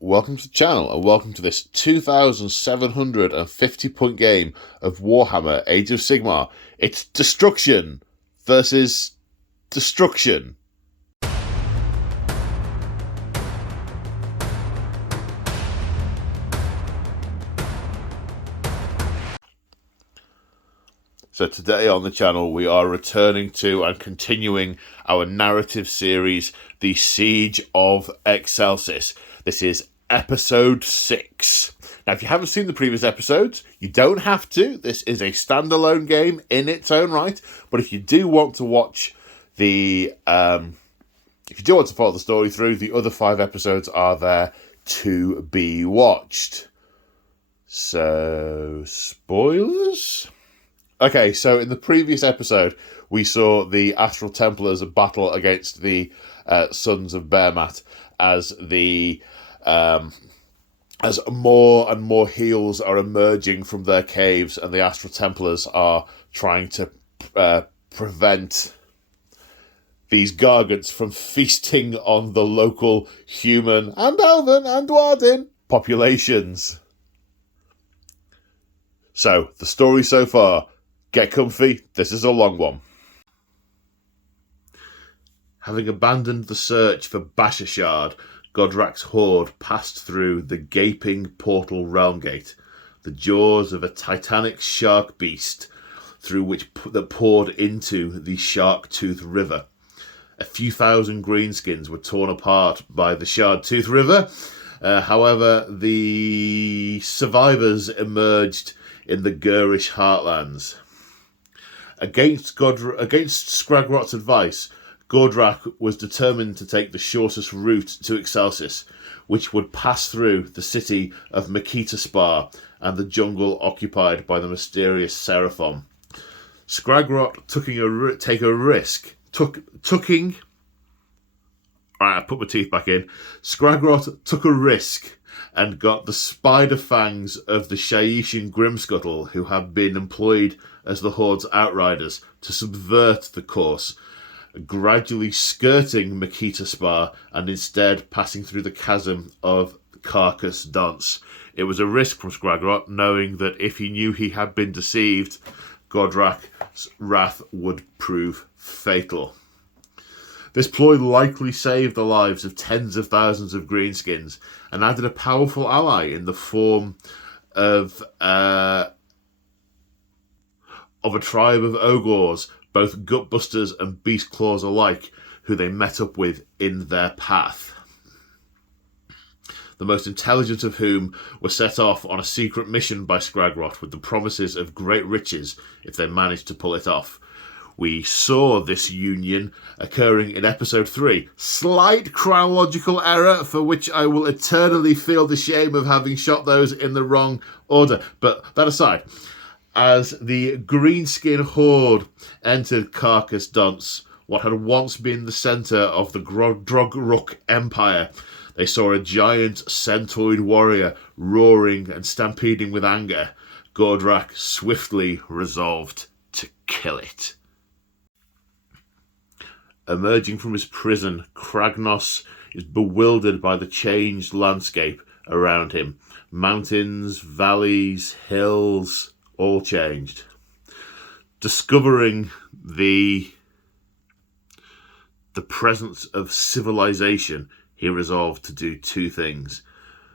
welcome to the channel and welcome to this 2,750 point game of Warhammer Age of Sigmar. It's destruction versus destruction. So today on the channel we are returning to and continuing our narrative series, The Siege of Excelsis. This is episode 6. Now if you haven't seen the previous episodes, you don't have to. This is a standalone game in its own right. But if you do want to watch the, if you do want to follow the story through, the other 5 episodes are there to be watched. So, spoilers? Okay, so in the previous episode, we saw the Astral Templars battle against the Sons of Behemat as as more and more heals are emerging from their caves, and the Astral Templars are trying to prevent these gargants from feasting on the local human and elven and dwarven populations. So, the story so far. Get comfy, this is a long one. Having abandoned the search for Bashashard, Gordrak's horde passed through the gaping portal realm gate, the jaws of a titanic shark beast through which that poured into the Shark-Tooth River. A few thousand greenskins were torn apart by the Shard-Tooth River. However, the survivors emerged in the Gurish heartlands. Against Skragrot's advice, Gordrak was determined to take the shortest route to Excelsis, which would pass through the city of Makitaspar and the jungle occupied by the mysterious Seraphon. Skragrot Skragrot took a risk and got the spider fangs of the Shaishan Grimscuttle, who had been employed as the Horde's outriders, to subvert the course, gradually skirting Makitaspar and instead passing through the chasm of Carcass Dance. It was a risk from Skragrot, knowing that if he knew he had been deceived, Gordrak's wrath would prove fatal. This ploy likely saved the lives of tens of thousands of greenskins and added a powerful ally in the form of a tribe of ogres, both gutbusters and beast claws alike, who they met up with in their path. The most intelligent of whom were set off on a secret mission by Skragrot with the promises of great riches if they managed to pull it off. We saw this union occurring in episode 3. Slight chronological error for which I will eternally feel the shame of having shot those in the wrong order. But that aside, as the Greenskin Horde entered Carcass Dance, what had once been the centre of the Gordrak Empire, they saw a giant centoid warrior roaring and stampeding with anger. Gordrak swiftly resolved to kill it. Emerging from his prison, Kragnos is bewildered by the changed landscape around him. Mountains, valleys, hills, all changed. Discovering the presence of civilization, he resolved to do 2 things.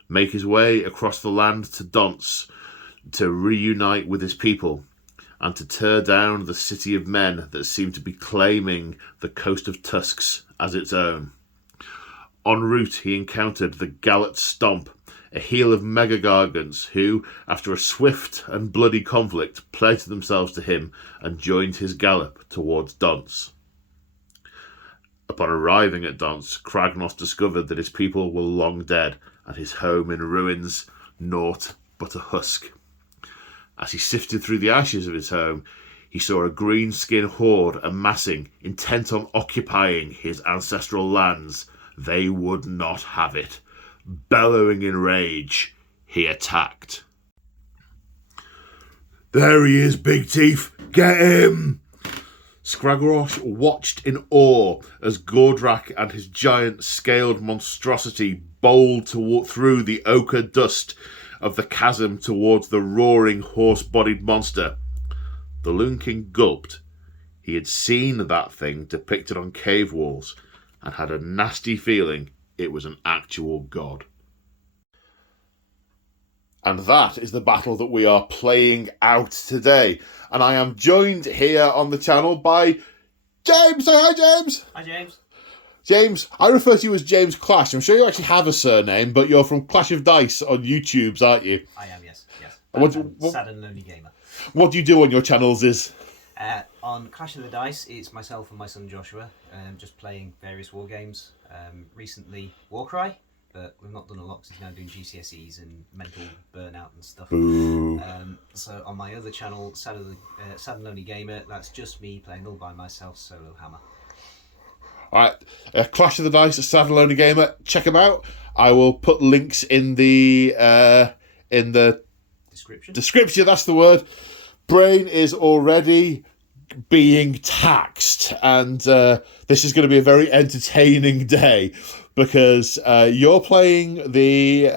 Make his way across the land to Dance to reunite with his people, and to tear down the city of men that seemed to be claiming the coast of Tusks as its own. En route, he encountered the Gallat Stomp, a heel of mega-gargants who, after a swift and bloody conflict, pledged themselves to him and joined his gallop towards Dance. Upon arriving at Dance, Kragnos discovered that his people were long dead, and his home in ruins, naught but a husk. As he sifted through the ashes of his home, he saw a greenskin horde amassing, intent on occupying his ancestral lands. They would not have it. Bellowing in rage, he attacked. "There he is, Big Teeth! Get him!" Kragnos watched in awe as Gordrak and his giant scaled monstrosity bowled through the ochre dust of the chasm towards the roaring horse-bodied monster. The Loon King gulped. He had seen that thing depicted on cave walls and had a nasty feeling it was an actual god. And that is the battle that we are playing out today. And I am joined here on the channel by James. Say hi, James. Hi, James. James, I refer to you as James Clash. I'm sure you actually have a surname, but you're from Clash of Dice on YouTube's, aren't you? I am, yes. Sad and lonely gamer. What do you do on your channels is? On Clash of the Dice, it's myself and my son Joshua, just playing various war games. Recently, Warcry, but we've not done a lot because he's now doing GCSEs and mental burnout and stuff. So on my other channel, Sad and Lonely Gamer, that's just me playing all by myself, solo hammer. All right, Clash of the Dice, Sad and Lonely Gamer, check them out. I will put links in the description. That's the word. Brain is already being taxed, and this is going to be a very entertaining day because you're playing the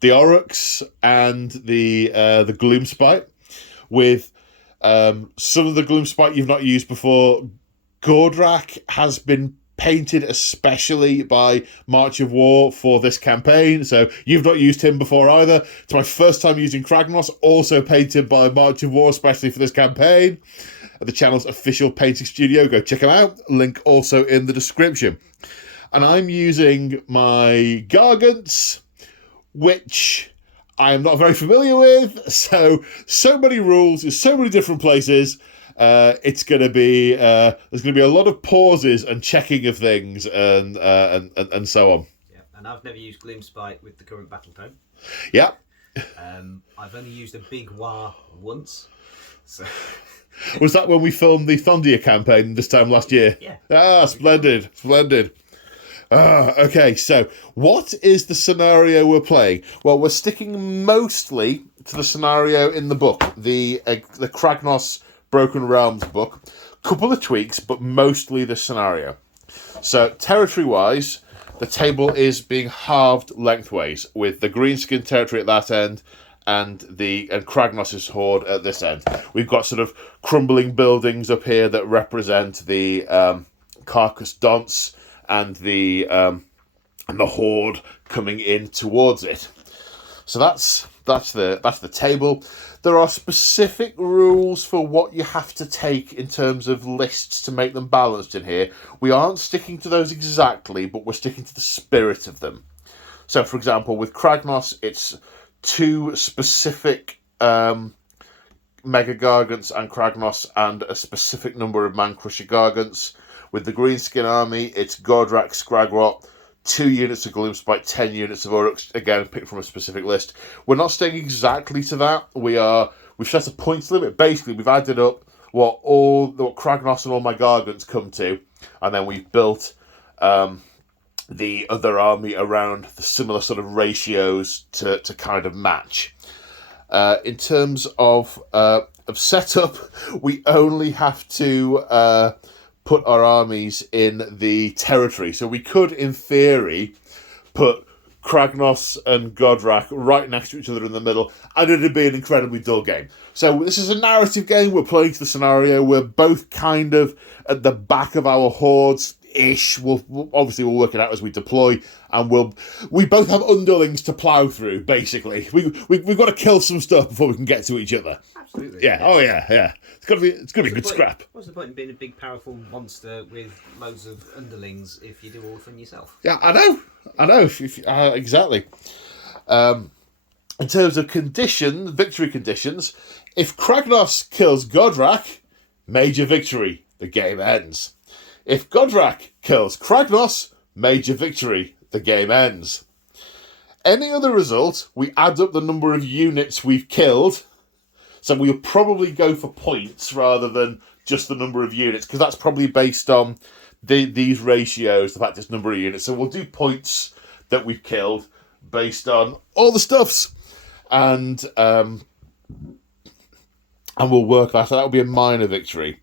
Orruks and the Gloomspite with some of the Gloomspite you've not used before. Gordrak has been painted especially by March of War for this campaign, so you've not used him before either. It's my first time using Kragnos, also painted by March of War especially for this campaign. At the channel's official painting studio, go check them out, link also in the description. And I'm using my Gargants, which I am not very familiar with, so many rules in so many different places. It's going to be there's going to be a lot of pauses and checking of things and so on. Yeah, and I've never used Gloomspite with the current battle tone. Yeah. I've only used a big War once. So. Was that when we filmed the Thondia campaign this time last year? Yeah. Ah, splendid. Okay, so what is the scenario we're playing? Well, we're sticking mostly to the scenario in the book, the Kragnos Broken Realms book. Couple of tweaks, but mostly the scenario. So territory-wise, the table is being halved lengthways, with the greenskin territory at that end and Kragnos' horde at this end. We've got sort of crumbling buildings up here that represent the Carcass Donts and the horde coming in towards it. So that's the table. There are specific rules for what you have to take in terms of lists to make them balanced in here. We aren't sticking to those exactly, but we're sticking to the spirit of them. So, for example, with Kragnos, it's 2 specific Mega Gargants and Kragnos and a specific number of Man Crusher Gargants. With the Greenskin Army, it's Gordrak, Skragrot, 2 units of Gloomspite, 10 units of Orruk, again, picked from a specific list. We're not staying exactly to that. We've set a points limit. Basically, we've added up what Kragnos and all my Gargants come to, and then we've built the other army around the similar sort of ratios to kind of match. In terms of setup, we only have to put our armies in the territory. So we could, in theory, put Kragnos and Gordrak right next to each other in the middle, and it'd be an incredibly dull game. So this is a narrative game. We're playing to the scenario. We're both kind of at the back of our hordes ish. We'll work it out as we deploy, and we both have underlings to plough through. Basically, we've got to kill some stuff before we can get to each other. Absolutely. Yeah. Oh yeah. It's got to be a good scrap. What's the point in being a big, powerful monster with loads of underlings if you do all the thing yourself? Yeah, I know. Exactly. In terms of victory conditions, if Kragnos kills Gordrak, major victory. The game ends. If Gordrak kills Kragnos, major victory. The game ends. Any other result, we add up the number of units we've killed. So we'll probably go for points rather than just the number of units, because that's probably based on these ratios, the fact it's number of units. So we'll do points that we've killed based on all the stuffs. And and we'll work that. So that will be a minor victory.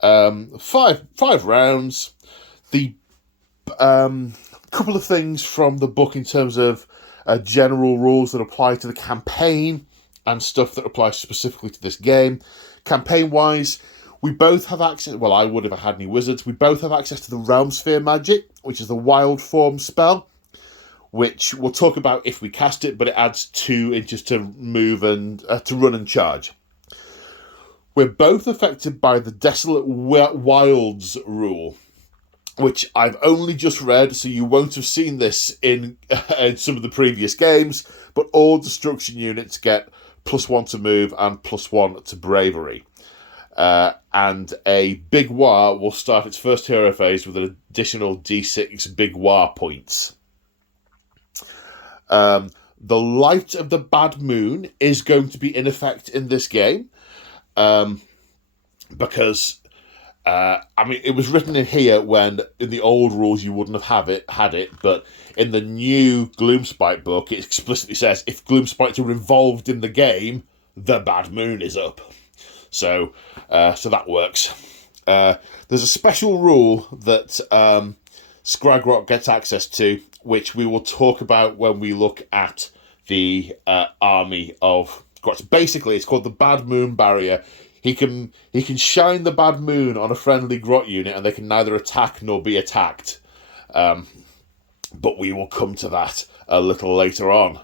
5 rounds. The couple of things from the book in terms of general rules that apply to the campaign and stuff that applies specifically to this game. Campaign-wise, we both have access... Well, I would if I had any wizards. We both have access to the Realm Sphere magic, which is the wild form spell, which we'll talk about if we cast it, but it adds 2 inches to move and to run and charge. We're both affected by the Desolate Wilds rule, which I've only just read, so you won't have seen this in some of the previous games, but all destruction units get +1 to move and +1 to bravery. And a Big War will start its first hero phase with an additional D6 Big War points. The Light of the Bad Moon is going to be in effect in this game, because... it was written in here when in the old rules you wouldn't have had it, but in the new Gloomspite book it explicitly says if Gloomspites are involved in the game, the bad moon is up. So that works. There's a special rule that Kragnos gets access to, which we will talk about when we look at the army of Grots. Basically, it's called the Bad Moon Barrier. He can shine the bad moon on a friendly Grot unit, and they can neither attack nor be attacked. But we will come to that a little later on.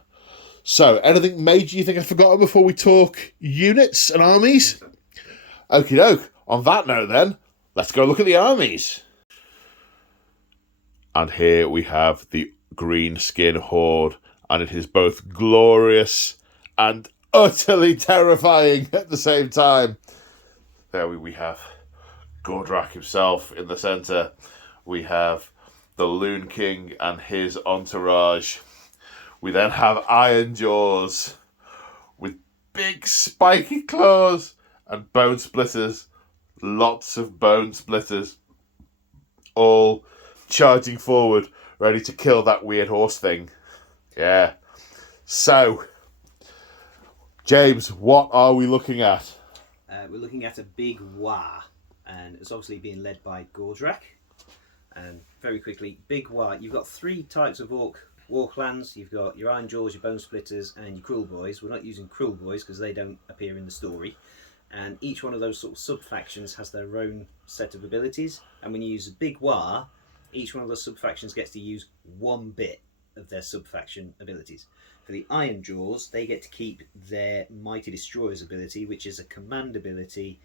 So, anything major you think I've forgotten before we talk units and armies? Okie doke. On that note, then, let's go look at the armies. And here we have the Greenskin Horde, and it is both glorious and utterly terrifying at the same time. There we have Gordrak himself in the centre. We have the Loon King and his entourage. We then have Iron Jaws with big spiky claws and bone splitters. Lots of bone splitters. All charging forward, ready to kill that weird horse thing. Yeah. So... James, what are we looking at? We're looking at a Big War, and it's obviously being led by Gordrak. And very quickly, Big War, you've got 3 types of Warclans. You've got your Iron Jaws, your Bone Splitters, and your Cruel Boys. We're not using Cruel Boys because they don't appear in the story. And each one of those sort of sub-factions has their own set of abilities. And when you use a Big War, each one of those sub-factions gets to use 1 bit of their sub-faction abilities. For the Iron Jaws, they get to keep their Mighty Destroyer's ability, which is a command ability.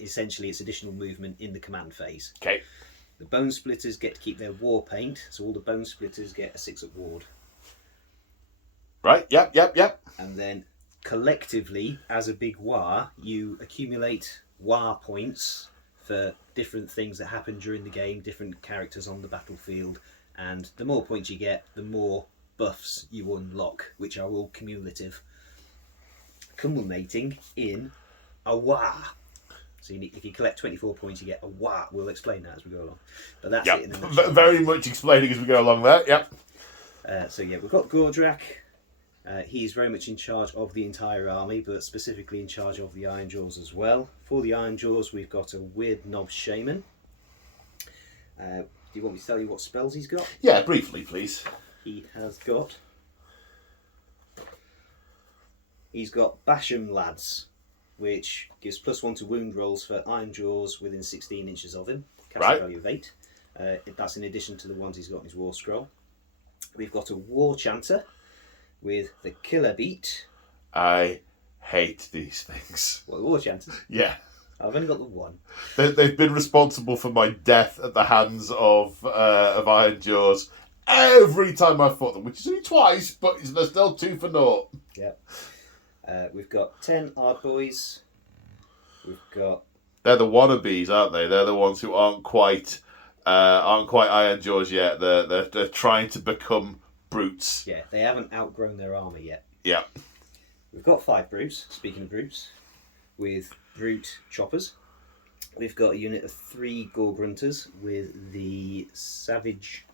Essentially, it's additional movement in the command phase. Okay. The Bone Splitters get to keep their War Paint, so all the Bone Splitters get a 6-up ward. Right, yep. And then, collectively, as a Big War, you accumulate War points for different things that happen during the game, different characters on the battlefield, and the more points you get, the more buffs you unlock, which are all cumulative, culminating in a War. So if you collect 24 points, you get a War. We'll explain that as we go along. But that's it in a nutshell. Very much explaining as we go along there, yep. So yeah, we've got Gordrak. He's very much in charge of the entire army, but specifically in charge of the Iron Jaws as well. For the Iron Jaws, we've got a Weird Knob Shaman. Do you want me to tell you what spells he's got? Yeah, briefly, please. He's got Basham Lads, which gives +1 to wound rolls for Iron Jaws within 16 inches of him. Casting value of 8. That's in addition to the ones he's got in his War Scroll. We've got a War Chanter with the Killer Beat. I hate these things. Well, the War Chanters? Yeah. I've only got the one. They've been responsible for my death at the hands of Iron Jaws every time I've fought them, which is only twice, but they're still 2 for 0. Yep. We've got 10 Ard Boys. They're the wannabes, aren't they? They're the ones who aren't quite Iron Jaws yet. They're trying to become brutes. Yeah, they haven't outgrown their armour yet. Yeah. We've got 5 brutes, speaking of brutes, with brute choppers. We've got a unit of 3 Gore Grunters with the Savage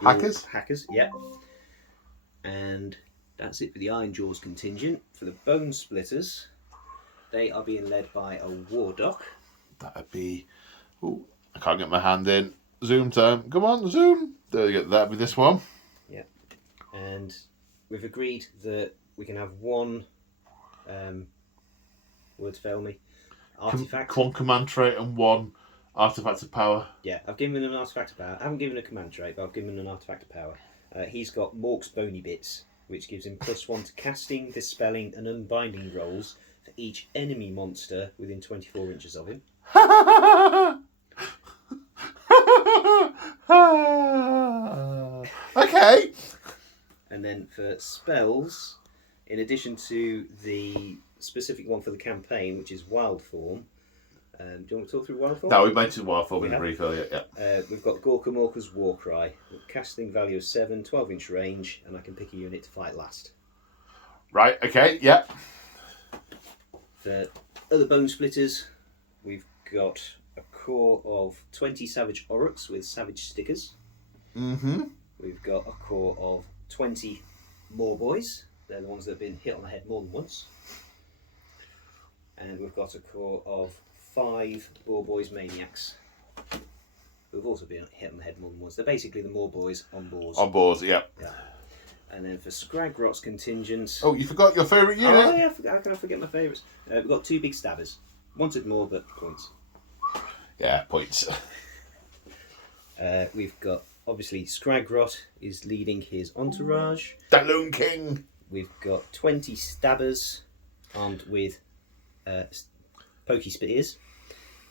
Hackers, yeah. And that's it for the Iron Jaws contingent. For the Bone Splitters, They are being led by a war doc. That'd be... Ooh, I can't get my hand in. Zoom time. Come on, zoom. There you go. That'd be this one. Yeah. And we've agreed that we can have one... words fail me. Artifact. One command trait and one artifact of power. Yeah, I've given him an artifact of power. I haven't given a command trait, but I've given him an artifact of power. He's got Mork's Bony Bits, which gives him +1 to casting, dispelling, and unbinding rolls for each enemy monster within 24 inches of him. Okay. And then for spells, in addition to the specific one for the campaign, which is Wild Form. Do you want to talk through Wild Form? No, we mentioned Wild Form in a brief earlier. Yeah. We've got Gorka Morka's Warcry, casting value of 7, 12-inch range, and I can pick a unit to fight last. Right. Okay. Yeah. For other bone splitters, we've got a core of 20 Savage Orruks with Savage stickers. Mm-hmm. We've got a core of 20 Moor Boys. They're the ones that have been hit on the head more than once. And we've got a core of 5 Boar Boys Maniacs, who've also been hit on the head more than once. They're basically the Moor Boys on boars. On boards, yeah. And then for Scragrot's contingent... Oh, you forgot your favourite unit? Oh, yeah, how can I forget my favourites? We've got 2 big stabbers. Wanted more, but points. Yeah, points. We've got, obviously, Scragrot is leading his entourage. The Loon King! We've got 20 stabbers armed with pokey spears,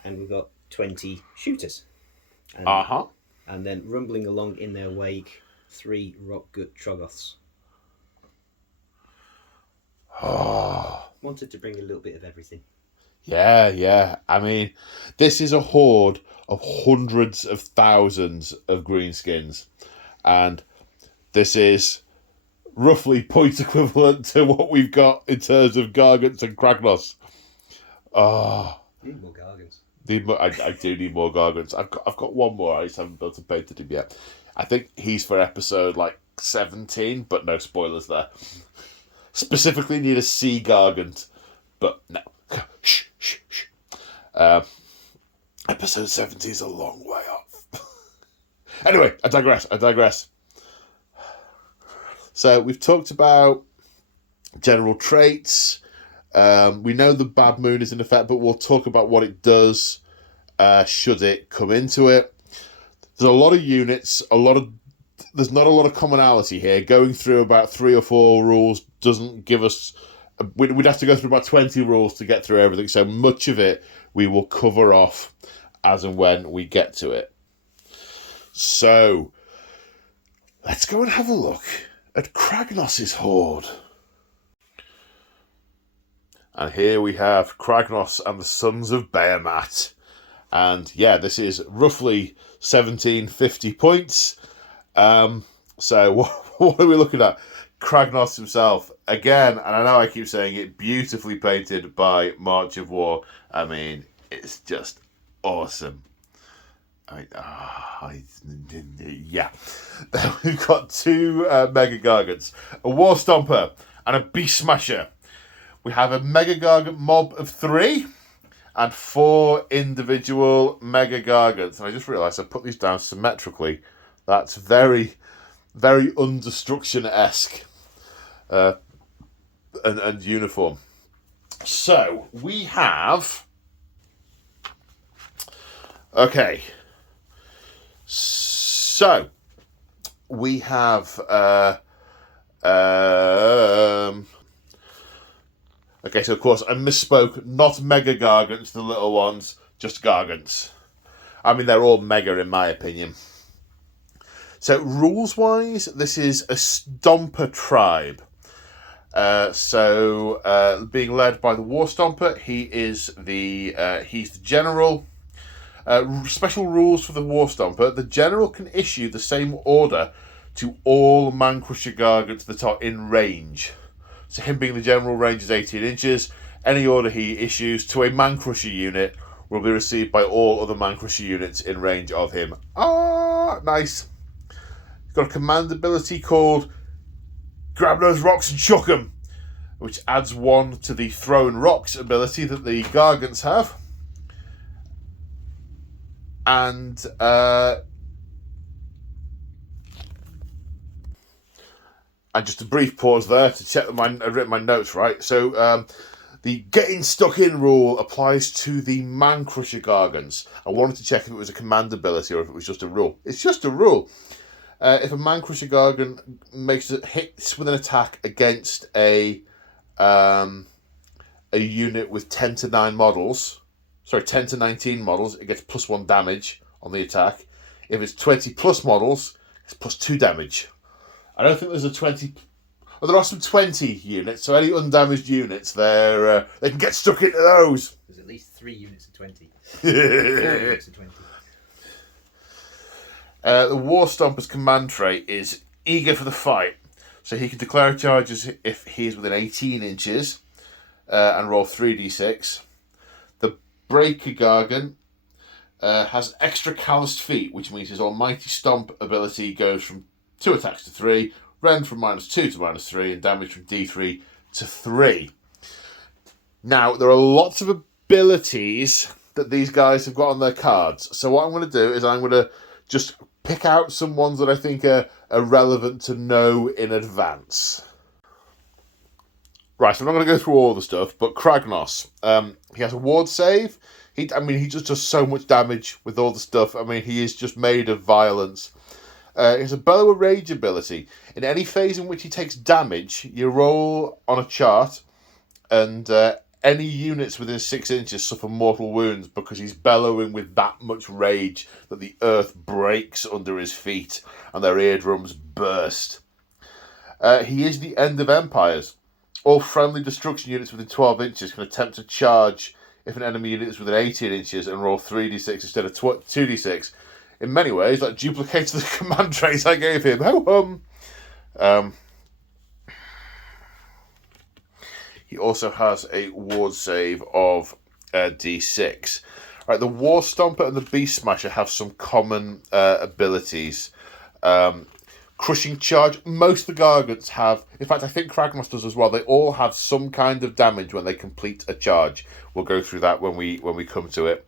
and we've got 20 shooters. And then rumbling along in their wake, 3 Rockgut Troggoths. Wanted to bring a little bit of everything. Yeah. I mean, this is a horde of hundreds of thousands of greenskins, and this is roughly point equivalent to what we've got in terms of Gargants and Kragnos. Need more Gargants. I do need more Gargants. I've got one more. I just haven't built and painted him yet. I think he's for episode 17, but no spoilers there. Specifically need a sea Gargant, but no. Shh. Episode 70 is a long way off. Anyway, I digress. So we've talked about general traits. We know the Bad Moon is in effect, but we'll talk about what it does should it come into it. There's a lot of units, there's not a lot of commonality here. Going through about 3 or 4 rules doesn't give us... We'd have to go through about 20 rules to get through everything, so much of it we will cover off as and when we get to it. So, let's go and have a look at Kragnos' horde. And here we have Kragnos and the Sons of Behemat. And yeah, this is roughly 1750 points. So what are we looking at? Kragnos himself, again, and I know I keep saying it, beautifully painted by March of War. I mean, it's just awesome. Yeah. We've got 2 Mega Gargants, a War Stomper, and a Beast Smasher. We have a Mega Gargant mob of 3 and 4 individual Mega Gargants. And I just realised I put these down symmetrically. That's very, very Undestruction-esque and uniform. So, we have... Okay. So, we have... Okay, so of course I misspoke. Not Mega Gargants, the little ones, just Gargants. I mean, they're all mega in my opinion. So rules-wise, this is a Stomper tribe. Being led by the War Stomper, he's the general. Special rules for the War Stomper: the general can issue the same order to all Man-Crusher Gargants that are in range. So him being the general, range is 18 inches. Any order he issues to a Man-Crusher unit will be received by all other Man-Crusher units in range of him. Nice. He's got a command ability called Grab Those Rocks and Chuck 'em. which adds 1 to the Throwing Rocks ability that the Gargants have. And just a brief pause there to check that I've written my notes right. So the getting stuck in rule applies to the Man Crusher Gargants. I wanted to check if it was a command ability or if it was just a rule. It's just a rule. If a Man Crusher Gargant hits with an attack against a unit with 10 to 9 models, 10 to 19 models, it gets +1 damage on the attack. If it's 20 plus models, it's +2 damage. I don't think there's a 20. Well, there are some 20 units, so any undamaged units, they can get stuck into those. There's at least 3 units of 20. 4 units of 20. The War Stomper's command trait is eager for the fight, so he can declare charges if he is within 18 inches and roll 3d6. The Breaker Gargant has extra calloused feet, which means his Almighty Stomp ability goes from 2 attacks to 3, rend from -2 to -3, and damage from d3 to 3. Now, there are lots of abilities that these guys have got on their cards, so what I'm going to do is I'm going to just pick out some ones that I think are relevant to know in advance. Right, so I'm not going to go through all the stuff, but Kragnos, he has a ward save. He just does so much damage with all the stuff. I mean, he is just made of violence. He has a Bellow of Rage ability. In any phase in which he takes damage, you roll on a chart, and any units within 6 inches suffer mortal wounds because he's bellowing with that much rage that the earth breaks under his feet and their eardrums burst. He is the End of Empires. All friendly destruction units within 12 inches can attempt to charge if an enemy unit is within 18 inches and roll 3d6 instead of 2d6. In many ways, that duplicates the command traits I gave him. He also has a ward save of d6. Right, the War Stomper and the Beast Smasher have some common abilities. Crushing Charge. Most of the Gargants have. In fact, I think Kragnos does as well. They all have some kind of damage when they complete a charge. We'll go through that when we come to it.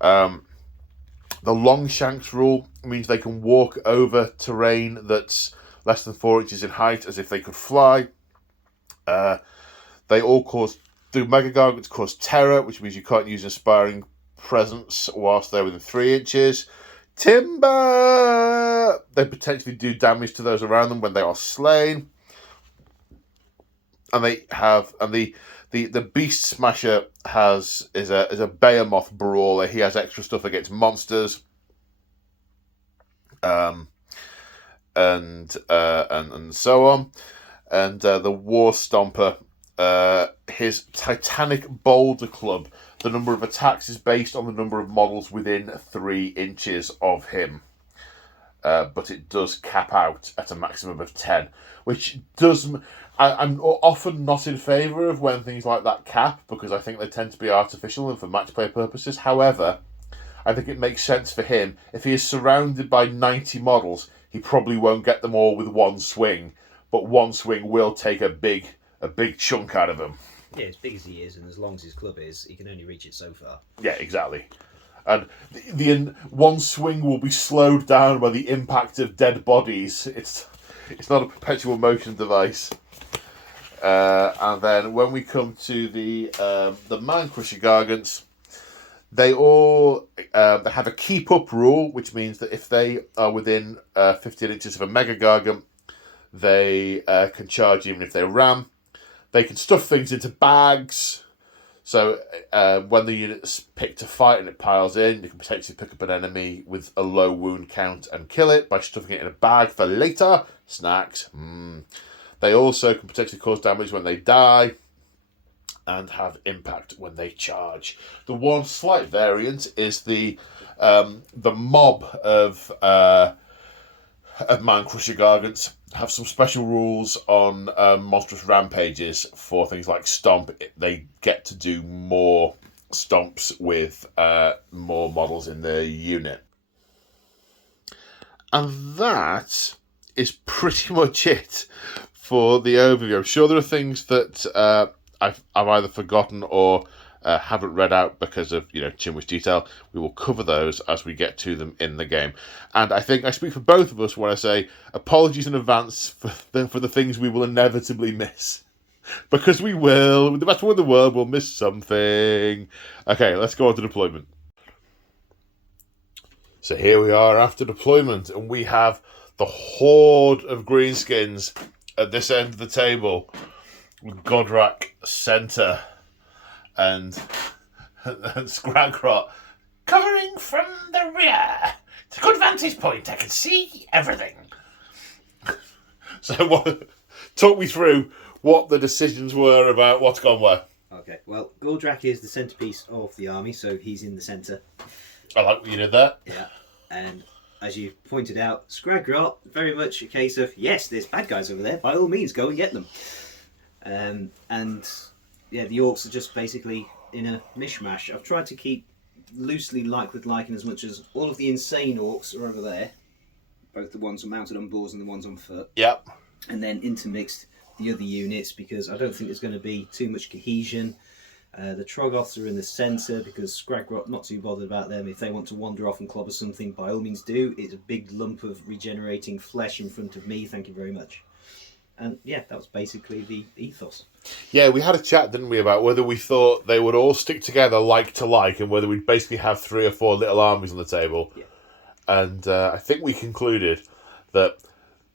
The Longshanks rule means they can walk over terrain that's less than 4 inches in height as if they could fly. They all the Mega Gargants cause terror, which means you can't use Inspiring Presence whilst they're within 3 inches. Timber! They potentially do damage to those around them when they are slain. And the Beast Smasher is a Behemoth brawler. He has extra stuff against monsters, and so on. And the War Stomper, his Titanic Boulder Club. The number of attacks is based on the number of models within 3 inches of him, but it does cap out at a maximum of 10, which does. I'm often not in favour of when things like that cap, because I think they tend to be artificial and for match play purposes. However, I think it makes sense for him. If he is surrounded by 90 models, he probably won't get them all with one swing, but one swing will take a big chunk out of them. Yeah, as big as he is, and as long as his club is, he can only reach it so far. Yeah, exactly. And the one swing will be slowed down by the impact of dead bodies. It's not a perpetual motion device. And then when we come to the Man Crusher Gargants, they all they have a keep up rule, which means that if they are within 15 inches of a Mega Gargant, they can charge even if they ram. They can stuff things into bags. So when the unit's picked to fight and it piles in, you can potentially pick up an enemy with a low wound count and kill it by stuffing it in a bag for later. Snacks. They also can potentially cause damage when they die and have impact when they charge. The one slight variant is the mob of Man Crusher Gargants have some special rules on monstrous rampages for things like stomp. They get to do more stomps with more models in their unit. And that is pretty much it for the overview. I'm sure there are things that I've either forgotten or haven't read out because of too much detail. We will cover those as we get to them in the game. And I think I speak for both of us when I say apologies in advance for the things we will inevitably miss. Because we will. No matter what in the world, we'll miss something. Okay, let's go on to deployment. So here we are after deployment, and we have the horde of greenskins at this end of the table, with Gordrak centre, and Scragrot covering from the rear. It's a good vantage point. I can see everything. So, talk me through what the decisions were about what's gone where. Okay, well, Gordrak is the centrepiece of the army, so he's in the centre. I like what you did there. Yeah, and as you pointed out, Scragrot, very much a case of, yes, there's bad guys over there, by all means, go and get them. And yeah, the orcs are just basically in a mishmash. I've tried to keep loosely like with like in as much as all of the insane orcs are over there, both the ones mounted on boars and the ones on foot. Yep. And then intermixed the other units because I don't think there's going to be too much cohesion. The Troggoths are in the centre because Scragrot not too bothered about them. If they want to wander off and clobber something, by all means do. It's a big lump of regenerating flesh in front of me, thank you very much. And yeah, that was basically the ethos. Yeah, we had a chat, didn't we, about whether we thought they would all stick together like to like and whether we'd basically have 3 or 4 little armies on the table. Yeah. And I think we concluded that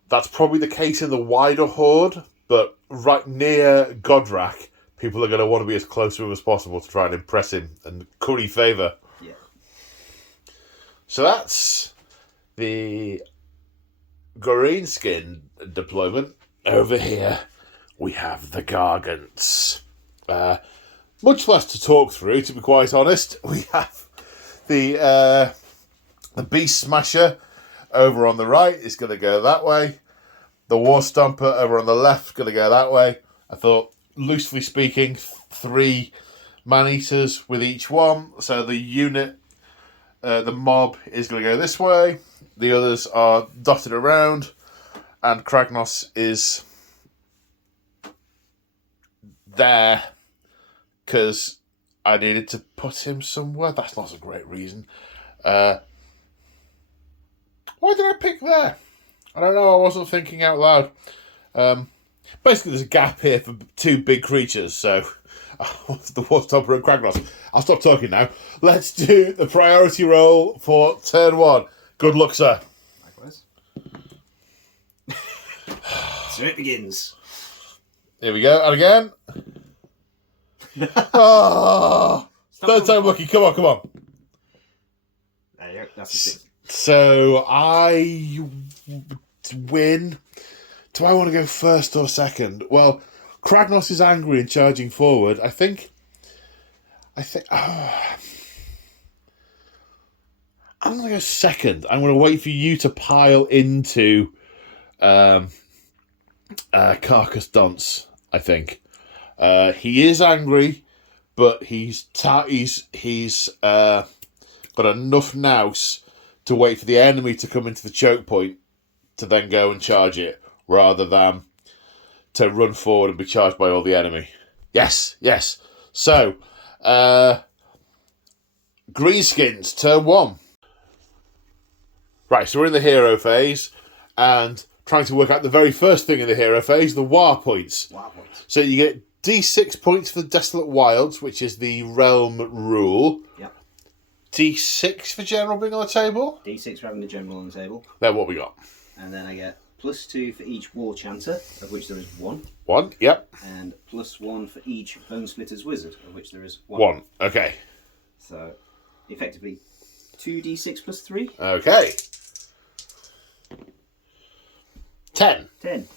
that's probably the case in the wider horde, but right near Gordrak, people are going to want to be as close to him as possible to try and impress him and curry favour. Yeah. So that's the Greenskin deployment. Over here, we have the Gargants. Much less to talk through, to be quite honest. We have the Beast Smasher over on the right is going to go that way. The War Stomper over on the left going to go that way. I thought, loosely speaking, 3 man-eaters with each one. So the unit, the mob, is going to go this way. The others are dotted around. And Kragnos is there because I needed to put him somewhere. That's not a great reason. Why did I pick there? I don't know. I wasn't thinking out loud. Basically, there's a gap here for 2 big creatures. So, the Warstopper and Kragnos. I'll stop talking now. Let's do the priority roll for turn 1. Good luck, sir. Likewise. So it begins. Here we go. And again. Third time lucky. Come on. There you go. That's the 6. So I win. Do I want to go first or second? Well, Kragnos is angry and charging forward. I think. I'm going to go second. I'm going to wait for you to pile into Carcass Dunce, I think. He is angry, but he's got enough nous to wait for the enemy to come into the choke point to then go and charge it, rather than to run forward and be charged by all the enemy. Yes. So, Greenskins, turn 1. Right, so we're in the hero phase, and trying to work out the very first thing in the hero phase, the war points. So you get D6 points for the Desolate Wilds, which is the realm rule. Yep. D6 for general being on the table. D6 for having the general on the table. Then what we got? And then I get +2 for each War Chanter, of which there is 1. 1, yep. And +1 for each Bone Splitter's Wizard, of which there is 1. 1, okay. So, effectively, 2d6 +3. Okay. 10. 10.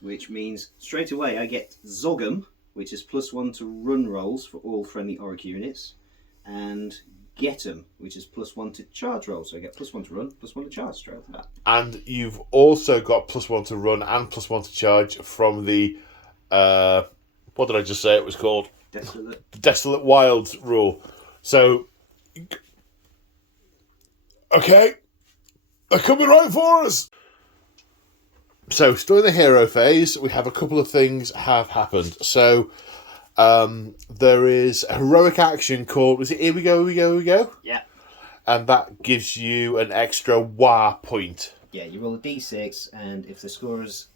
Which means, straight away, I get Zogum, which is +1 to run rolls for all friendly Orruk units, and Get'em, which is +1 to charge rolls. So I get +1 to run, +1 to charge straight off the bat. And you've also got +1 to run and +1 to charge from the, what did I just say it was called? Desolate Wilds rule. So, okay, they're coming right for us. So, still in the hero phase, we have a couple of things have happened. So, there is a heroic action called, is it Here We Go, Here We Go? Yeah. And that gives you an extra war point. Yeah, you roll a d6, and if the score is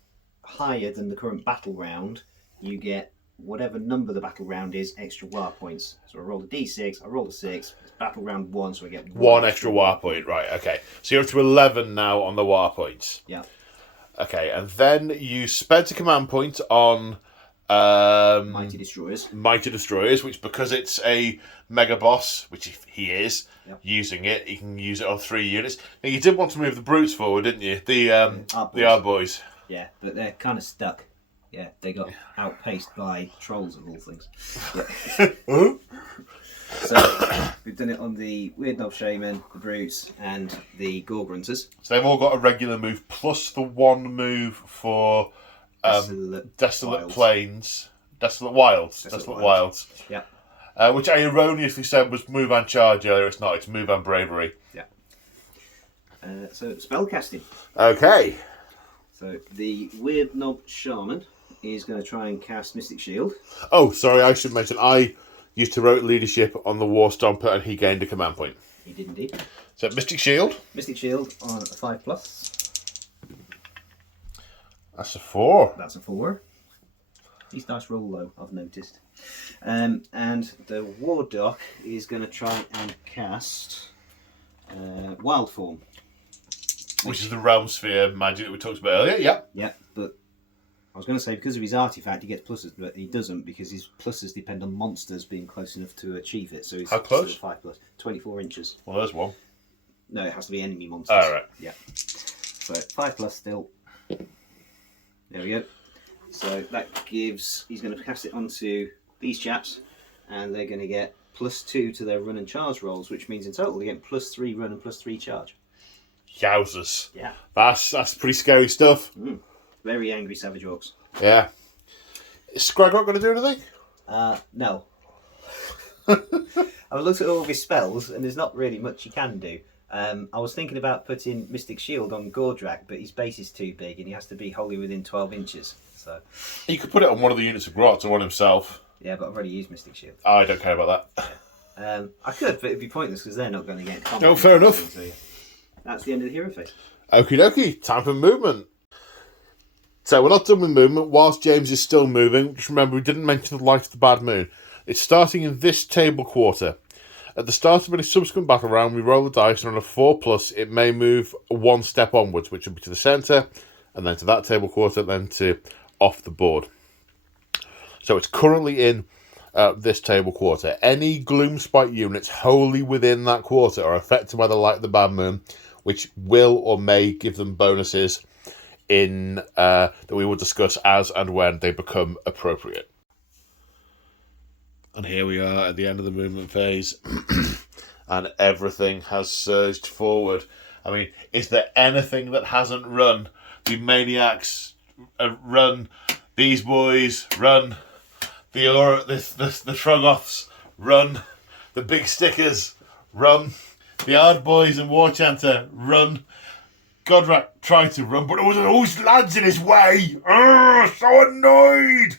higher than the current battle round, you get whatever number the battle round is, extra war points. So I roll a d6, I roll a 6, it's battle round 1, so I get one extra war point, right, okay. So you're up to 11 now on the war points. Yeah. Okay, and then you spend a command point on Mighty Destroyers, which, because it's a mega boss, which if he is, yep. using it, he can use it on 3 units. Now, you did want to move the brutes forward, didn't you? The Ard boys. Yeah, but they're kind of stuck. Yeah, they got outpaced by trolls of all things. Yeah. So we've done it on the Weird Knob Shaman, the brutes, and the Gore Grunters. So they've all got a regular move plus the one move for Desolate Plains, Desolate Wilds. Yeah. Which I erroneously said was move and charge earlier. It's not. It's move and bravery. Yeah. So spellcasting. Okay. So the Weird Knob Shaman is going to try and cast Mystic Shield. Oh, sorry, I should mention I used heroic leadership on the War Stomper, and he gained a command point. He did indeed. So Mystic Shield. Mystic Shield on a 5+. That's a 4. That's a 4. These dice roll low, I've noticed. And the War Doc is going to try and cast Wild Form. Which is the Realm Sphere magic that we talked about earlier, yeah. Yeah, but I was going to say because of his artifact he gets pluses, but he doesn't because his pluses depend on monsters being close enough to achieve it. So he's how close? 5+, 24 inches. Well, there's one. No, it has to be enemy monsters. Oh, right. Yeah. So 5+ still. There we go. So that gives, he's going to cast it onto these chaps, and they're going to get +2 to their run and charge rolls, which means in total they get +3 run and +3 charge. Yowzers. Yeah. That's pretty scary stuff. Very angry Savage Orcs. Yeah. Is Kragnos going to do anything? No. I've looked at all of his spells, and there's not really much he can do. I was thinking about putting Mystic Shield on Gordrak, but his base is too big, and he has to be wholly within 12 inches. So you could put it on one of the units of Grot or on himself. Yeah, but I've already used Mystic Shield. I don't care about that. I could, but it'd be pointless because they're not going to get combat. No, fair enough. So, yeah. That's the end of the hero phase. Okie dokie, time for movement. So we're not done with movement whilst James is still moving. Just remember, we didn't mention the light of the bad moon. It's starting in this table quarter. At the start of any subsequent battle round, we roll the dice, and on a 4+, it may move one step onwards, which will be to the centre, and then to that table quarter, then to off the board. So it's currently in this table quarter. Any Gloomspite units wholly within that quarter are affected by the light of the bad moon, which will or may give them bonuses in that we will discuss as and when they become appropriate. And here we are at the end of the movement phase, and everything has surged forward. I mean, is there anything that hasn't run? The Maniacs run, these boys run, the Troggoths run, the Big Stickers run, the Ard boys and War Chanter run. Gordrak tried to run, but there was always lads in his way. So annoyed.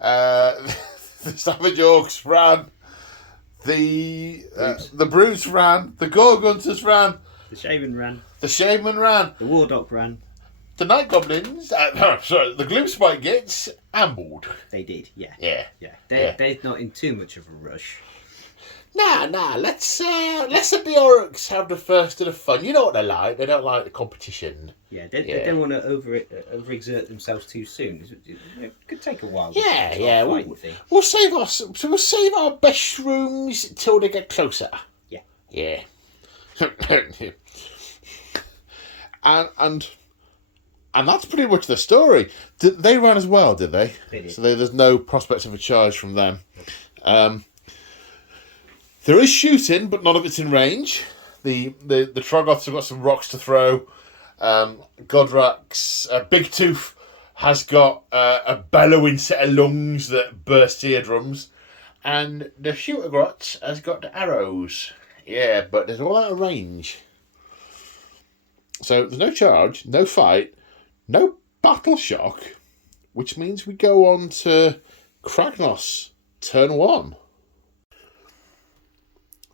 The Savage Orcs ran. The Brutes ran. The Gore Gunters ran. The Shaman ran. The Shaman ran. The Wardock ran. The Night Goblins, the Gloomspite gets ambled. They did, yeah. Yeah. They're not in too much of a rush. Nah, let's let the Orruks have the first of the fun. You know what they like. They don't like the competition. Yeah, they don't want to overexert themselves too soon. It could take a while. Yeah. We'll save our best rooms till they get closer. Yeah. And that's pretty much the story. They ran as well, did they? They did. So there's no prospect of a charge from them. There is shooting, but none of it's in range. The Troggoths have got some rocks to throw. Gordrak's Big Tooth has got a bellowing set of lungs that burst eardrums. And the Shooter-Grot has got the arrows. Yeah, but there's all out of range. So there's no charge, no fight, No battle shock, which means we go on to Kragnos, turn 1.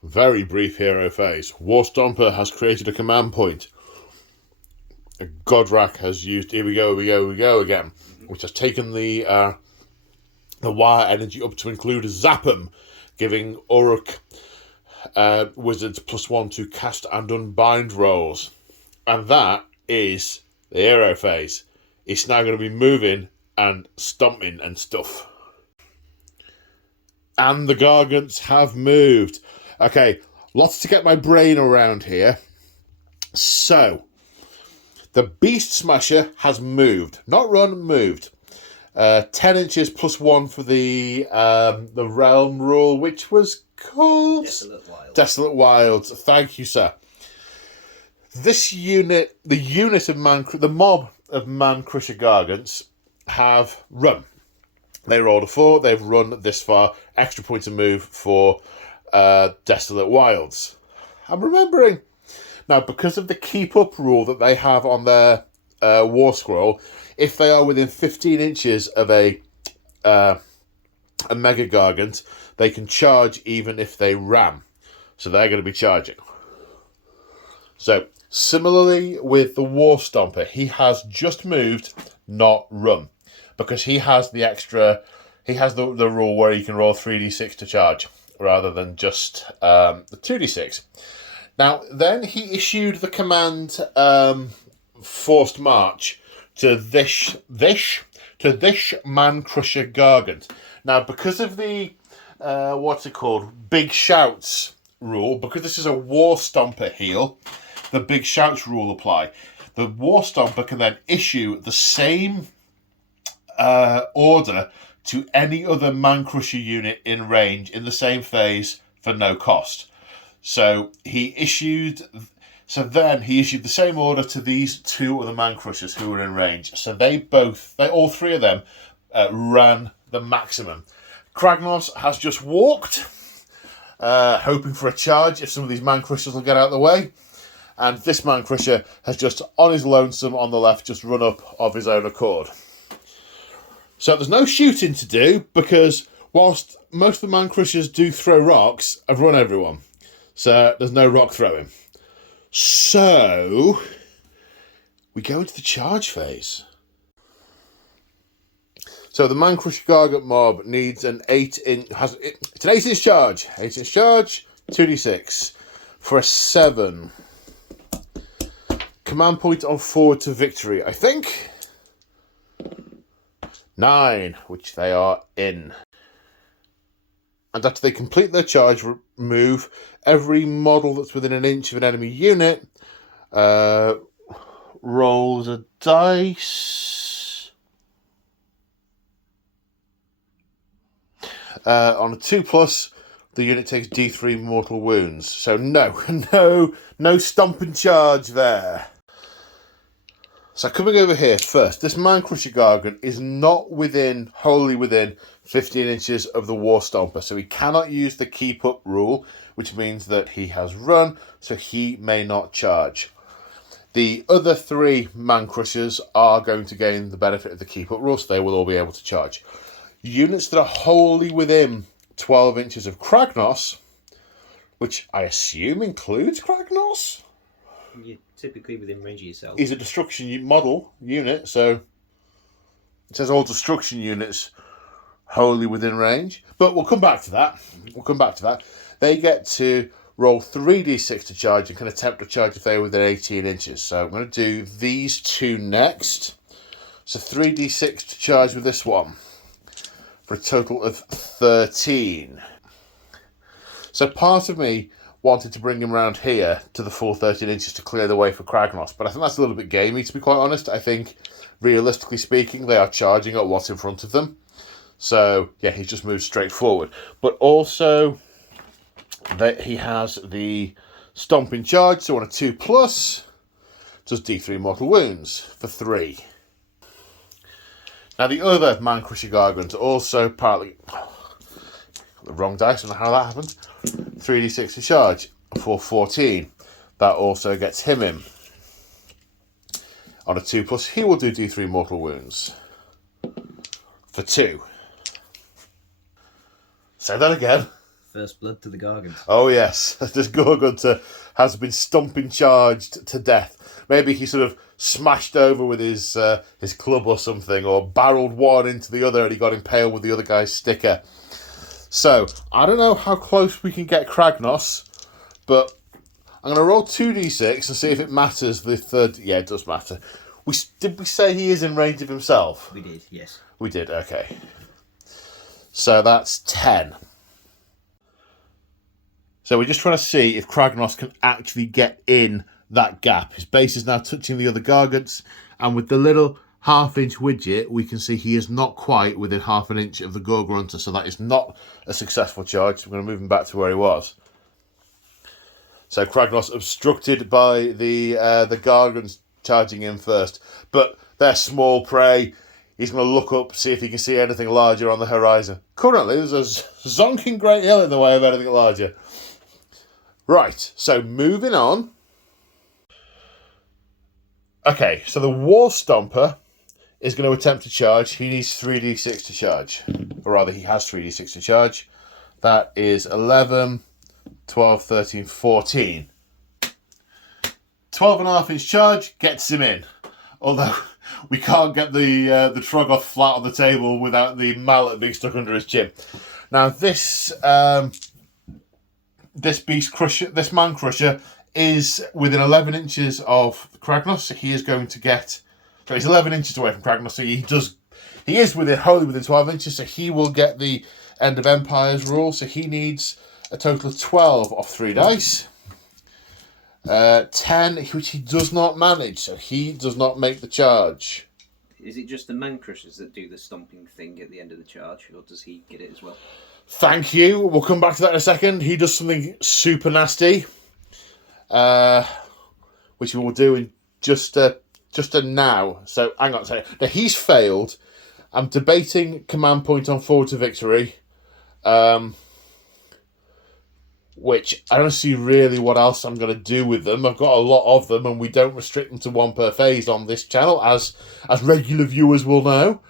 Very brief hero phase. Warstomper has created a command point. Gordrak has used here we go again, which has taken the wire energy up to include a Zap'em, giving Orruk wizards +1 to cast and unbind rolls. And that is the hero phase. It's now going to be moving and stomping and stuff. And the Gargants have moved. Okay, lots to get my brain around here. So, the Beast Smasher has moved. Not run, moved. 10 inches +1 for the realm rule, which was called Desolate Wilds. Thank you, sir. This unit, the mob of Man Crusher Gargants have run. They rolled a 4. They've run this far. Extra point to move for Desolate Wilds. I'm remembering now, because of the keep up rule that they have on their war scroll, if they are within 15 inches of a Mega Gargant, they can charge even if they ram. So they're going to be charging. So, similarly with the War Stomper, he has just moved, not run. Because he has the extra, he has the rule where he can roll 3d6 to charge, rather than just the 2d6. Now, then he issued the command Forced March to this Man Crusher Gargant. Now, because of the Big Shouts rule, because this is a War Stomper heal, the Big Shouts rule apply. The War Stomper can then issue the same order to any other Man Crusher unit in range in the same phase for no cost. So he issued the same order to these 2 other Man Crushers who were in range. So all 3 of them ran the maximum. Kragnos has just walked, hoping for a charge if some of these Man Crushers will get out of the way. And this Man Crusher has just, on his lonesome on the left, just run up of his own accord. So there's no shooting to do, because whilst most of the Man Crushers do throw rocks, I've run everyone. So there's no rock throwing. So we go into the charge phase. So the Man Crusher Gargant mob needs an 8-inch... It's an 8-inch charge. 8-inch charge, 2d6. For a 7. Command point on forward to victory, I think. 9, which they are in. And after they complete their charge move, every model that's within an inch of an enemy unit rolls a dice. On a 2+, the unit takes D3 mortal wounds. So no stomping charge there. So coming over here first, this Man Crusher Gargant is not wholly within 15 inches of the War Stomper, so he cannot use the keep up rule, which means that he has run, so he may not charge. The other 3 Man Crushers are going to gain the benefit of the keep up rule, so they will all be able to charge. Units that are wholly within 12 inches of Kragnos, which I assume includes Kragnos? You're typically within range of yourself. He's a destruction model unit, so it says all destruction units wholly within range. But we'll come back to that. They get to roll 3d6 to charge and can attempt to charge if they're within 18 inches. So I'm going to do these 2 next. So 3d6 to charge with this one for a total of 13. So part of me wanted to bring him around here to the full 13 inches to clear the way for Kragnos, but I think that's a little bit gamey, to be quite honest. I think, realistically speaking, they are charging at what's in front of them. So, yeah, he's just moved straight forward. But also, he has the Stomping Charge, so on a 2+, does D3 mortal wounds for 3. Now, the other Man Crusher Gargant also partly... the wrong dice, I don't know how that happened. 3d6 to charge for 14. That also gets him in. On a 2+, he will do D3 mortal wounds. For 2. Say that again. First blood to the Gargant. Oh yes, this Gorgunter has been stomping charged to death. Maybe he sort of smashed over with his club or something, or barreled one into the other and he got impaled with the other guy's sticker. So, I don't know how close we can get Kragnos, but I'm going to roll 2d6 and see if it matters the third... Yeah, it does matter. Did we say he is in range of himself? We did, yes. We did, okay. So that's 10. So we're just trying to see if Kragnos can actually get in that gap. His base is now touching the other Gargants, and with the little half-inch widget, we can see he is not quite within half an inch of the Gorgrunter, so that is not a successful charge. So we're going to move him back to where he was. So Kragnos obstructed by the Gargants charging in first, but they're small prey. He's going to look up, see if he can see anything larger on the horizon. Currently, there's a zonking great hill in the way of anything larger. Right, so moving on. Okay, so the War Stomper is going to attempt to charge. He needs 3d6 to charge. Or rather, he has 3d6 to charge. That is 11, 12, 13, 14. 12.5-inch charge gets him in. Although we can't get the Troggoth flat on the table without the mallet being stuck under his chin. Now this beast crusher, this man crusher, is within 11 inches of Kragnos. So he is going to get. So he's 11 inches away from Kragnos. So he is wholly within 12 inches. So he will get the End of Empires rule. So he needs a total of 12 off 3 dice. 10, which he does not manage, so he does not make the charge. Is it just the man crushers that do the stomping thing at the end of the charge, or does he get it as well? Thank you. We'll come back to that in a second. He does something super nasty, which we will do in just a now. So hang on a second. Now he's failed. I'm debating command point on Forward to Victory. Which I don't see really what else I'm going to do with them. I've got a lot of them, and we don't restrict them to 1 per phase on this channel, as regular viewers will know.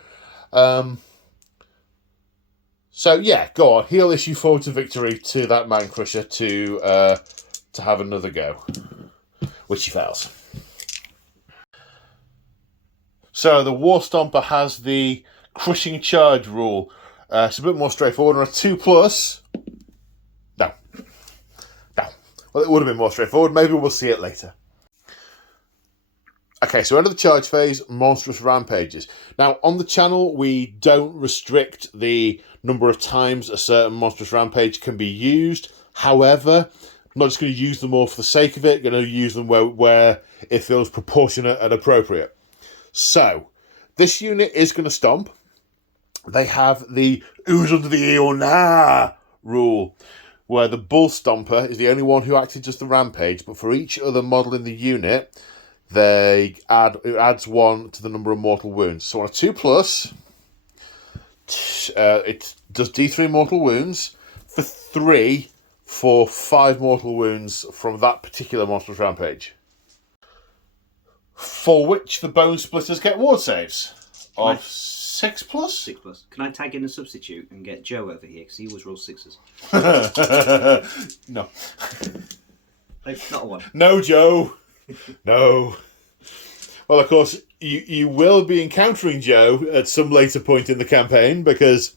So yeah, go on. He'll issue Forward to Victory to that Man Crusher to have another go, which he fails. So the War Stomper has the Crushing Charge rule. It's a bit more straightforward. On a 2+. No. Well, it would have been more straightforward. Maybe we'll see it later. Okay, so end of the charge phase, monstrous rampages. Now, on the channel, we don't restrict the number of times a certain monstrous rampage can be used. However, I'm not just going to use them all for the sake of it. I'm going to use them where it feels proportionate and appropriate. So, this unit is going to stomp. They have the ooze under the ear or nah rule, where the Bull Stomper is the only one who actually does the rampage, but for each other model in the unit, it adds 1 to the number of mortal wounds. So on a 2+, it does D3 mortal wounds for 3 for 5 mortal wounds from that particular monstrous rampage. For which the Bone Splitters get ward saves of 6+. 6+. Can I tag in a substitute and get Joe over here, because he always rolls 6s? No. Not a 1. No, Joe. No. Well, of course, you will be encountering Joe at some later point in the campaign, because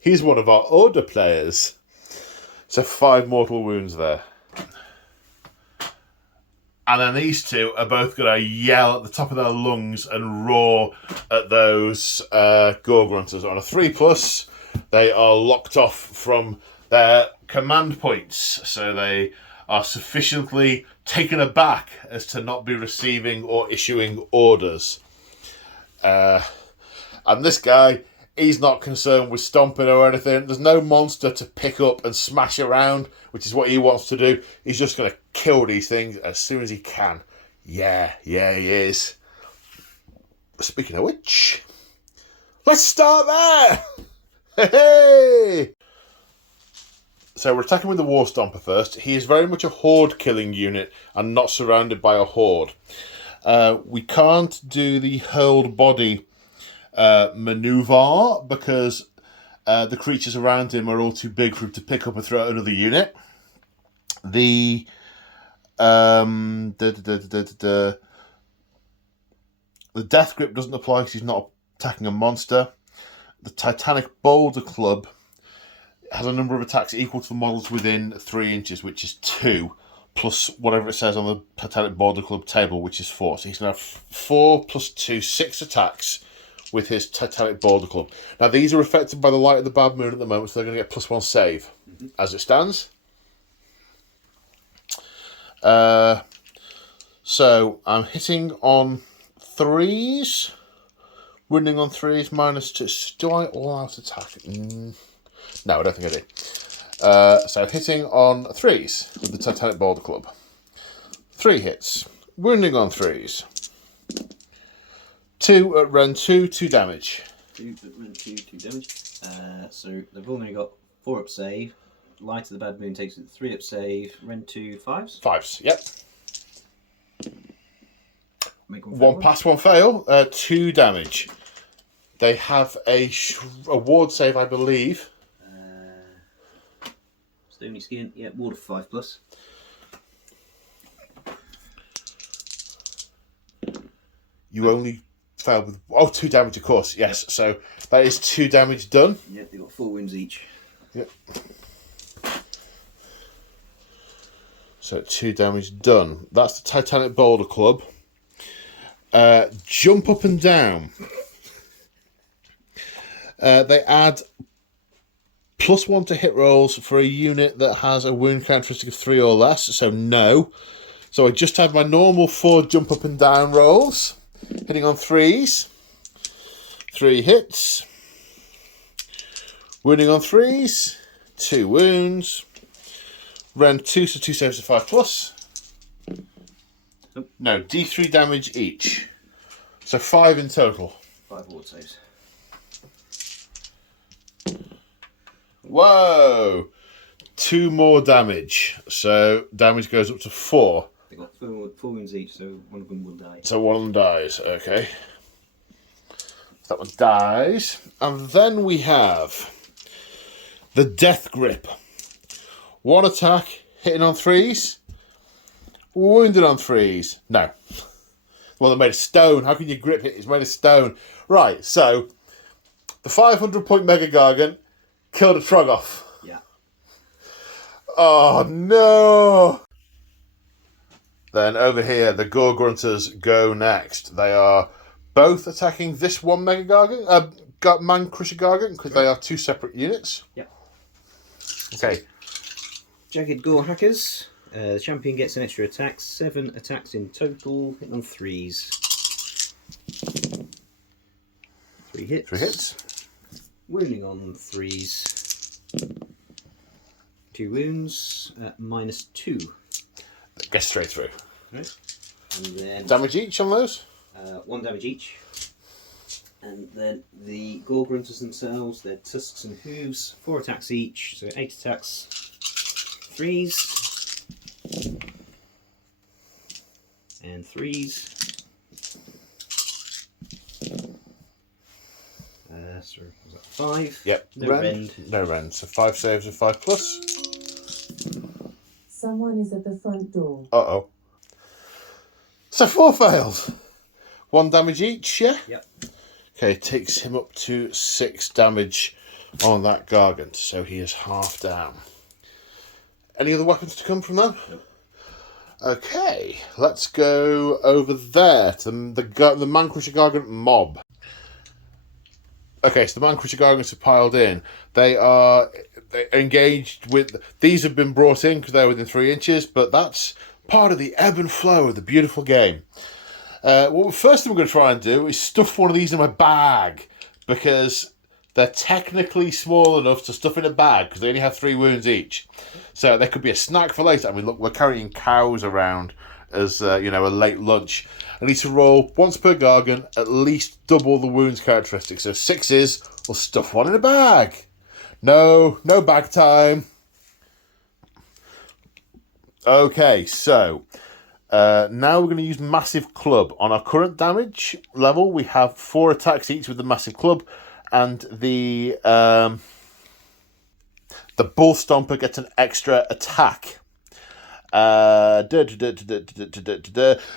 he's one of our Order players. So 5 mortal wounds there. And then these two are both going to yell at the top of their lungs and roar at those Gorgrunters. On a 3+, they are locked off from their command points. So they are sufficiently taken aback as to not be receiving or issuing orders. And this guy, he's not concerned with stomping or anything. There's no monster to pick up and smash around, which is what he wants to do. He's just going to kill these things as soon as he can. Yeah, he is. Speaking of which, let's start there. Hey! So we're attacking with the War Stomper first. He is very much a horde killing unit and not surrounded by a horde. We can't do the hurled body maneuver because the creatures around him are all too big for him to pick up and throw at another unit. The death grip doesn't apply because he's not attacking a monster. The Titanic Boulder Club has a number of attacks equal to the models within 3 inches, which is 2, plus whatever it says on the Titanic Boulder Club table, which is 4. So he's going to have 4 plus 2, 6 attacks with his Titanic Boulder Club. Now, these are affected by the light of the bad moon at the moment, so they're going to get +1 save as it stands. So I'm hitting on 3s, wounding on 3s, -2. Do I all out attack? No, I don't think I do. So hitting on 3s with the Titanic Boulder Club. 3 hits, wounding on 3s. 2 at run 2, 2 damage. 2 at run 2, 2 damage. So they've only got 4 up save. Light of the Bad Moon takes it 3 up save. Rend 2 5s. 5s, yep. Make 1 1 pass, 1 fail. 2 damage. They have a ward save, I believe. Stony Skin, yeah, ward of 5+. You only failed with 2 damage, of course. Yes, so that is 2 damage done. Yeah, they've got 4 wounds each. Yep. So 2 damage done. That's the Titanic Boulder Club. Jump up and down. They add +1 to hit rolls for a unit that has a wound characteristic of 3 or less. So no. So I just have my normal 4 jump up and down rolls. Hitting on 3s. 3 hits. Wounding on 3s. 2 wounds. Rend 2, so 2 saves of 5+. No, D3 damage each. So 5 in total. 5 ward saves. Whoa! 2 more damage. So damage goes up to 4. They've got 4 wounds each, so one of them will die. So one of them dies, okay. So that one dies. And then we have the Death Grip. 1 attack, hitting on 3s. Wounded on 3s. No. Well, they're made of stone. How can you grip it? It's made of stone. Right, so the 500-point Mega Gargant killed a Trogoth. Yeah. Oh, no. Then over here, the Gore Grunters go next. They are both attacking this one Mega Gargant, Man Crusher Gargant, because they are 2 separate units. Yep. Okay. Jagged Gore Hackers. The champion gets an extra attack. 7 attacks in total. Hitting on 3s. 3 hits. 3 hits. Wounding on 3s. 2 wounds. -2. Gets straight through. Right. And then Damage each on those? 1 damage each. And then the Gore Grunters themselves, their tusks and hooves, 4 attacks each, so 8 attacks. 3s. And 3s. Sorry, was that 5? Yep. No rend. No rend. So 5 saves of 5+. Someone is at the front door. Uh-oh. So 4 fails. 1 damage each, yeah? Yep. Okay, takes him up to 6 damage on that Gargant, so he is half down. Any other weapons to come from them? Nope. Okay, let's go over there to the Man Crusher Gargant mob. Okay, so the Man Crusher Gargants are piled in. They engaged with... These have been brought in because they're within 3 inches, but that's part of the ebb and flow of the beautiful game. First thing we're going to try and do is stuff one of these in my bag, because they're technically small enough to stuff in a bag because they only have 3 wounds each. So there could be a snack for later. I mean, look, we're carrying cows around as a late lunch. I need to roll once per Gargant, at least double the wounds characteristic. So 6s, we'll stuff one in a bag. No bag time. Okay, so Now we're going to use Massive Club. On our current damage level, we have 4 attacks each with the Massive Club, and the Bull Stomper gets an extra attack.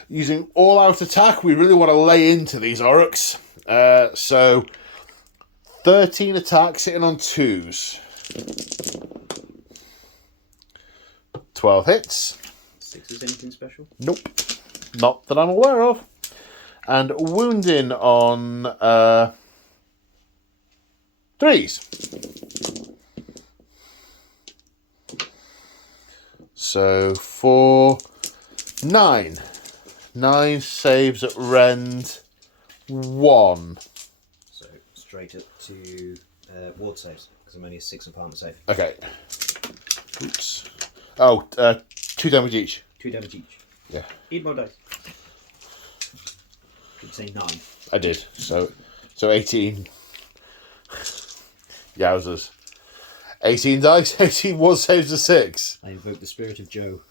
Using all-out attack, we really want to lay into these Orruks. So 13 attacks hitting on 2s. 12 hits. 6s, anything special? Nope. Not that I'm aware of. And wounding on 3s. So for 9. 9 saves at rend 1. So straight up to ward saves, because I'm only a 6 apartment save. Okay. Oops. Oh, 2 damage each. 2 damage each. Yeah. Need more dice. Could say 9. I did. So 18. Yowzers. 18 dice, 18 ward saves a 6. I invoke the spirit of Joe.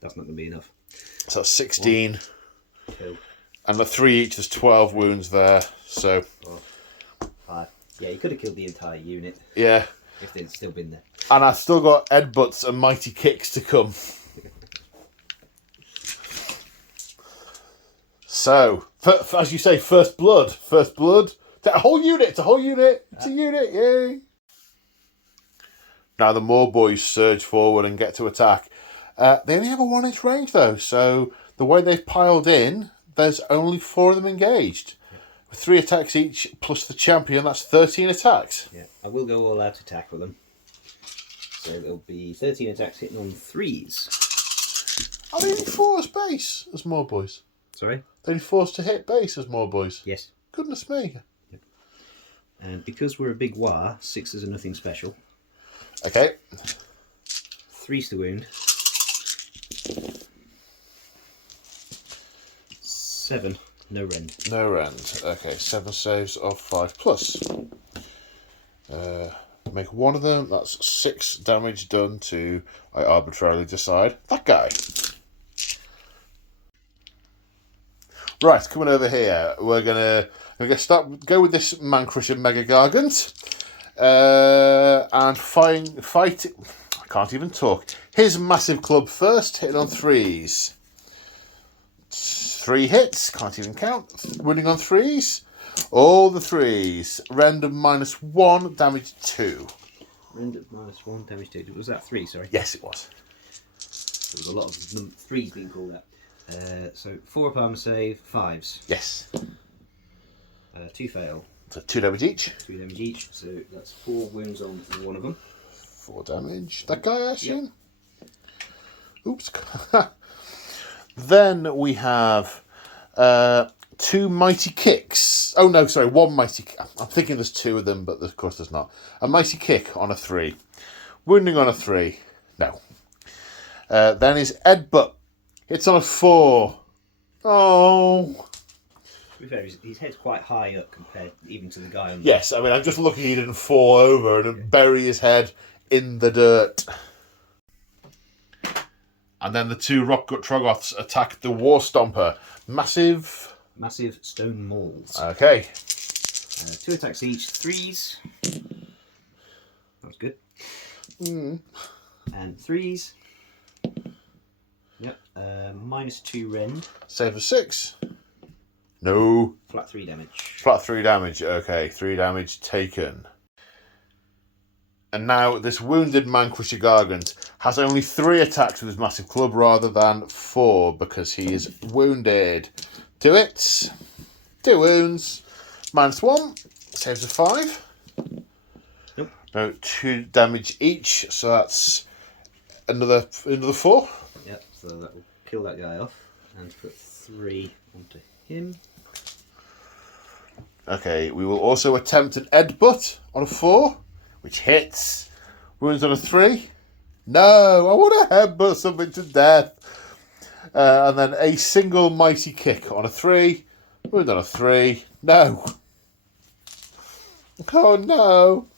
That's not going to be enough. So 16. 2. And the 3 each, there's 12 wounds there. So 4, 5. Yeah, you could have killed the entire unit yeah. if they'd still been there. And I've still got headbutts and mighty kicks to come. So, as you say, first blood. First blood. A whole unit. It's a whole unit. It's a unit. Yay. Now the more boys surge forward and get to attack. They only have a 1-inch range though. So the way they've piled in, there's only 4 of them engaged. With 3 attacks each plus the champion, that's 13 attacks. Yeah, I will go all out attack with them. So there'll be 13 attacks hitting on 3s. Are they only forced base as more boys? Sorry? They're only forced to hit base as more boys? Yes. Goodness me. And because we're a big war, 6s are nothing special. Okay. 3s to wound. 7, no rend. No rend. Okay, 7 saves of 5 plus. Make one of them. That's 6 damage done to, I arbitrarily decide, that guy. Right, coming over here, we're gonna go with this Man Crusher Mega Gargant, and fight. I can't even talk. His Massive Club first, hitting on 3s. 3 hits, can't even count. Winning on 3s. All the 3s. Random -1, damage 2. Rend of -1, damage 2. Was that 3, sorry? Yes, it was. There was a lot of 3s being called out. So 4 up armor save, 5s. Yes. 2 fail. So 2 damage each. 2 damage each, so that's 4 wounds on one of them. 4 damage. That guy, I assume? Yep. Oops. Then we have 2 mighty kicks. Oh no, sorry, 1 mighty kick. I'm thinking there's 2 of them, but of course there's not. A mighty kick on a 3. Wounding on a 3. No. Then his headbutt. It's on a 4. Oh. To be fair, his head's quite high up compared even to the guy on the... Yes, I mean, I'm just lucky he didn't fall over and bury his head in the dirt. And then the 2 Rockgut Troggoths attack the War Stomper. Massive stone mauls. Okay. 2 attacks each, 3s. That's good. And 3s. Yep. -2 rend. Save of 6. No. Flat 3 damage. Flat 3 damage. Okay, 3 damage taken. And now this wounded Man Crusher Gargant has only 3 attacks with his Massive Club rather than 4 because he is wounded. 2 hits. 2 wounds. -1. Saves of 5. Nope. No, 2 damage each. So that's another 4. Yep, so that will kill that guy off and put 3 onto him. Okay, we will also attempt an headbutt on a 4, which hits. Wounds on a 3. No, I want to headbutt something to death. And then a single mighty kick on a 3. Wound on a 3. No. Oh no.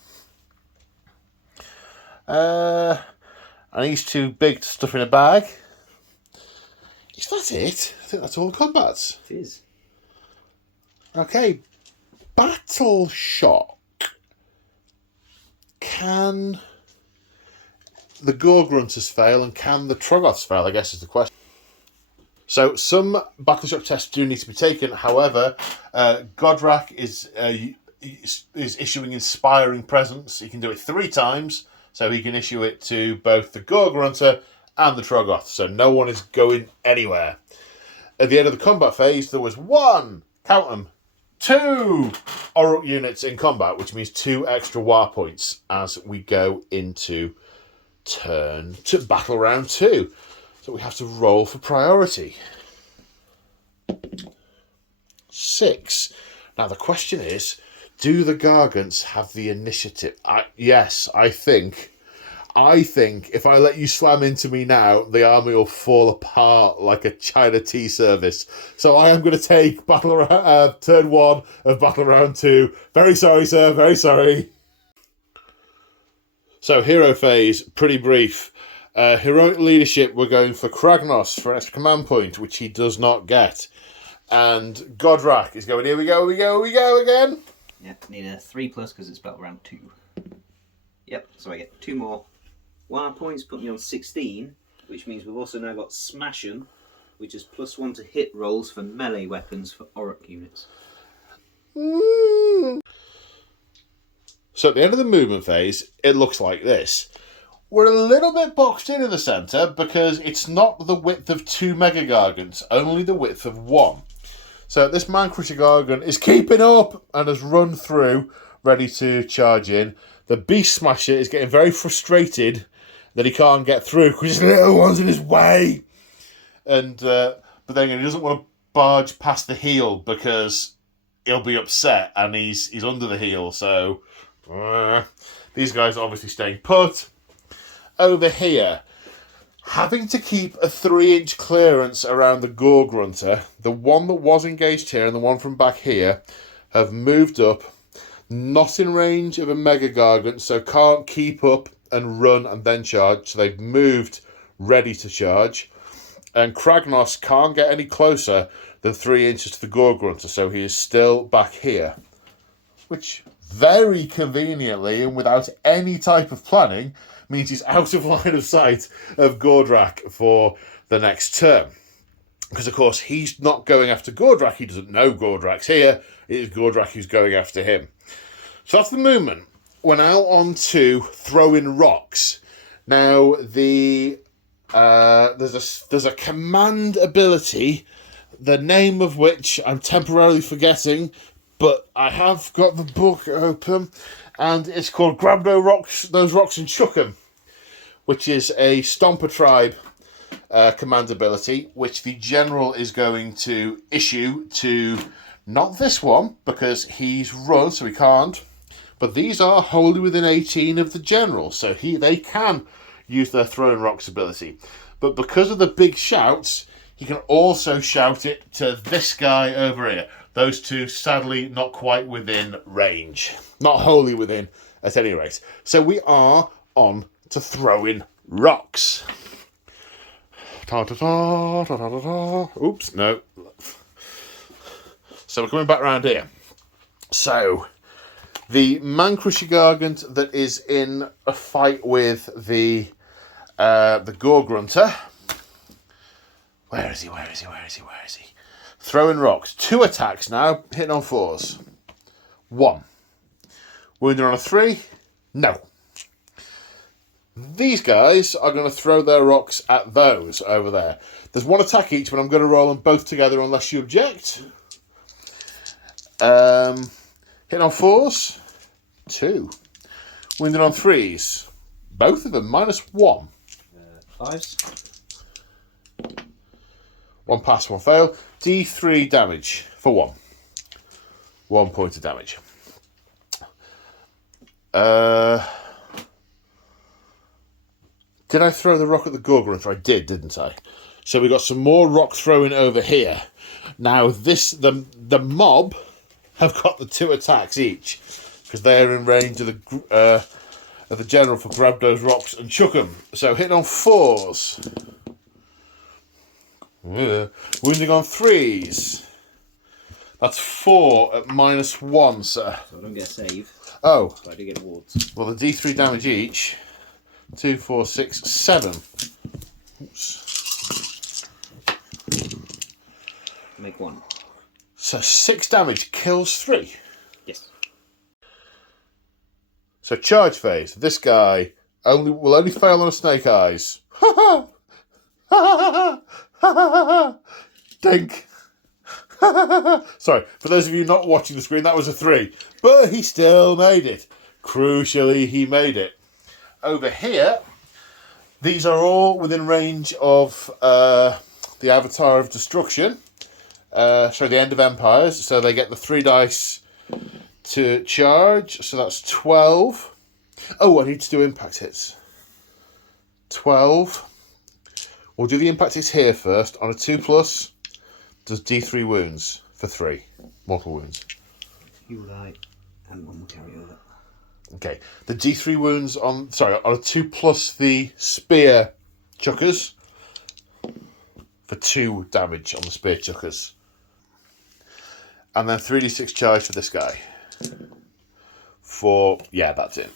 And he's too big to stuff in a bag. Is that it? I think that's all the combats. It is. Okay. Battle Shock. Can the Gorgrunters fail and can the Troggoths fail, I guess is the question. So some Battle Shock tests do need to be taken. However, Gordrak is issuing Inspiring Presence. He can do it 3 times. So he can issue it to both the Gorgrunter and the Troggoth. So no one is going anywhere. At the end of the combat phase, there was 1, count them, 2 Orruk units in combat, which means 2 extra war points as we go into battle round 2. So we have to roll for priority. 6. Now the question is, do the Gargants have the initiative? Yes, I think if I let you slam into me now, the army will fall apart like a China tea service. So I am going to take turn 1 of battle round 2. Very sorry, sir. Very sorry. So hero phase, pretty brief. Heroic leadership, we're going for Kragnos for an extra command point, which he does not get. And Gordrak is going, here we go again. Yep, need a 3+ because it's battle round 2. Yep, so I get 2 more war points, put me on 16, which means we've also now got Smashing, which is +1 to hit rolls for melee weapons for Orruk units. So at the end of the movement phase, it looks like this. We're a little bit boxed in the centre because it's not the width of 2 Mega Gargants, only the width of 1. So this Man Crusher Gargant is keeping up and has run through, ready to charge in. The Beast Smasher is getting very frustrated that he can't get through because his little one's in his way. And but then he doesn't want to barge past the heel because he'll be upset and he's under the heel. So these guys are obviously staying put. Over here, having to keep a 3-inch clearance around the Gorgrunter, the one that was engaged here and the one from back here have moved up, not in range of a Mega Gargant, so can't keep up and run and then charge. So they've moved ready to charge. And Kragnos can't get any closer than 3 inches to the Gorgrunter, so he is still back here. Which, very conveniently and without any type of planning, means he's out of line of sight of Gordrak for the next turn. Because, of course, he's not going after Gordrak. He doesn't know Gordrak's here. It is Gordrak who's going after him. So that's the movement. We're now on to throwing rocks. Now, there's a command ability, the name of which I'm temporarily forgetting, but I have got the book open, and it's called Grab those rocks and chuck 'em, which is a Stomper Tribe command ability, which the General is going to issue to, not this one, because he's run, so he can't, but these are wholly within 18 of the General, so they can use their throwing rocks ability. But because of the big shouts, he can also shout it to this guy over here. Those two, sadly, not quite within range. Not wholly within, at any rate. So we are on to throwing rocks. Ta-ta-ta, ta-ta-ta-ta. Oops, no. So we're coming back around here. So, the Man Crusher Gargant that is in a fight with the Gorgrunter. Where is he? Throwing rocks. 2 attacks now, hitting on 4s. 1. Wounded on a 3? No. These guys are going to throw their rocks at those over there. There's 1 attack each, but I'm going to roll them both together unless you object. Hitting on 4s? 2. Wounded on 3s? Both of them, -1. 5s. 1 pass, 1 fail. D3 damage for 1. 1 point of damage. Did I throw the rock at the Gorgrunter? I did, didn't I? So we got some more rock throwing over here. Now the mob have got the 2 attacks each because they're in range of of the general for grab those rocks and chuck them. So hitting on 4s. Wounding on 3s. That's 4 at -1, sir. So I don't get a save. Oh. But I do get awards. Well, the D3 damage each. 2, 4, 6, 7. Oops. Make 1. So 6 damage kills 3. Yes. So charge phase. This guy will only fail on a snake eyes. Ha ha! Ha ha ha ha! Dink! Sorry, for those of you not watching the screen, that was a 3. But he still made it. Crucially, he made it. Over here, these are all within range of the Avatar of Destruction. The End of Empires. So they get the 3 dice to charge. So that's 12. Oh, I need to do impact hits. 12. We'll do the impact hits here first. On a 2+, does D3 wounds for 3 mortal wounds. You lie, and 1 will carry over. Okay, the D3 wounds on a 2+ the spear chuckers for 2 damage on the spear chuckers, and then 3d6 charge for this guy. That's it.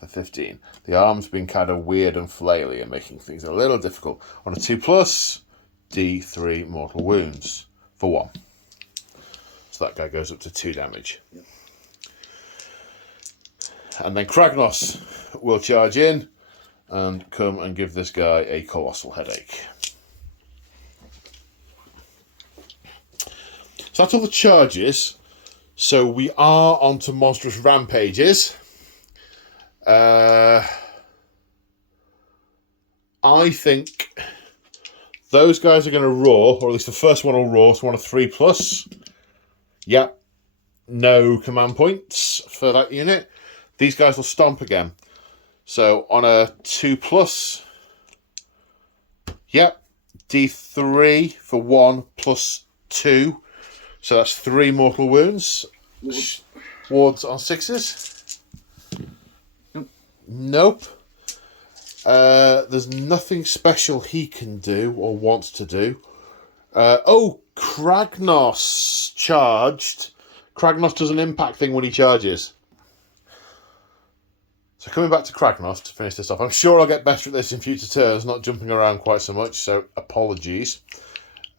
For 15. The arm's been kind of weird and flaily and making things a little difficult. On a 2+, D3 mortal wounds for 1. So that guy goes up to 2 damage. Yep. And then Kragnos will charge in and come and give this guy a colossal headache. So that's all the charges. So we are on to monstrous rampages. I think those guys are going to roar, or at least the first one will roar, so on a 3+. Yep. No command points for that unit. These guys will stomp again. So on a 2+. Yep. D3 for 1 + 2. So that's 3 mortal wounds. Wards on 6s. Nope. There's nothing special he can do or wants to do. Kragnos charged. Kragnos does an impact thing when he charges. So coming back to Kragnos to finish this off. I'm sure I'll get better at this in future turns, not jumping around quite so much, so apologies.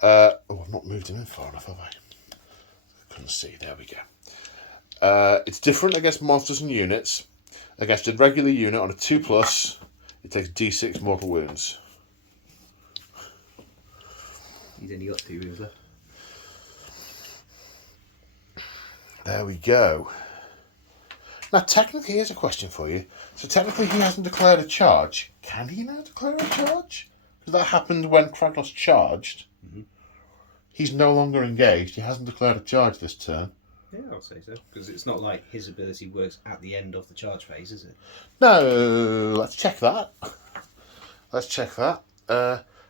I've not moved him in far enough, have I? Couldn't see. There we go. It's different against monsters and units. Against a regular unit on a 2+, it takes D6 mortal wounds. He's only got 2 wounds left. There we go. Now, technically, here's a question for you. So, technically, he hasn't declared a charge. Can he now declare a charge? Because that happened when Kragnos charged. Mm-hmm. He's no longer engaged. He hasn't declared a charge this turn. Yeah, I would say so. Because it's not like his ability works at the end of the charge phase, is it? No, let's check that. Let's check that.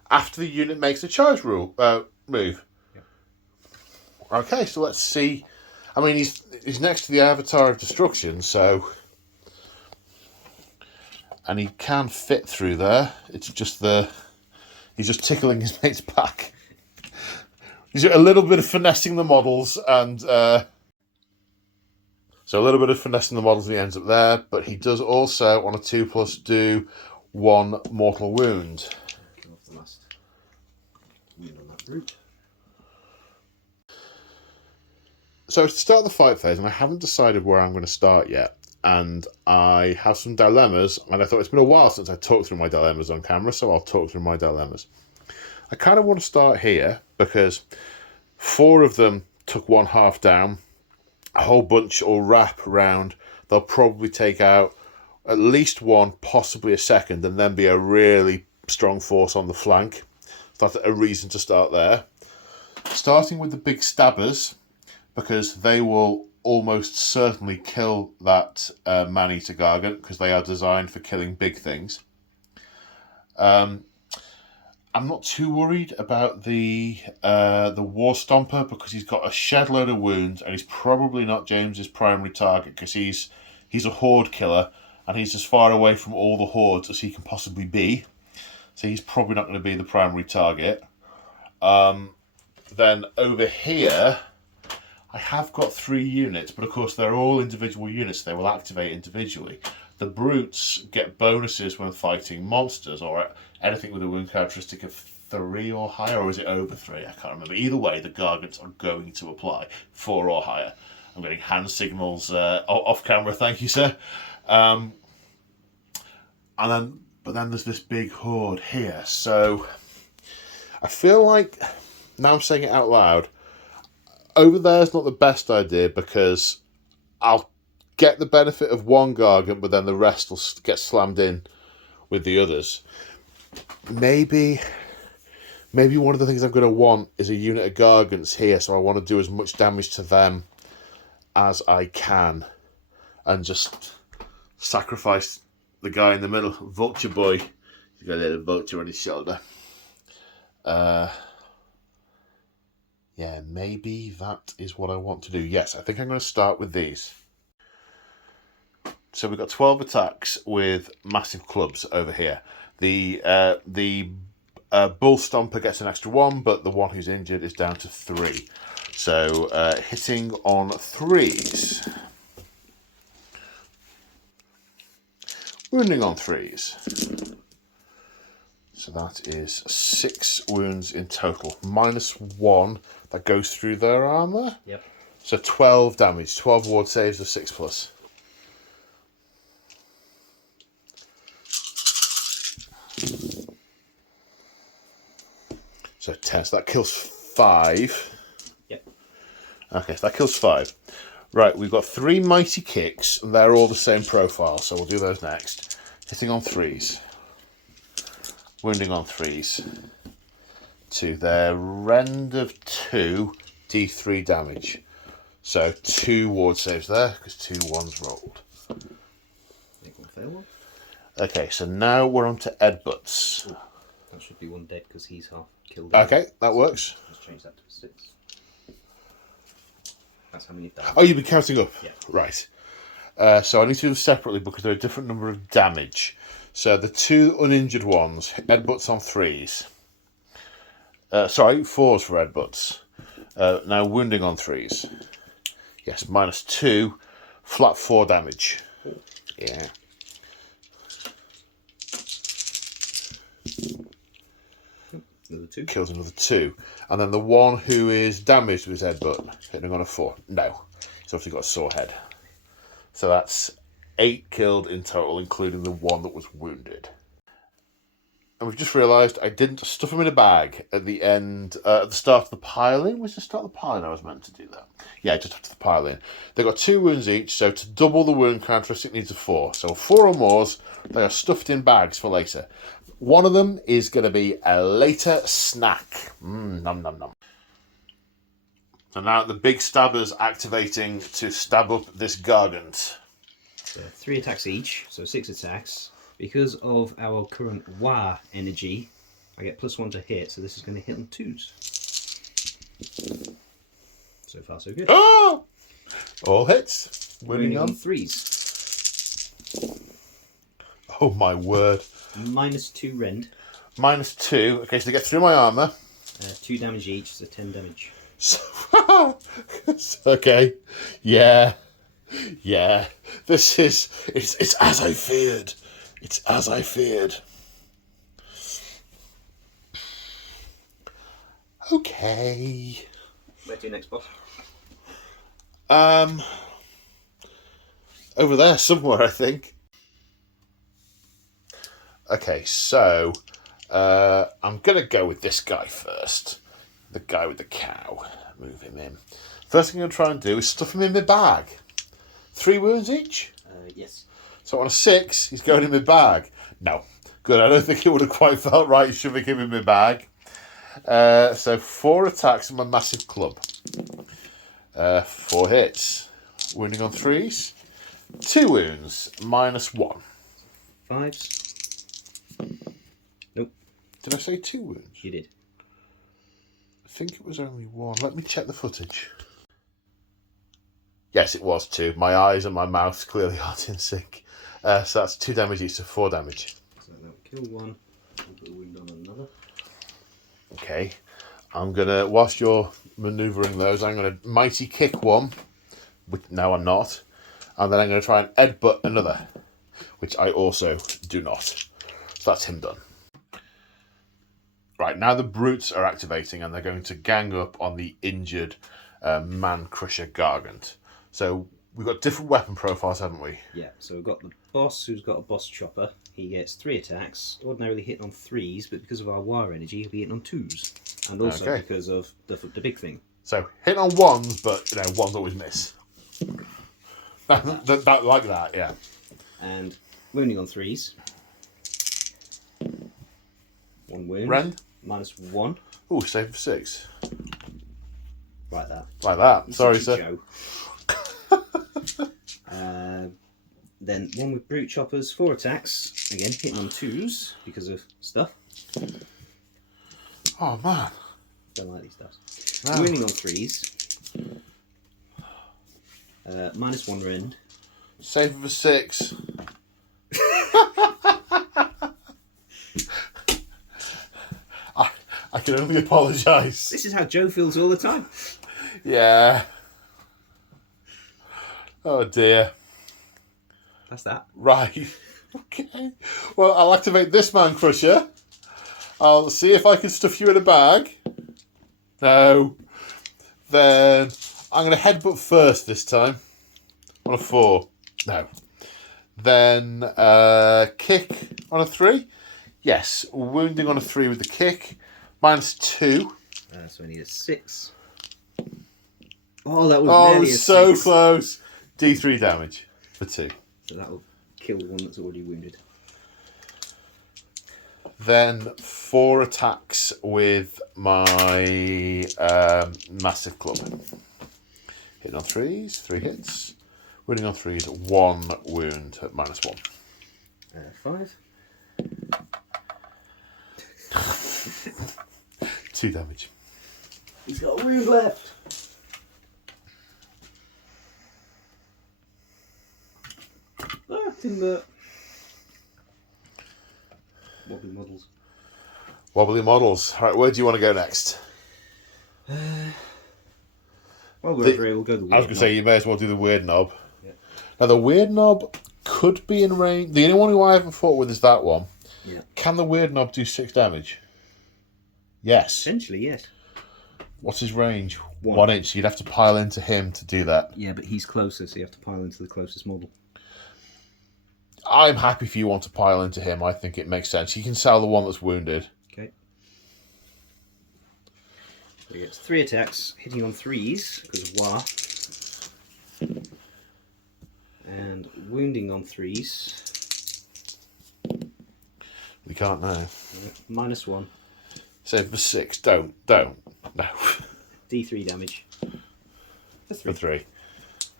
After the unit makes a charge move. Yeah. Okay, so let's see. I mean, he's next to the Avatar of Destruction, so... And he can fit through there. It's just he's just tickling his mate's back. He's a little bit of finessing the models, and... So a little bit of finessing the models, and he ends up there. But he does also, on a 2+, do 1 mortal wound. Off the last wound on that route. So to start the fight phase, and I haven't decided where I'm going to start yet, and I have some dilemmas, and I thought it's been a while since I talked through my dilemmas on camera, so I'll talk through my dilemmas. I kind of want to start here, because 4 of them took 1 half down, a whole bunch will wrap around, they'll probably take out at least 1, possibly a second, and then be a really strong force on the flank. So that's a reason to start there. Starting with the big stabbers, because they will almost certainly kill that man-eater gargant, because they are designed for killing big things. I'm not too worried about the War Stomper, because he's got a shed load of wounds, and he's probably not James's primary target, because he's a horde killer, and he's as far away from all the hordes as he can possibly be. So he's probably not going to be the primary target. Then over here, I have got 3 units, but of course they're all individual units. They will activate individually. The brutes get bonuses when fighting monsters or anything with a wound characteristic of 3 or higher, or is it over 3? I can't remember. Either way, the gargants are going to apply 4 or higher. I'm getting hand signals off camera. Thank you, sir. But then there's this big horde here. So I feel like, now I'm saying it out loud, over there is not the best idea because I'll get the benefit of one gargant, but then the rest will get slammed in with the others. Maybe one of the things I'm going to want is a unit of gargants here, so I want to do as much damage to them as I can and just sacrifice the guy in the middle. Vulture boy. He's got a little vulture on his shoulder. Yeah, maybe that is what I want to do. Yes, I think I'm going to start with these. So we've got 12 attacks with massive clubs over here. The bull stomper gets an extra 1, but the one who's injured is down to 3. So hitting on 3s. Wounding on 3s. So that is 6 wounds in total. -1 that goes through their armour. Yep. So 12 damage. 12 ward saves of 6+. So 10. So that kills 5. Yep. Okay, so that kills 5. Right, we've got 3 mighty kicks, and they're all the same profile, so we'll do those next. Hitting on 3s. Wounding on 3s. To their rend of 2, d3 damage. So 2 ward saves there, because 2 1s rolled. Make one fail one. Okay, so now we're on to Edbutts. Ooh, that should be 1 dead because he's half killed. Okay, that works. Let's change that to a 6. That's how many you've done. Oh, you've been counting up? Yeah. Right. So I need to do them separately because they're a different number of damage. So the 2 uninjured ones, Edbutts on 3s. Sorry, 4s for Edbutts. Now wounding on 3s. Yes, -2, flat 4 damage. Yeah. Another 2. Kills another 2. And then the one who is damaged with his headbutt, hitting on a 4. No. He's obviously got a sore head. So that's 8 killed in total, including the one that was wounded. And we've just realised I didn't stuff them in a bag at the end, at the start of the pile-in. Was the start of the pile-in I was meant to do that? Yeah, just after the pile-in. They've got 2 wounds each, so to double the wound characteristic needs a 4. So 4 or more, they are stuffed in bags for later. One of them is going to be a later snack. Nom nom nom. So now the big stabber's activating to stab up this gargant. So 3 attacks each, so 6 attacks. Because of our current Wa energy, I get +1 to hit, so this is going to hit on 2s. So far, so good. Oh! All hits. Wounding on 3s. Oh my word. -2 rend. -2. Okay, so they get through my armour. 2 damage each, so 10 damage. So, okay. Yeah. Yeah. This is... It's as I feared. It's as I feared. Okay. Where to next, boss? Over there somewhere, I think. Okay, so I'm going to go with this guy first. The guy with the cow. Move him in. First thing I'm going to try and do is stuff him in my bag. 3 wounds each? Yes. So on a 6, he's going in my bag. No. Good, I don't think it would have quite felt right shoving him in my bag. So 4 attacks with my massive club. 4 hits. Wounding on 3s. 2 wounds. -1. 5s. Nope. Did I say 2 wounds? You did. I think it was only 1. Let me check the footage. Yes, it was 2. My eyes and my mouth clearly aren't in sync. So that's 2 damage each, so 4 damage. So that'll kill one. I'll put a wound on another. Okay. I'm going to, whilst you're manoeuvring those, I'm going to mighty kick one. Which, no, I'm not. And then I'm going to try and headbutt another, which I also do not. So that's him done. Right, now the brutes are activating and they're going to gang up on the injured man-crusher Gargant. So we've got different weapon profiles, haven't we? Yeah, so we've got the boss who's got a boss chopper. He gets 3 attacks, ordinarily hitting on 3s, but because of our wire energy, he'll be hitting on 2s. And also because of the big thing. So hitting on 1s, but 1s always miss. that like that, yeah. And wounding on 3s. 1 wound. Rend? -1. Oh, save for 6. Like that. Like that. He's Sorry, such a sir. Joe. Then 1 with brute choppers, 4 attacks. Again, hitting on 2s because of stuff. Oh, man. Don't like these stuff. No. Wounding on 3s. -1 rend. Save for 6. I can only apologise. This is how Joe feels all the time. Yeah. Oh dear. That's that. Right. Okay. Well, I'll activate this man crusher. I'll see if I can stuff you in a bag. No. Then I'm going to headbutt first this time. On a 4. No. Then kick on a 3. Yes. Wounding on a 3 with the kick. -2. So I need a 6. Oh, that was nearly a 6. So close. D3 damage for 2. So that will kill the one that's already wounded. Then 4 attacks with my massive club. Hitting on 3s, 3 hits. Wounding on 3s, 1 wound at -1. 5. 2 damage. He's got a wound left. Ah, timber. Wobbly models. Wobbly models. All right, where do you want to go next? Well, we're over here. We'll go the weird I was going to say, you may as well do the weird knob. Yeah. Now, the weird knob could be in range. The only one who I haven't fought with is that one. Yeah. Can the weird knob do 6 damage? Yes. Essentially, yes. What's his range? 1. 1 inch. You'd have to pile into him to do that. Yeah, but he's closer, so you have to pile into the closest model. I'm happy if you want to pile into him. I think it makes sense. You can sell the one that's wounded. Okay. So he gets 3 attacks, hitting on 3s because of War. And wounding on 3s. We can't know. -1. Save for 6. Don't. No. D3 damage. For 3.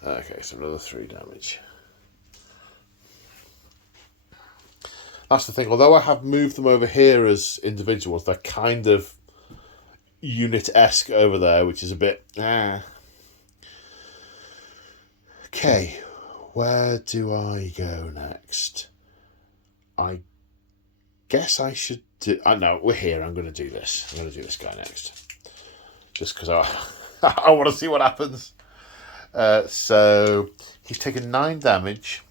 Okay, so another 3 damage. That's the thing. Although I have moved them over here as individuals, they're kind of unit-esque over there, which is a bit... Okay, where do I go next? I guess I should do... No, we're here. I'm going to do this. I'm going to do this guy next. Just because I want to see what happens. So he's taken 9 damage.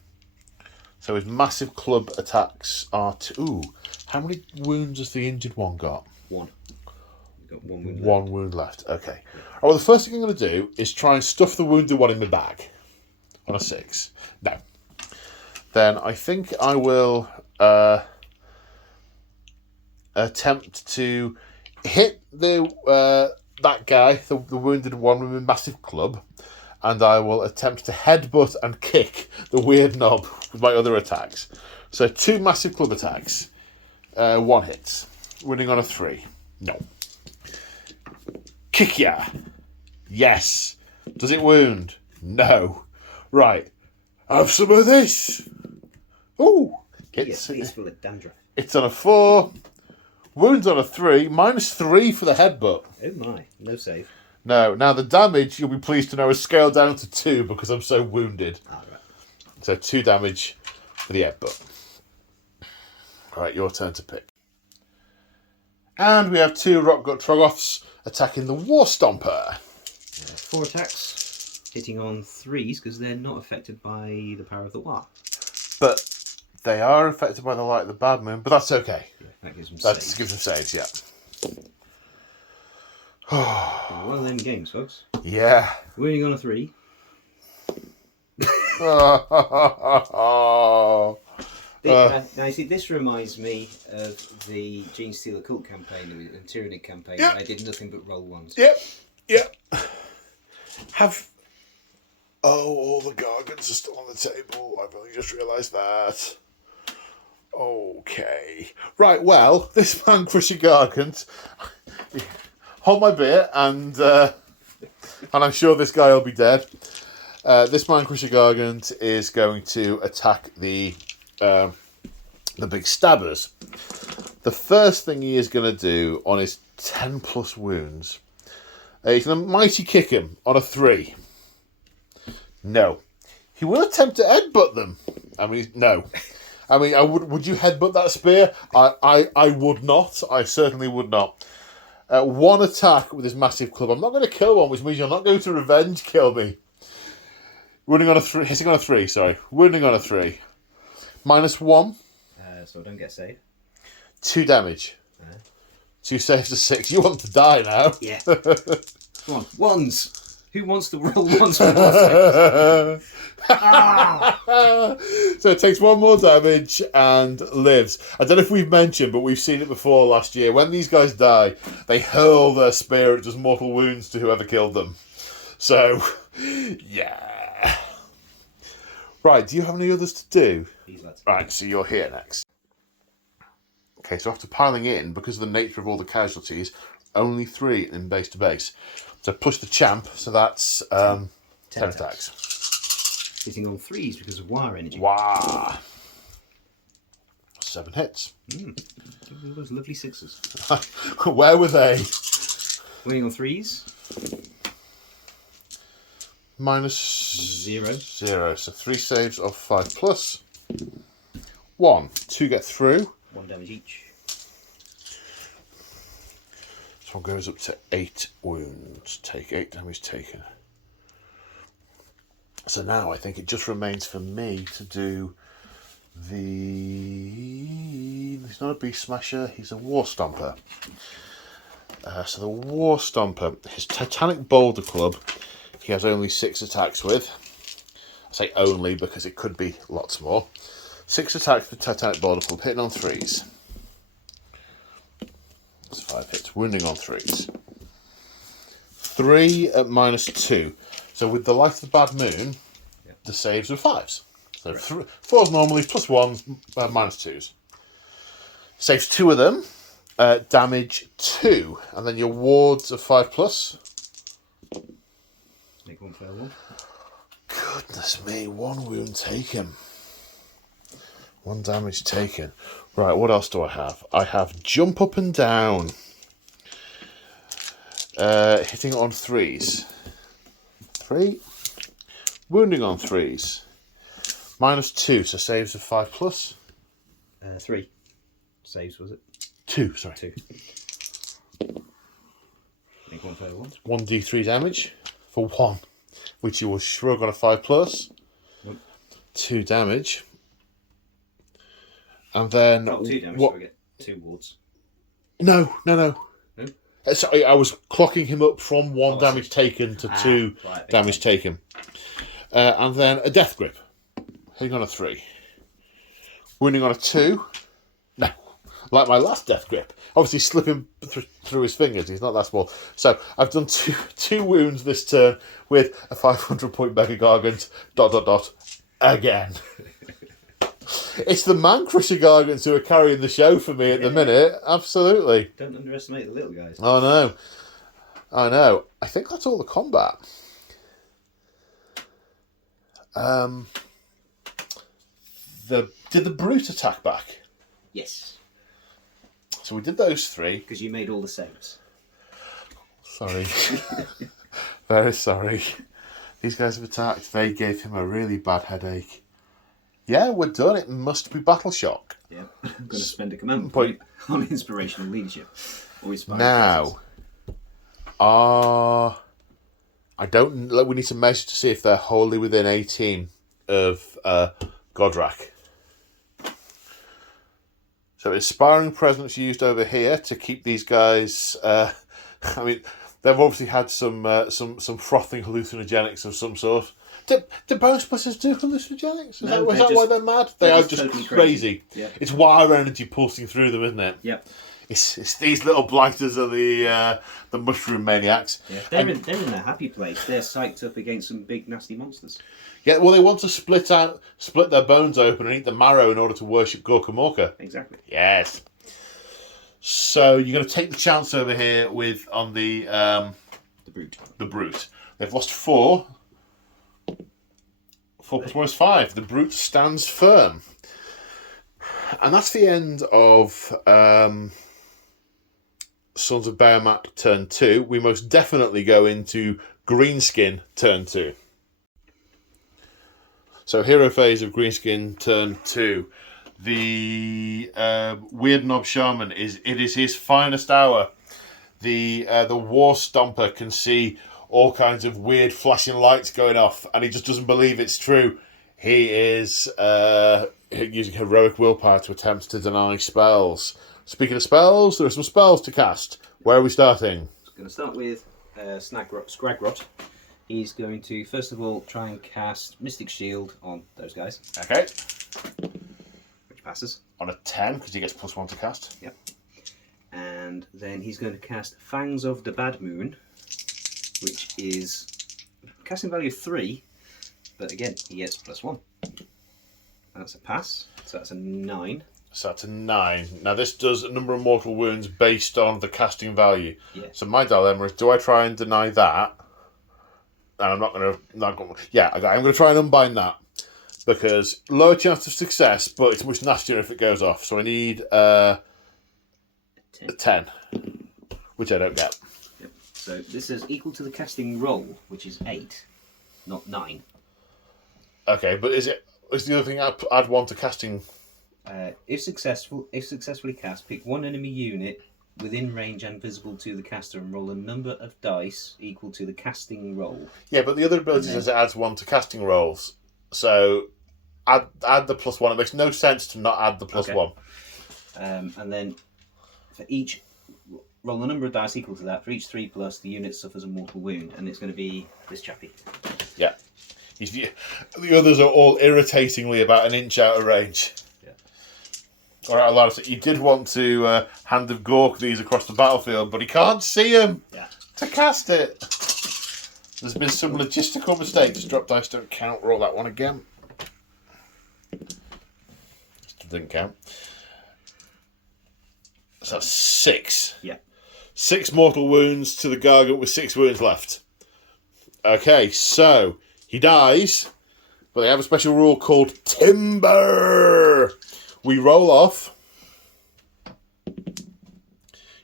So his massive club attacks are 2. Ooh, how many wounds has the injured one got? 1. You've got 1 wound left. 1 wound left. Okay. Oh, well, the first thing I'm going to do is try and stuff the wounded one in my bag. On a 6. No. Then I think I will attempt to hit the that guy, the wounded one, with a massive club, and I will attempt to headbutt and kick the weird knob with my other attacks. So 2 massive club attacks, 1 hits, winning on a 3. No. Kick ya. Yes. Does it wound? No. Right. Have some of this. Ooh. Yes, it's full of dandruff. It's on a 4. Wounds on a 3. -3 for the headbutt. Oh my, no save. No. Now the damage, you'll be pleased to know, is scaled down to 2 because I'm so wounded. Ah, right. So 2 damage for the headbutt. Alright, your turn to pick. And we have 2 Rockgut Troggoths attacking the War Stomper. 4 attacks, hitting on 3s because they're not affected by the power of the War. But they are affected by the light of the bad moon, but that's okay. Yeah, that gives them That saves. gives them saves, yeah. One of them games, folks. Yeah. Winning on a 3. Now, you see, this reminds me of the Gene Stealer Cult campaign and Tyranid campaign, Yep. where I did nothing but roll ones. Yep. All the gargants are still on the table. I've only just realised that. Okay. Right, well, this man Crusher Gargant. Hold my beer, and I'm sure this guy will be dead. This man Crusher Gargant is going to attack the big stabbers. The first thing he is going to do on his 10 plus wounds, he's going to mighty kick him on a 3. No. He will attempt to headbutt them. No. Would you headbutt that spear? I would not. I certainly would not. 1 attack with his massive club. I'm not going to kill one, which means you're not going to revenge kill me. Wounding on a 3. Hitting on a 3, sorry. Wounding on a 3. -1. So don't get saved. 2 damage. 2 saves to 6. You want to die now. Yeah. Come on, ones. Who wants to roll ones for more? So it takes 1 more damage and lives. I don't know if we've mentioned, but we've seen it before last year. When these guys die, they hurl their spear at just mortal wounds to whoever killed them. So, yeah. Right, do you have any others to do? These lads. Right, so you're here next. Okay, so after piling in, because of the nature of all the casualties, only 3 in base to base. So push the champ, so that's 10 attacks. Hitting on 3s because of War energy. Wow. 7 hits. All those lovely 6s. Where were they? Winning on 3s. -0. -0. So 3 saves of 5 plus. 1. 2 get through. 1 damage each. This one goes up to 8 wounds. Take 8 damage taken. So now I think it just remains for me to do he's not a beast smasher, he's a war stomper. So the war stomper, his Titanic Boulder Club, he has only 6 attacks with. I say only because it could be lots more. 6 attacks with Titanic Boulder Club, hitting on 3s. That's 5 hits, wounding on 3s. 3 at -2. So with the light of the bad moon, the saves are 5s. So 4s normally, +1s, -2s. Saves 2 of them, damage 2, and then your wards are 5 plus. Make 1 fail 1. Goodness me, 1 wound taken. 1 damage taken. Right, what else do I have? I have jump up and down. Hitting on 3s. 3. Wounding on 3s. -2, so saves of 5 plus. 3. Saves, was it? 2, sorry. 2. Make 1 fail 1. 1d3 damage for 1, which you will shrug on a 5 plus. Nope. 2 damage. And then... Oh, 2 damage, so I get 2 wards. No. No? Sorry, I was clocking him up from 1 damage taken to 2 right, damage taken. And then a death grip. Hitting on a 3. Wounding on a 2. No. Like my last death grip. Obviously slipping through his fingers. He's not that small. So I've done two wounds this turn with a 500 point Mega Gargant. ... Again. It's the Man Crusher Gargants who are carrying the show for me at the minute. Absolutely. Don't underestimate the little guys. Oh no. I know. I think that's all the combat. Did the brute attack back? Yes. So we did those 3. Because you made all the saves. Sorry. Very sorry. These guys have attacked. They gave him a really bad headache. Yeah, we're done. It must be Battle Shock. Yeah, I'm going to spend a command point on inspirational leadership. Or now, I don't. We need to measure to see if they're wholly within 18 of Gordrak. So, inspiring presence used over here to keep these guys. I mean, they've obviously had some frothing hallucinogenics of some sort. Do bone splitters do hallucinogenics? Is that why they're mad? They are just totally crazy. Yeah. It's wire energy pulsing through them, isn't it? Yep. It's these little blighters are the mushroom maniacs. Yeah. They're in their happy place. They're psyched up against some big nasty monsters. Yeah, well, they want to split their bones open and eat the marrow in order to worship Gorkamorka. Exactly. Yes. So you're going to take the chance over here on the brute. The brute. They've lost 4. 4 plus 1 is 5. The brute stands firm. And that's the end of Sons of Behemat turn 2. We most definitely go into Greenskin turn 2. So hero phase of Greenskin turn 2. The Weird Knob Shaman is his finest hour. The War Stomper can see all kinds of weird flashing lights going off, and he just doesn't believe it's true. He is using heroic willpower to attempt to deny spells. Speaking of spells, there are some spells to cast. Where are we starting? I'm going to start with Scragrot. He's going to, first of all, try and cast Mystic Shield on those guys. Okay. Which passes. On a 10, because he gets +1 to cast. Yep. And then he's going to cast Fangs of the Bad Moon, which is casting value 3, but again, he gets +1. That's a pass, so that's a 9. So that's a 9. Now this does a number of mortal wounds based on the casting value. Yeah. So my dilemma is, do I try and deny that? And I'm not going to... Yeah, I'm going to try and unbind that. Because lower chance of success, but it's much nastier if it goes off. So I need a 10, which I don't get. Yep. So this is equal to the casting roll, which is 8, not 9. Okay, but is the other thing add 1 to casting? If successfully cast, pick one enemy unit within range and visible to the caster and roll a number of dice equal to the casting roll. Yeah, but the other ability says it adds 1 to casting rolls. So add the +1. It makes no sense to not add the +1. And then for each, roll a number of dice equal to that. For each 3+, the unit suffers a mortal wound, and it's going to be this chappy. Yeah. The others are all irritatingly about an inch out of range. All right, Alara, so you did want to Hand of Gork these across the battlefield, but he can't see them to cast it. There's been some logistical mistakes. Drop dice don't count. Roll that one again. Still didn't count. So that's 6. Yeah. 6 mortal wounds to the Gargant with 6 wounds left. Okay, so he dies, but they have a special rule called Timber. We roll off,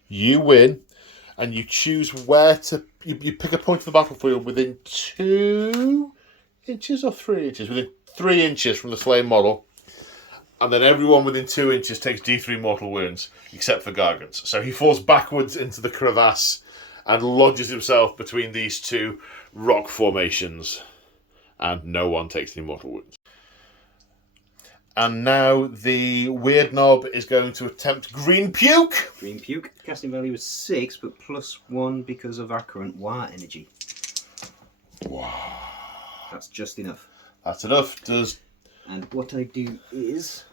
you win, and you choose where to... You pick a point of the battlefield within 2 inches or 3 inches? Within 3 inches from the slain model. And then everyone within 2 inches takes D3 mortal wounds, except for Gargants. So he falls backwards into the crevasse and lodges himself between these 2 rock formations. And no one takes any mortal wounds. And now the Weird Knob is going to attempt Green Puke. Green Puke. Casting value is 6, but +1 because of our current wire energy. Wow. That's just enough. That's enough. And what I do is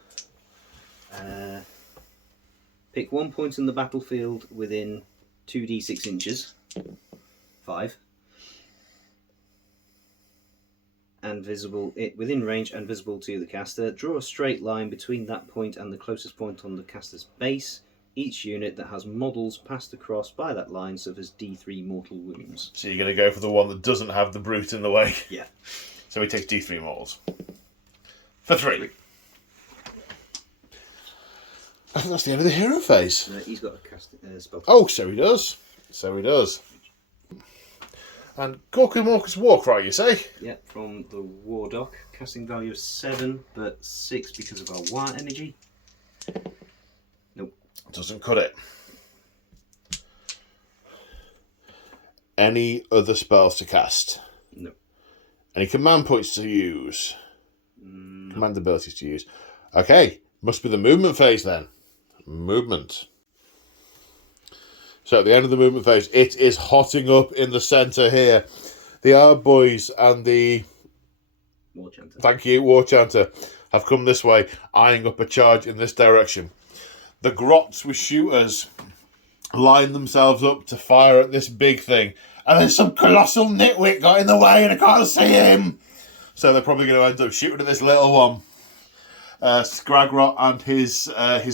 pick 1 point on the battlefield within 2d6 inches. 5. And visible within range and visible to the caster. Draw a straight line between that point and the closest point on the caster's base. Each unit that has models passed across by that line suffers D3 mortal wounds. So you're going to go for the one that doesn't have the brute in the way. Yeah. So he takes D3 mortals. For 3. I think that's the end of the hero phase. He's got a cast spell. Oh, so he does. So he does. And Gorky Morcus Warcry, you say? Yep, from the War Dock. Casting value of 7, but 6 because of our War energy. Nope. Doesn't cut it. Any other spells to cast? No. Any command points to use? No. Command abilities to use. Okay, must be the movement phase then. Movement. So at the end of the movement phase, it is hotting up in the centre here. The Ard Boys and the War Chanter. Thank you, War Chanter, have come this way, eyeing up a charge in this direction. The Grots with shooters line themselves up to fire at this big thing. And then some colossal nitwit got in the way and I can't see him. So they're probably going to end up shooting at this little one. Skragrot and his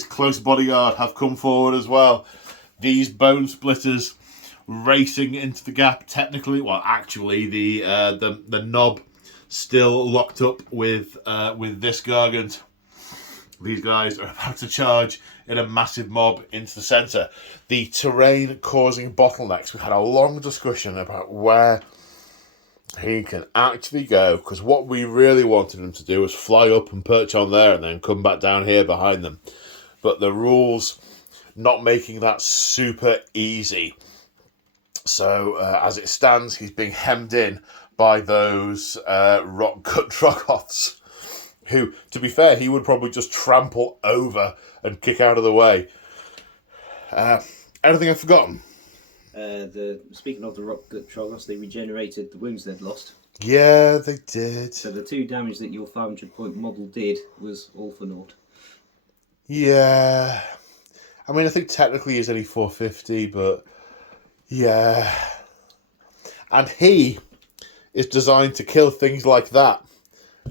close bodyguard have come forward as well. These bone splitters racing into the gap. Technically, well, actually, the knob still locked up with this gargant. These guys are about to charge in a massive mob into the centre. The terrain causing bottlenecks. We had a long discussion about where he can actually go, because what we really wanted him to do was fly up and perch on there and then come back down here behind them. But the rules not making that super easy. So as it stands, he's being hemmed in by those rock cut Troggoths, who, to be fair, he would probably just trample over and kick out of the way. Anything I've forgotten? Speaking of the rock gut Troggoths, they regenerated the wounds they'd lost. Yeah, they did. So the 2 damage that your 500 point model did was all for naught. Yeah. I mean, I think technically he's only 450, but yeah. And he is designed to kill things like that.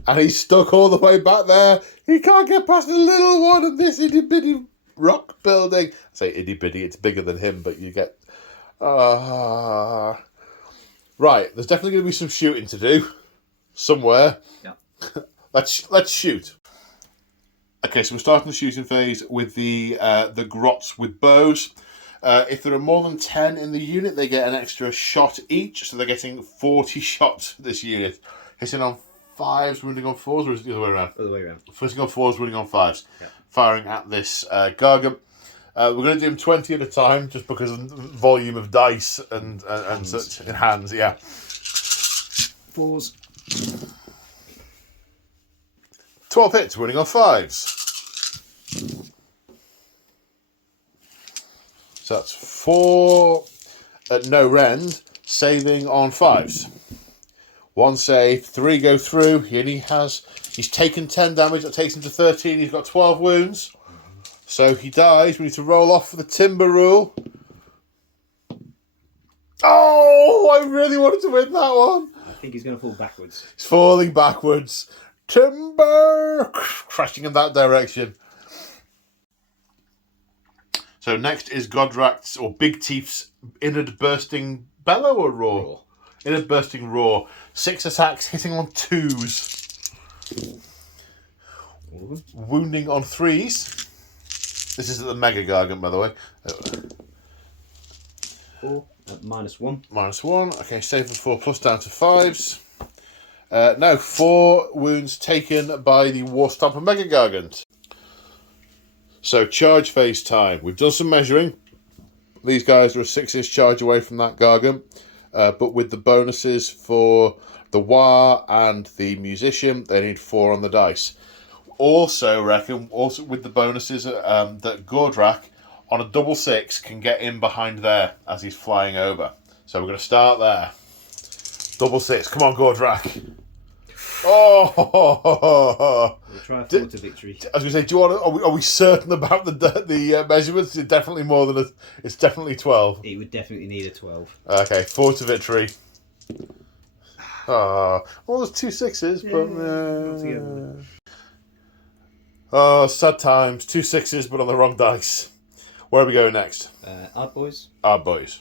And he's stuck all the way back there. He can't get past the little one of this itty-bitty rock building. I say itty-bitty, it's bigger than him, but you get... Right, there's definitely going to be some shooting to do. Somewhere. Yeah. Let's shoot. Okay, so we're starting the shooting phase with the Grots with bows. If there are more than 10 in the unit, they get an extra shot each, so they're getting 40 shots for this unit. Hitting on 5s, wounding on 4s, or is it the other way around? Other way around. Hitting on 4s, wounding on 5s. Yeah. Firing Firing at this Gargant. We're going to do them 20 at a time, just because of the volume of dice and such in hands, yeah. 4s. 12 hits, winning on 5s. So that's 4 at no rend, saving on 5s. 1 save, 3 go through, and he's taken 10 damage, that takes him to 13, he's got 12 wounds. So he dies, we need to roll off for the timber rule. Oh, I really wanted to win that one. I think he's going to fall backwards. He's falling backwards. Timber! Crashing in that direction. So next is Gordrak's, or Big Teeth's, Inward Bursting Bellow or Roar? Inward Bursting Roar. 6 attacks, hitting on 2s. Wounding on 3s. This is the Mega Gargant, by the way. 4 at -1. -1. Okay, save for 4 plus down to 5s. No, 4 wounds taken by the War Stomper Mega Gargant. So, charge phase time. We've done some measuring. These guys are a 6-inch charge away from that Gargant. But with the bonuses for the War and the Musician, they need 4 on the dice. Also with the bonuses that Gordrak, on a double 6, can get in behind there as he's flying over. So we're going to start there. Double 6. Come on, Gordrak. Oh! We'll try 4 to victory. I was going to say, do you want? Are we certain about the measurements? It's definitely more than it's definitely 12. He would definitely need a 12. Okay, 4 to victory. Well, there's 2 6s, but sad times. 2 6s, but on the wrong dice. Where are we going next? Ard Boys. Ard Boys.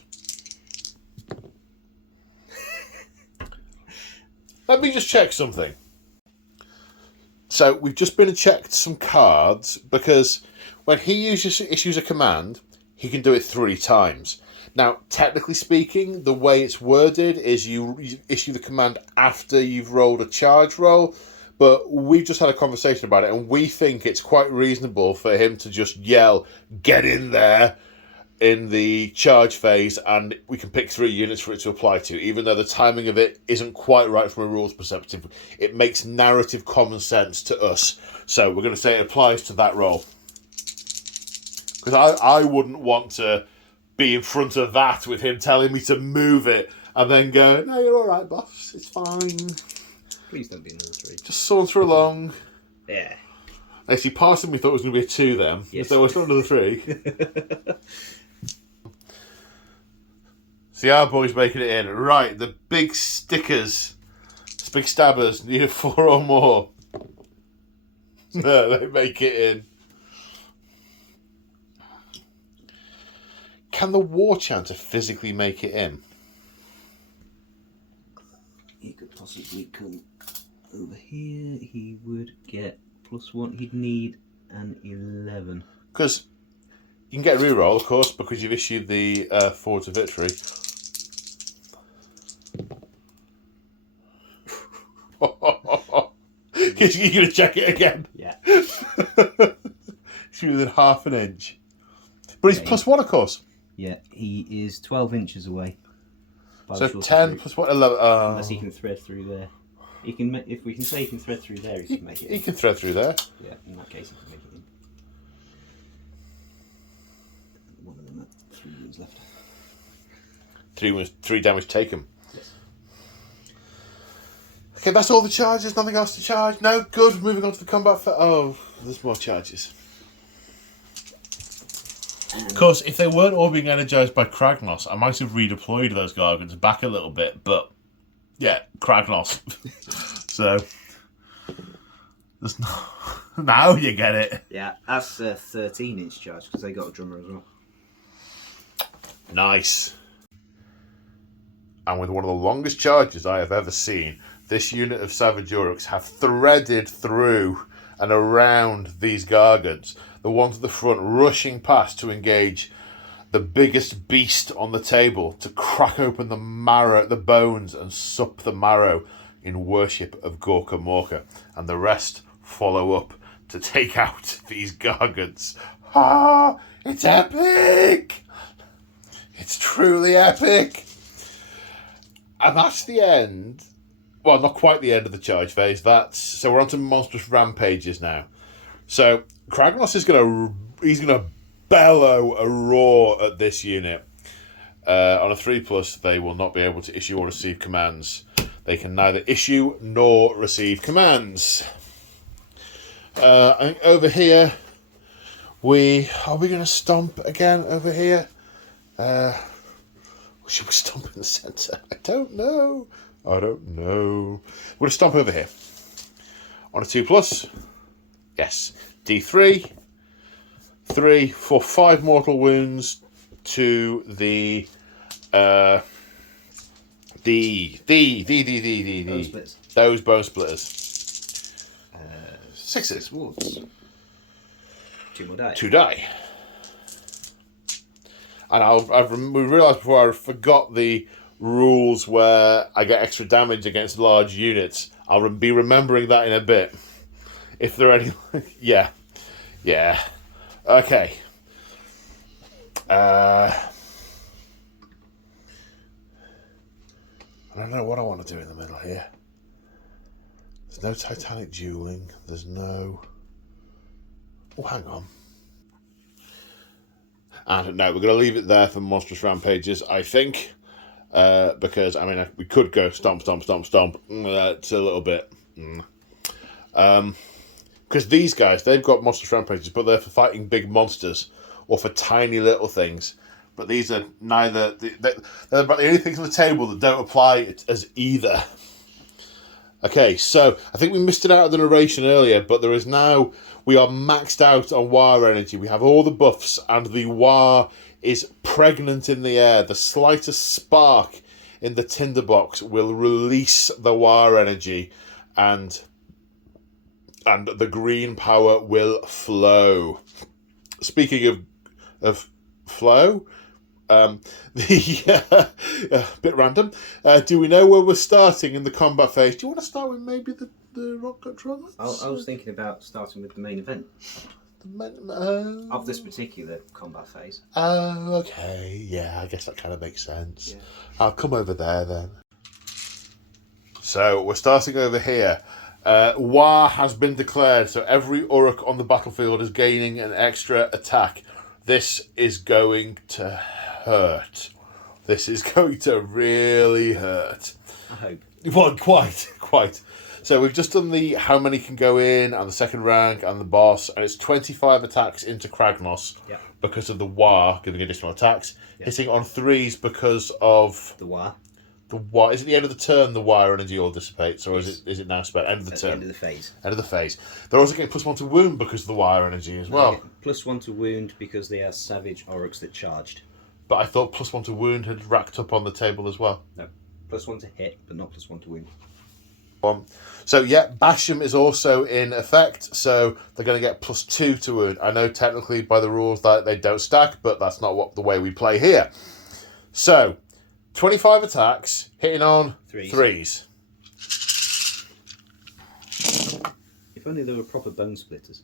Let me just check something. So we've just been and checked some cards, because when he issues a command, he can do it 3 times. Now, technically speaking, the way it's worded is you issue the command after you've rolled a charge roll, but we've just had a conversation about it, and we think it's quite reasonable for him to just yell, "Get in there!" in the charge phase, and we can pick 3 units for it to apply to, even though the timing of it isn't quite right from a rules perspective. It makes narrative common sense to us. So we're going to say it applies to that roll. Because I wouldn't want to be in front of that with him telling me to move it and then go, "No, you're all right, boss. It's fine. Please don't be another 3. Just saunter along." Yeah. Actually, part of me thought it was going to be a 2 then. Yes. So it's not another 3. See, our boys making it in. Right, the big stickers, big stabbers, need 4 or more. No, they make it in. Can the War Chanter physically make it in? He could possibly come over here. He would get +1. He'd need an 11. Because you can get a reroll, of course, because you've issued the Forward to Victory. You're going to check it again? Yeah. He's within half an inch. But he's +1, of course. Yeah, he is 12 inches away. So 10 +1, 11. Unless he can thread through there. He can. If we can say he can thread through there, he can make it in. He can thread through there. Yeah, in that case, he can make it in. One of them, 3 wounds left. 3 damage taken. Yes. Okay, that's all the charges. Nothing else to charge. No, good. Moving on to the combat. Oh, there's more charges. Of course, if they weren't all being energized by Kragnos, I might have redeployed those Gargants back a little bit. But yeah, Kragnos. So there's no. Now you get it. Yeah, that's a 13-inch charge because they got a drummer as well. Nice. And with one of the longest charges I have ever seen, this unit of Savage Orruks have threaded through and around these Gargants, the ones at the front rushing past to engage the biggest beast on the table, to crack open the marrow, the bones, and sup the marrow in worship of Gorka Morka, and the rest follow up to take out these Gargants. Ah, it's epic! It's truly epic! And that's the end. Well, not quite the end of the charge phase. So we're on to monstrous rampages now. So Kragnos is gonna bellow a roar at this unit. On a 3+, they will not be able to issue or receive commands. They can neither issue nor receive commands. I think over here, are we going to stomp again over here? Should we stomp in the centre? I don't know. We're going to stomp over here. On a 2+. Yes. D3. 3 for 5 mortal wounds to the Bone splits. those bone splitters. 6s. Wolves. 2 more die. 2 die. And we realised before I forgot the rules where I get extra damage against large units. I'll be remembering that in a bit. If there are any... Yeah. Okay. I don't know what I want to do in the middle here. There's no Titanic dueling. There's no... Oh, hang on. And no, we're going to leave it there for monstrous rampages, I think. Because, I mean, we could go stomp. It's a little bit... Because these guys, they've got monstrous rampages, but they're for fighting big monsters or for tiny little things. But these are neither... They're about the only things on the table that don't apply as either. Okay, so I think we missed it out of the narration earlier, but there is now... We are maxed out on War energy. We have all the buffs, and the War is pregnant in the air. The slightest spark in the tinderbox will release the War energy, and the green power will flow. Speaking of flow, A bit random. Do we know where we're starting in the combat phase? Do you want to start with maybe the rock drums? I was thinking about starting with the main event of this particular combat phase. Oh, okay. Yeah, I guess that kind of makes sense. Yeah. I'll come over there then. So we're starting over here. War has been declared, so every Orruk on the battlefield is gaining an extra attack. This is going to hurt. This is going to really hurt. I hope. Well, quite. So we've just done the how many can go in, and the second rank, and the boss, and it's 25 attacks into Kragnos because of the War giving additional attacks. Hitting on 3s because of the War. The War. Is it the end of the turn the War energy all dissipates, or is it now spent? End of the turn. End of the phase. End of the phase. They're also getting +1 to wound because of the War energy as well. +1 to wound because they are savage Orruks that charged. But I thought +1 to wound had racked up on the table as well. No, +1 to hit, but not +1 to wound. So yeah, Basham is also in effect, so they're going to get +2 to wound. I know technically by the rules that they don't stack, but that's not the way we play here. So 25 attacks, hitting on 3s. If only there were proper bone splitters.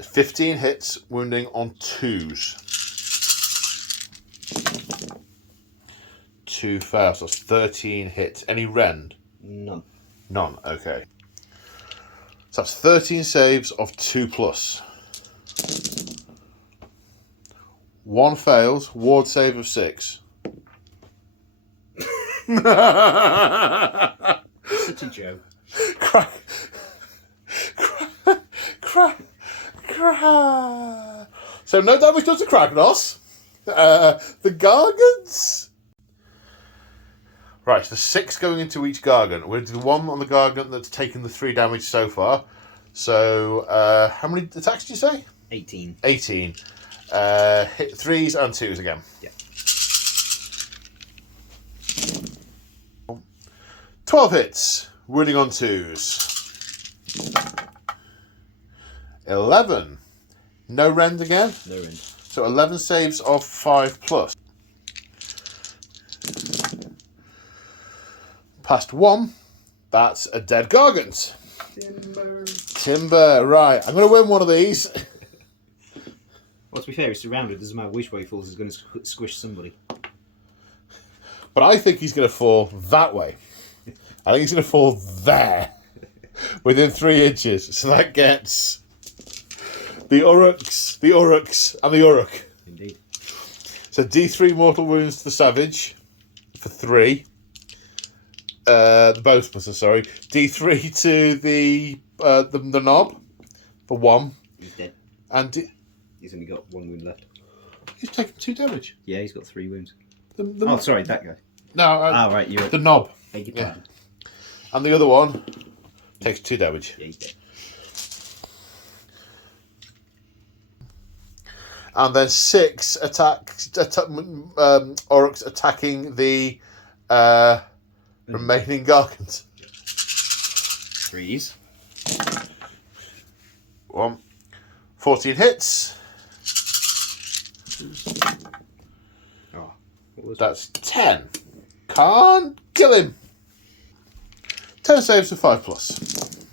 15 hits, wounding on 2s. 2 fails, so that's 13 hits. Any rend? None. None, okay. So that's 13 saves of 2+. 1 fails, ward save of 6. Such a joke. So no damage done to Kragnos. The Gargants. Right, so 6 going into each Gargant. We're going to do 1 on the Gargant that's taken the 3 damage so far. So how many attacks did you say? 18. 18. Hit 3s and 2s again. Yeah. 12 hits, wounding on 2s. 11. No rend again? No rend. So 11 saves of 5+. Past 1. That's a dead Gargant. Timber, right. I'm going to win one of these. Well, to be fair, he's surrounded. Doesn't matter which way he falls, he's going to squish somebody. But I think he's going to fall that way. I think he's going to fall there. Within 3 inches. So that gets the Orruks, and the Orruk. Indeed. So D3 mortal wounds to the savage for 3. The bowsmaster, sorry. D3 to the knob for 1. He's dead. And He's only got 1 wound left. He's taken 2 damage. Yeah, he's got 3 wounds. The sorry, that guy. No, right, you're the knob. Beg your pardon. And the other one takes 2 damage. Yeah, he's dead. And then 6 Orruks attacking the remaining Gargants. 3s. 1. 14 hits. Oh, what was That's 10. Can't kill him. 10 saves for 5+.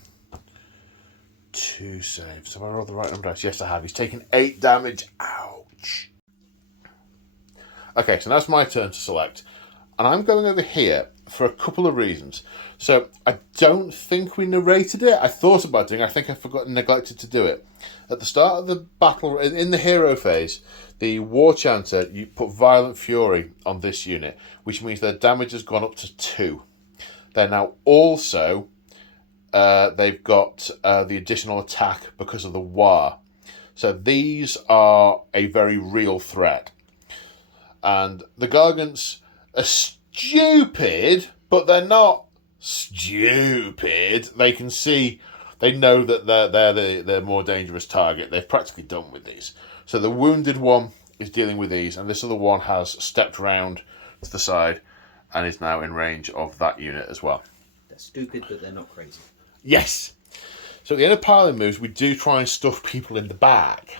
2 saves. Have I rolled the right number dice? Yes, I have. He's taken 8 damage. Ouch. Okay, so now it's my turn to select. And I'm going over here for a couple of reasons. So I don't think we narrated it. I thought about doing it. I think I neglected to do it. At the start of the battle, in the hero phase, the War Chanter, you put Violent Fury on this unit, which means their damage has gone up to 2. They're now also, they've got the additional attack because of the War. So these are a very real threat. And the Gargants are stupid, but they're not stupid. They can see, they know that they're the more dangerous target. They're practically done with these. So the wounded one is dealing with these, and this other one has stepped round to the side and is now in range of that unit as well. They're stupid, but they're not crazy. Yes. So at the end of piling moves, we do try and stuff people in the back.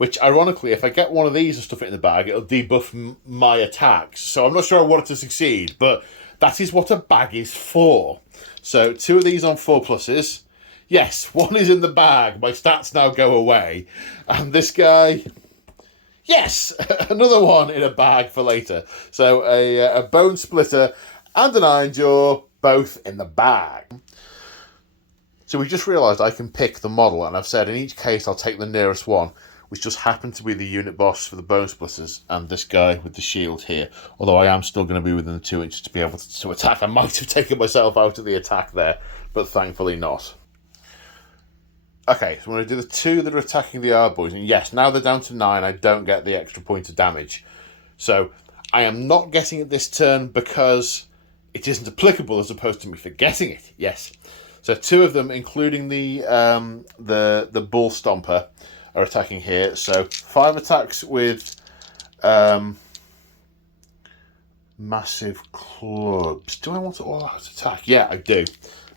which ironically, if I get one of these and stuff it in the bag, it'll debuff my attacks. So I'm not sure I want it to succeed, but that is what a bag is for. So 2 of these on 4+. Yes, 1 is in the bag. My stats now go away. And this guy... Yes! Another 1 in a bag for later. So a Bone Splitter and an Iron Jaw, both in the bag. So we just realised I can pick the model, and I've said in each case I'll take the nearest one, which just happened to be the unit boss for the Bone Splitters and this guy with the shield here. Although I am still going to be within the 2 inches to be able to attack. I might have taken myself out of the attack there, but thankfully not. Okay, so I'm going to do the 2 that are attacking the Ardboys, and yes, now they're down to 9, I don't get the extra point of damage. So I am not getting it this turn because it isn't applicable as opposed to me forgetting it. Yes. So 2 of them, including the Bull Stomper, are attacking here. So 5 attacks with massive clubs. Do I want to all-out attack? Yeah, I do.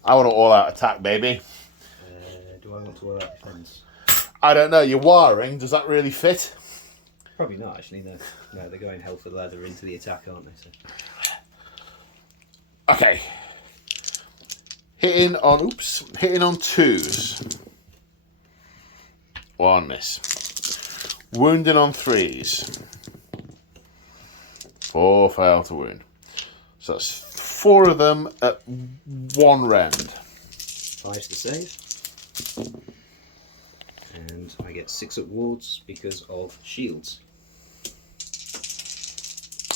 I want to all-out attack, baby. Do I want to all-out defense? I don't know. You're wiring. Does that really fit? Probably not, actually. No, they're going hell for leather into the attack, aren't they? So. Okay. Hitting on 2s. 1 miss. Wounding on 3s. 4 fail to wound. So that's 4 of them at 1 rend. 5's the save. And I get 6 at wards because of shields.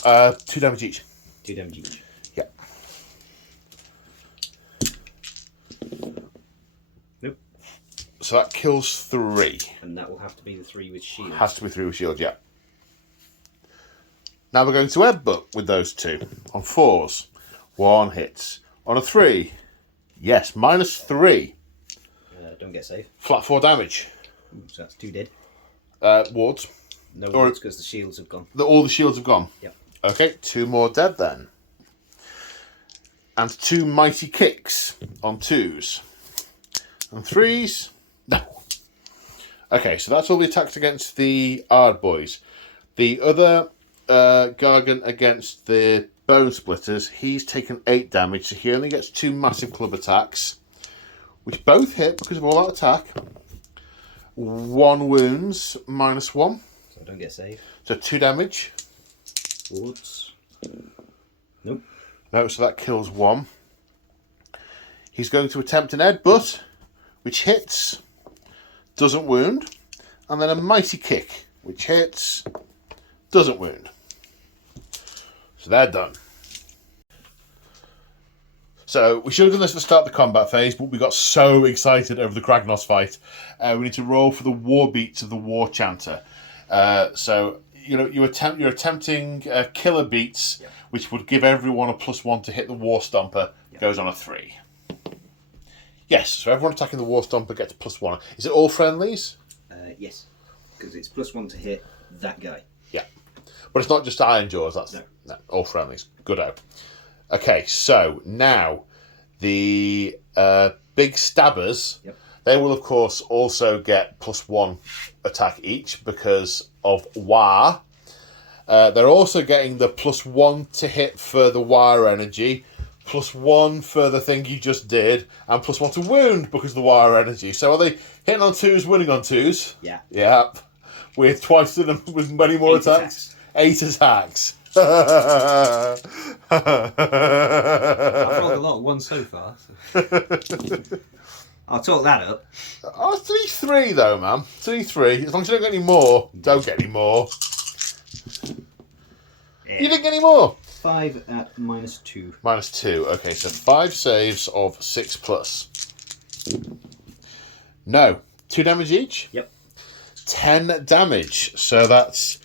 2 damage each. 2 damage each. Yeah. Nope. So that kills 3. And that will have to be the 3 with shields. Has to be 3 with shield, yeah. Now we're going to headbutt with those 2 on 4s. 1 hits. On a 3, yes, -3. Don't get save. Flat 4 damage. Ooh, so that's 2 dead. Wards. No wards because the shields have gone. All the shields have gone? Yep. Okay, 2 more dead then. And 2 mighty kicks on 2s. And 3s. No. Okay, so that's all the attacks against the Ardboys. The other Gargant against the Bone Splitters, he's taken 8 damage, so he only gets 2 massive club attacks, which both hit because of all that attack. 1 wounds, -1. So I don't get save. So 2 damage. Wards. Nope. No, so that kills 1. He's going to attempt an headbutt, which hits, doesn't wound, and then a mighty kick, which hits, doesn't wound. So they're done. So we should have done this at the start of the combat phase, but we got so excited over the Kragnos fight. We need to roll for the war beats of the war chanter. So you're attempting killer beats, yep, which would give everyone a +1 to hit the war stomper. Yep. Goes on a 3. Yes, so everyone attacking the war stomper gets +1. Is it all friendlies? Yes, because it's +1 to hit that guy. Yeah, but it's not just Iron Jaws. That's no all friendlies. Good-o. Okay, so now the big stabbers, yep, they will of course also get +1 attack each because of War. They're also getting the +1 to hit for the Wire energy, +1 for the thing you just did, and +1 to wound because of the Wire energy. So are they hitting on 2s, winning on 2s? Yeah. Yeah. With twice the number, with many more 8 attacks. 8 attacks. I've rolled a lot of 1 so far. So. I'll talk that up. Oh, 3-3 though, man. 3-3. As long as you don't get any more, don't get any more. Yeah. You didn't get any more. 5 at -2. -2. Okay, so 5 saves of 6+. No. 2 damage each? Yep. 10 damage. So that's...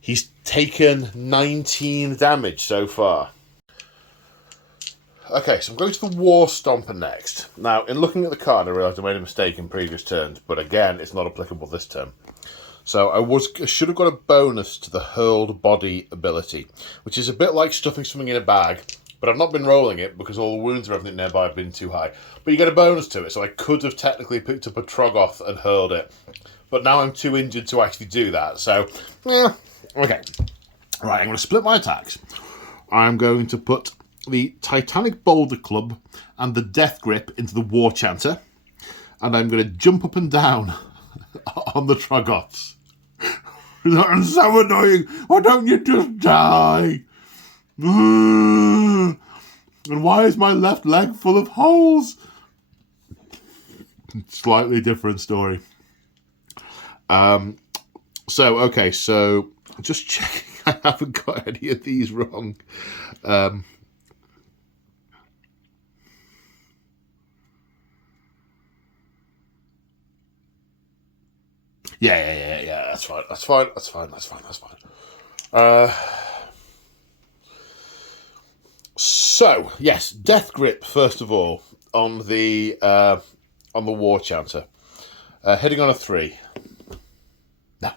He's taken 19 damage so far. Okay, so I'm going to the War Stomper next. Now, in looking at the card, I realised I made a mistake in previous turns, but again, it's not applicable this turn. So I should have got a bonus to the Hurled Body ability, which is a bit like stuffing something in a bag, but I've not been rolling it because all the wounds and everything nearby have been too high. But you get a bonus to it, so I could have technically picked up a Troggoth and hurled it. but now I'm too injured to actually do that. So, yeah, okay. Right, I'm going to split my attacks. I'm going to put the Titanic Boulder Club and the Death Grip into the War Chanter, and I'm going to jump up and down on the Tragoths. That's so annoying. Why don't you just die? And why is my left leg full of holes? Slightly different story. So just checking I haven't got any of these wrong. Yeah. That's fine. So yes, Death Grip first of all on the War Chanter, hitting on a 3. No.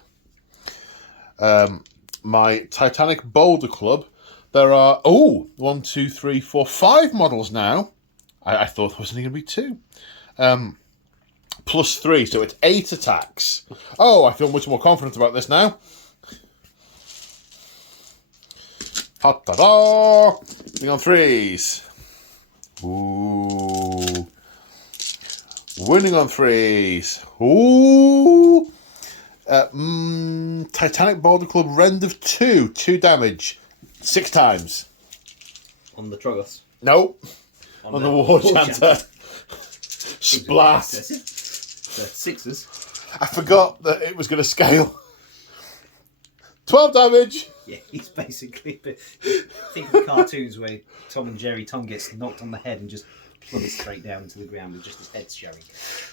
My Titanic Boulder Club. There are 1, 2, 3, 4, 5 models now. I thought there was only going to be 2. Plus 3, so it's 8 attacks. Oh, I feel much more confident about this now. Ha-ta-da! Hitting on 3s. Ooh. Winning on 3s. Ooh. Titanic Boulder Club Rend of 2. 2 damage. 6 times. On the Trogoths? Nope. On the War Chanter. Splat. So 6s. I forgot that it was going to scale. 12 damage. Yeah, he's basically... Think of the cartoons where Tom gets knocked on the head and just plummets straight down to the ground with just his head showing.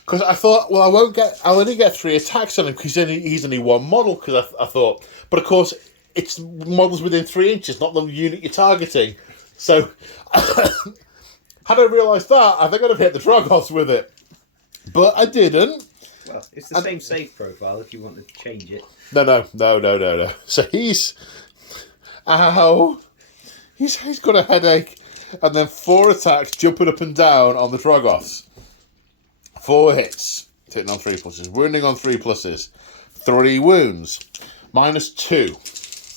Because I thought, well, I'll only get 3 attacks on him because he's only one model. Because I thought, but of course, it's models within 3 inches, not the unit you're targeting. So, had I realised that, I think I'd have hit the Trogoths with it. But I didn't. Well, it's the same save profile if you want to change it. No. So he's... Ow. He's got a headache. And then 4 attacks, jumping up and down on the Trogoths. 4 hits. Hitting on 3 pluses. Wounding on 3 pluses. 3 wounds. -2.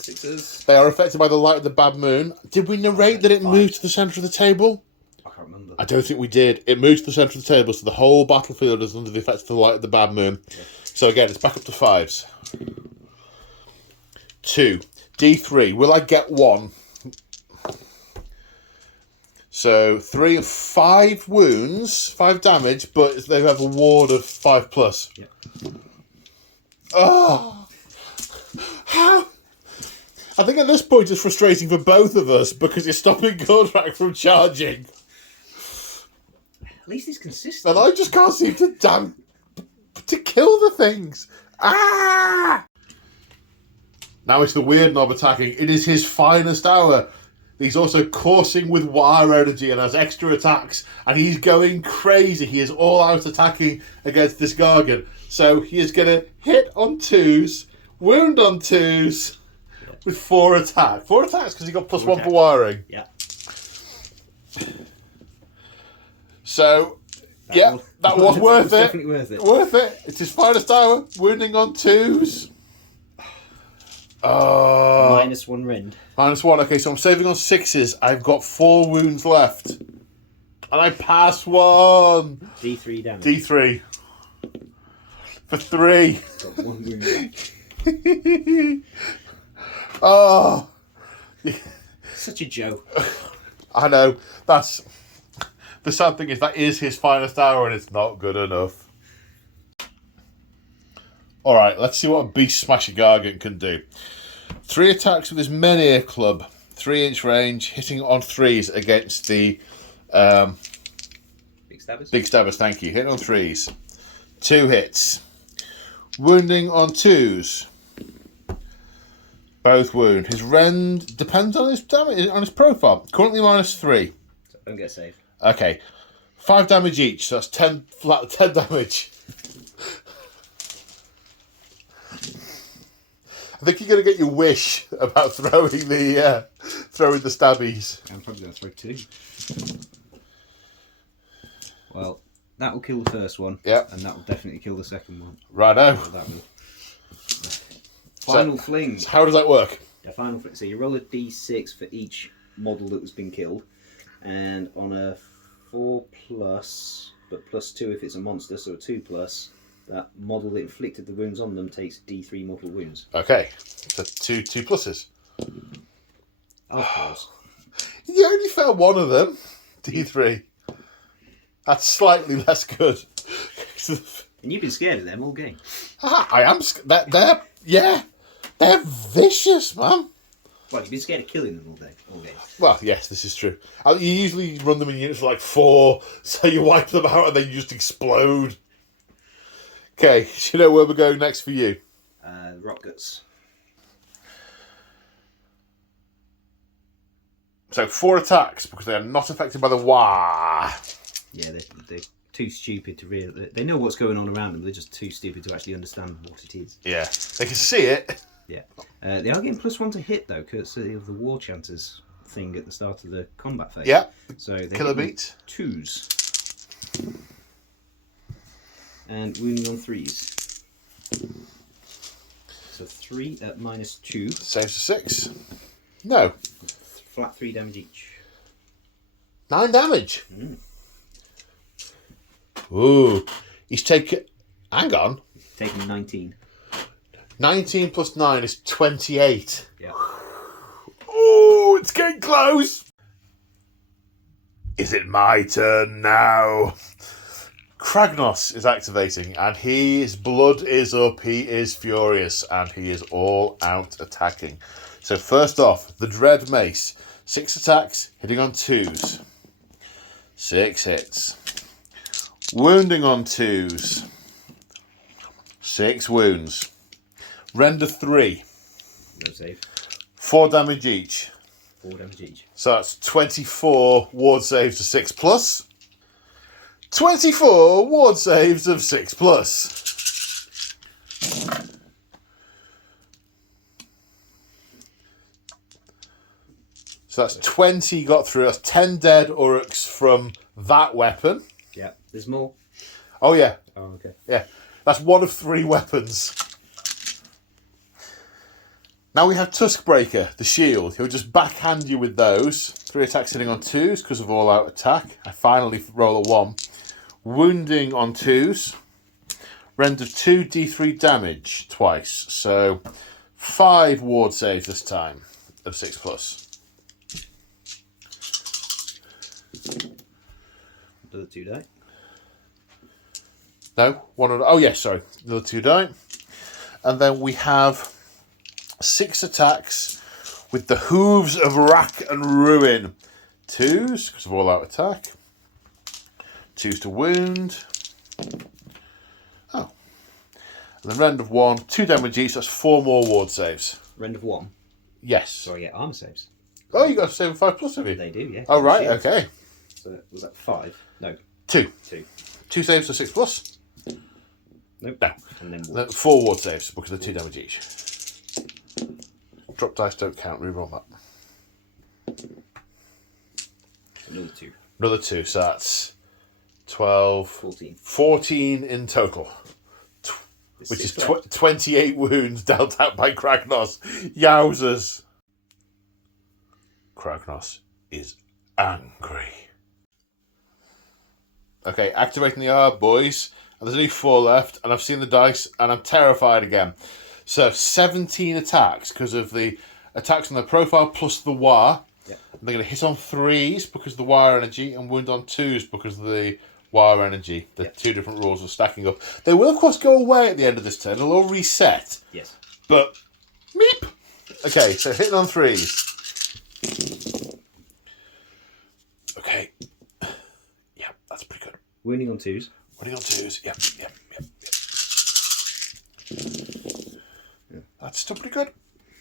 6s. They are affected by the light of the bad moon. Did we narrate that it moved to the centre of the table? I can't remember. I don't think we did. It moved to the centre of the table, so the whole battlefield is under the effects of the light of the bad moon. Yeah. So again, it's back up to 5s. 2. D3. Will I get 1? So 3 and 5 wounds, 5 damage, but they have a ward of 5+. Yeah. Oh! How? I think at this point it's frustrating for both of us because you're stopping Gordrak from charging. At least he's consistent. And I just can't seem to kill the things. Ah! Now it's the weird knob attacking. It is his finest hour. He's also coursing with wire energy and has extra attacks. And he's going crazy. He is all out attacking against this Gargan. So he is going to hit on 2s, wound on 2s, with 4 attacks. 4 attacks because he got +1 for wiring. Yeah. So, that was worth it. Definitely worth it. Worth it. It's his finest hour. Wounding on 2s. -1 rend. -1. Okay, so I'm saving on 6s. I've got 4 wounds left. And I pass 1. D3 damage. D3. For 3. Got 1 wound. Oh. Such a joke. I know. That's... The sad thing is that is his finest hour and it's not good enough. Alright, let's see what a Beast Smasher Gargant can do. 3 attacks with his Menhir Club. 3-inch range, hitting on 3s against the... Big Stabbers? Big Stabbers, thank you. Hitting on 3s. 2 hits. Wounding on 2s. Both wound. His rend depends on his damage, on his profile. Currently -3. So don't get saved. Okay. 5 damage each, so that's 10 damage. I think you're going to get your wish about throwing the stabbies. I'm probably going to throw 2. Well, That will kill the first one. Yep. And that will definitely kill the second one. Righto. That will. Final fling. So how does that work? A final fling. So you roll a d6 for each model that has been killed, and on a 4+, but +2 if it's a monster, so a 2+, that model that inflicted the wounds on them takes d3 mortal wounds. Okay, so two pluses. Of course. You only found one of them. D3. That's slightly less good. And you've been scared of them all game. I am. They're vicious, man. Well, you've been scared of killing them all game. Well, yes, this is true. You usually run them in units of like 4, so you wipe them out and then you just explode. Okay, do you know where we're going next for you? Rock guts. So 4 attacks because they are not affected by the wah. Yeah, they're too stupid to really. They know what's going on around them. They're just too stupid to actually understand what it is. Yeah, they can see it. Yeah, they are getting +1 to hit though, courtesy of the War Chanters thing at the start of the combat phase. Yeah. So they Killer beat 2s and wounding on 3s. So 3 at -2. Saves for 6. No. Flat 3 damage each. 9 damage. Ooh, he's taken. Hang on. Taking 19. 19 plus 9 is 28. Yeah. Oh, it's getting close. Is it my turn now? Kragnos is activating, and his blood is up. He is furious, and he is all out attacking. So first off, the Dread Mace. 6 attacks, hitting on 2s. 6 hits. Wounding on 2s. 6 wounds. Render 3. No save. 4 damage each. 4 damage each. So that's 24 ward saves of 6+. 24 ward saves of 6+. So that's 20 got through. That's 10 dead Orruks from that weapon. Yeah. There's more. Oh, yeah. Oh, okay. Yeah. That's 1 of 3 weapons. Now we have Tuskbreaker, the shield. He'll just backhand you with those. 3 attacks hitting on 2s because of all-out attack. I finally roll a 1. Wounding on 2s. Render 2 d3 damage twice. So 5 ward saves this time of 6+. Another 2 die. No, 1 of... Oh, yes, sorry. Another 2 die. And then we have 6 attacks with the Hooves of Rack and Ruin. 2s, because of all-out attack. 2s to wound. Oh. And then rend of 1. 2 damage each, that's 4 more ward saves. Rend of 1. Yes. So I get armor saves. Oh, you got to save 5+, have you? They do, yeah. Oh, right, Shields. okay. So was that 5? No. 2. 2. 2 saves for 6+. Nope. No. And then Then 4 ward saves because of 2 damage each. Drop dice don't count, reroll that. another 2. Another 2, so that's 12, 14. 14 in total. Which is 28 wounds dealt out by Kragnos. Yowzers. Kragnos is angry. Okay, activating the R, boys. And there's only 4 left, and I've seen the dice, and I'm terrified again. So 17 attacks because of the attacks on the profile plus the WA. Yep. They're going to hit on 3s because of the wire energy, and wound on 2s because of the wire energy. The 2 different rules are stacking up. They will, of course, go away at the end of this turn. They'll all reset. Yes. But, meep! Okay, so hitting on 3s. Okay. Yeah, that's pretty good. Wounding on 2s. Wounding on 2s. Yep. That's still pretty good.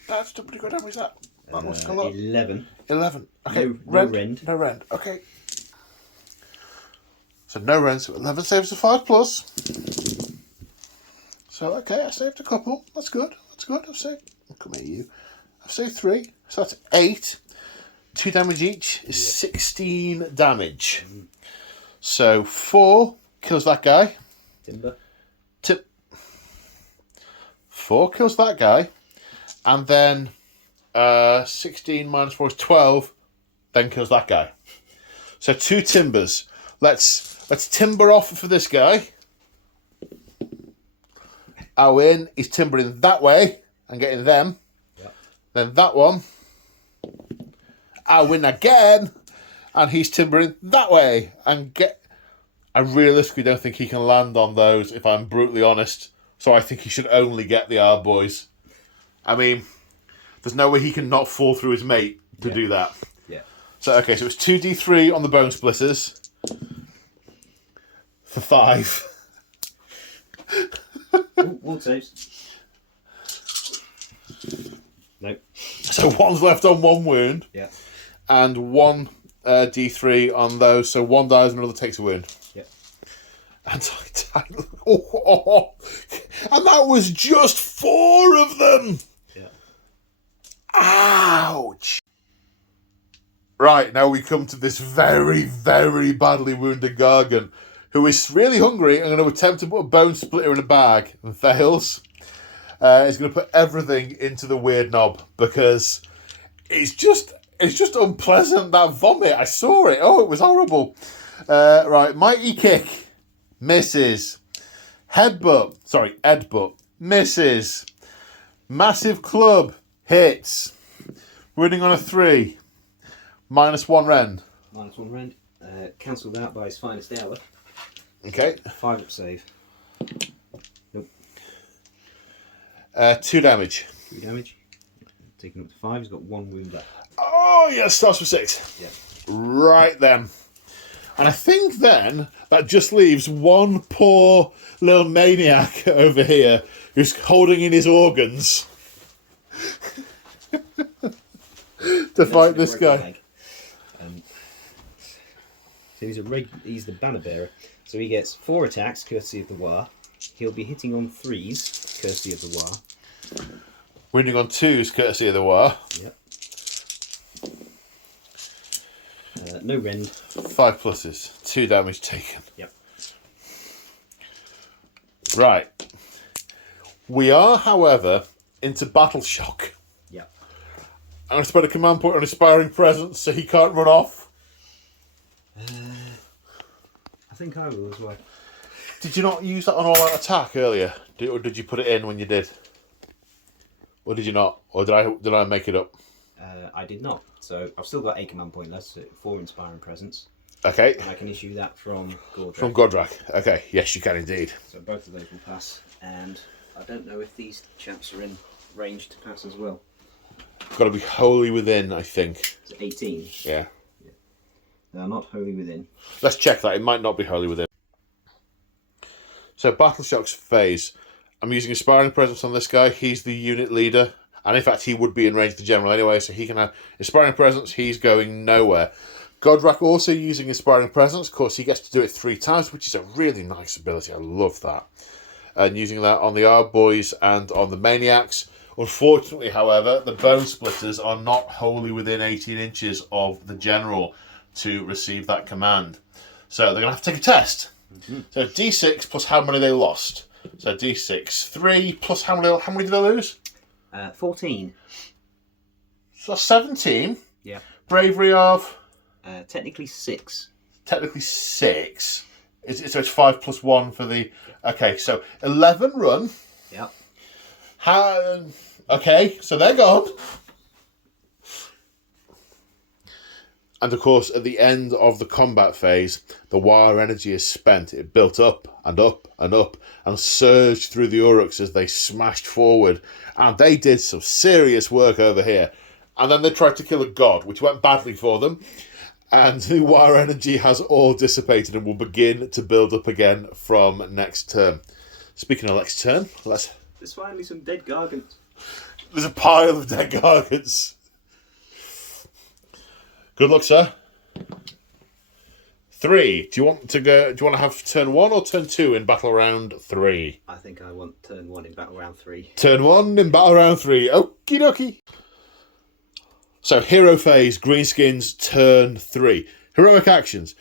How much is that? That must come up. 11. 11. Okay. No rend. No rend. Okay. So no rend. So 11 saves to 5+. So okay, I saved a couple. That's good. I've saved. Come here, you. I've saved 3. So that's 8. 2 damage each is 16 damage. So 4 kills that guy. Timber. 4 kills that guy. And then 16 minus 4 is 12. Then kills that guy. So 2 timbers. Let's timber off for this guy. Owen is timbering that way and getting them. Yep. Then that one. Owen again. And he's timbering that way and get. I realistically don't think he can land on those, if I'm brutally honest. So I think he should only get the R boys. I mean, there's no way he can not fall through his mate to do that. Yeah. So, okay, so it's 2d3 on the bone splitters. For 5. Wall saves. Nope. So 1's left on 1 wound. Yeah. And 1 d3 on those. So 1 dies and another takes a wound. Yep. And and that was just 4 of them. Yeah. Ouch. Right, now we come to this very, very badly wounded Gargan, who is really hungry and going to attempt to put a bone splitter in a bag and fails. He's going to put everything into the weird knob because it's just unpleasant, that vomit. I saw it. Oh, it was horrible. Right, mighty kick. Misses. Headbutt. Misses. Massive club. Hits. Winning on a 3. -1 rend. -1 rend. Cancelled out by his finest hour. Okay. 5 up save. Nope. 2 damage. 2 damage. Taking up to 5. He's got 1 wound left. Oh, yeah, starts with 6. Yeah. Right then. And I think then that just leaves one poor little maniac over here who's holding in his organs to fight this guy. So he's the banner bearer. So he gets 4 attacks, courtesy of the War. He'll be hitting on 3s, courtesy of the War. Winning on 2s, courtesy of the War. Yep. No rend. 5 pluses. 2 damage taken. Yep. Right. We are, however, into battle shock. Yep. I'm going to spend a command point on Inspiring Presence so he can't run off. I think I will as well. Did you not use that on all-out attack earlier? Or did you put it in when you did? Or did you not? Or did I make it up? I did not. So I've still got a command point left, so 4 Inspiring Presence. Okay. And I can issue that from Gordrak. From Gordrak. Okay, yes, you can indeed. So both of those will pass. And I don't know if these chaps are in range to pass as well. Got to be wholly within, I think. It's 18. Yeah. They are not wholly within. Let's check that. It might not be wholly within. So, Battle Shock's phase. I'm using Inspiring Presence on this guy. He's the unit leader. And in fact, he would be in range of the general anyway, so he can have Inspiring Presence. He's going nowhere. Gordrak also using Inspiring Presence. Of course, he gets to do it 3 times, which is a really nice ability. I love that. And using that on the Arb Boys and on the Maniacs. Unfortunately, however, the Bone Splitters are not wholly within 18 inches of the general to receive that command. So they're going to have to take a test. Mm-hmm. So D6 plus how many they lost. So D6, 3 plus how many did they lose? 14. So 17. Yeah. Bravery of? Technically 6. Technically 6. So it's 5 plus 1 for the... Okay, so 11 run. Yeah. Okay, so they're gone. And of course, at the end of the combat phase, the War energy is spent. It built up and up and up and surged through the Orruks as they smashed forward. And they did some serious work over here. And then they tried to kill a god, which went badly for them. And the War energy has all dissipated and will begin to build up again from next turn. Speaking of next turn, There's finally some dead Gargants. There's a pile of dead Gargants. Good luck, sir. 3. Do you want to have turn 1 or turn 2 in battle round 3? I think I want turn 1 in battle round 3. Turn 1 in battle round 3. Okie dokie. So, hero phase, greenskins, turn 3. Heroic actions.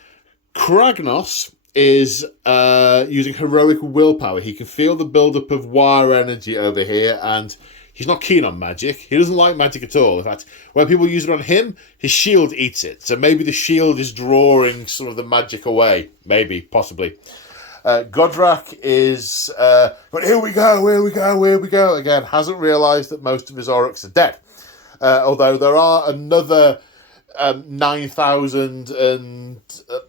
Kragnos is using heroic willpower. He can feel the build-up of wire energy over here, and he's not keen on magic. He doesn't like magic at all. In fact, when people use it on him, his shield eats it. So maybe the shield is drawing some of the magic away. Maybe, possibly. Gordrak is... but here we go. Again, hasn't realised that most of his Orruks are dead. Although there are another 9,000 and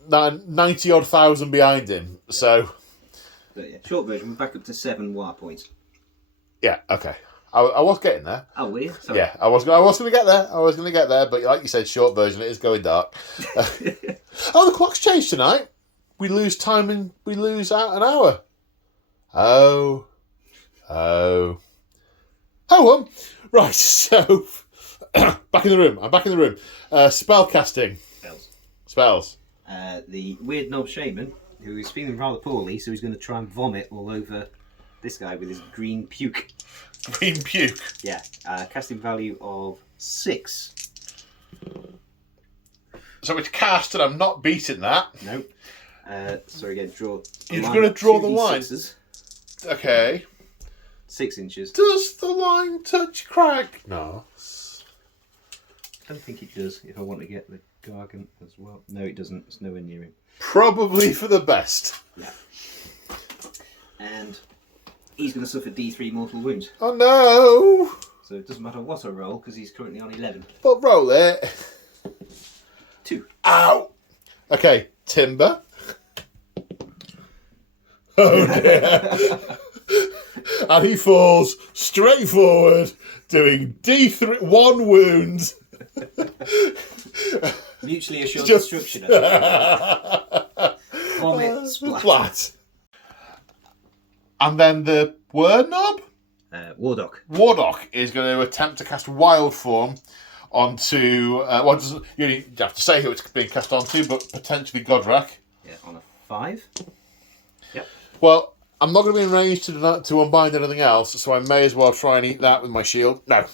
90-odd thousand behind him. So... But yeah, short version, we're back up to 7 war points. Yeah, okay. I was getting there. Oh, were you? Sorry. Yeah, I was going to get there. But like you said, short version, it is going dark. The clock's changed tonight. We lose time and we lose out an hour. Oh. Right, so back in the room. I'm back in the room. Spell casting. Spells. The weird knob shaman, who is feeling rather poorly, so he's going to try and vomit all over this guy with his green puke. Green puke. Yeah. Casting value of 6. So it's cast, and I'm not beating that. Nope. So again, draw. You're going to draw the line. Okay. 6 inches. Does the line touch Kragnos? I don't think it does. If I want to get the gargant as well. No, it doesn't. It's nowhere near him. Probably for the best. Yeah. And he's going to suffer D3 mortal wounds. Oh no! So it doesn't matter what I roll because he's currently on 11. But roll it. 2. Ow! Okay, timber. Oh dear. And he falls straight forward, doing D3, 1 wound. Mutually assured destruction. Vomit, splat. And then the word knob? Wardock is going to attempt to cast Wild Form onto... you don't have to say who it's being cast onto, but potentially Gordrak. Yeah, on a 5. Yep. Well, I'm not going to be in range to unbind anything else, so I may as well try and eat that with my shield. No.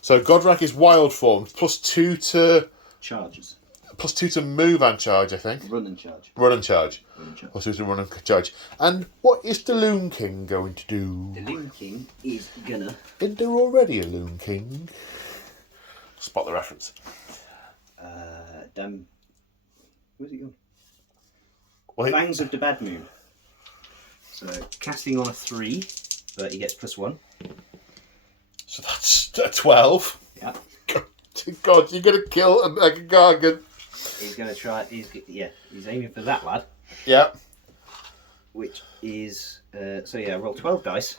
So Gordrak is Wild Form, +2 to... Charges. +2 to move and charge, I think. Run and charge. +2 to run and charge. And what is the Loon King going to do? The Loon King is gonna... Isn't there already a Loon King? Spot the reference. Damn... Where's it gone? Wait. Fangs of the Bad Moon. So, casting on a 3, but he gets +1. So that's a 12. Yeah. God, you're going to kill a Mega Gargan. He's going to try... He's aiming for that lad. Yeah. Which is... roll 12 dice.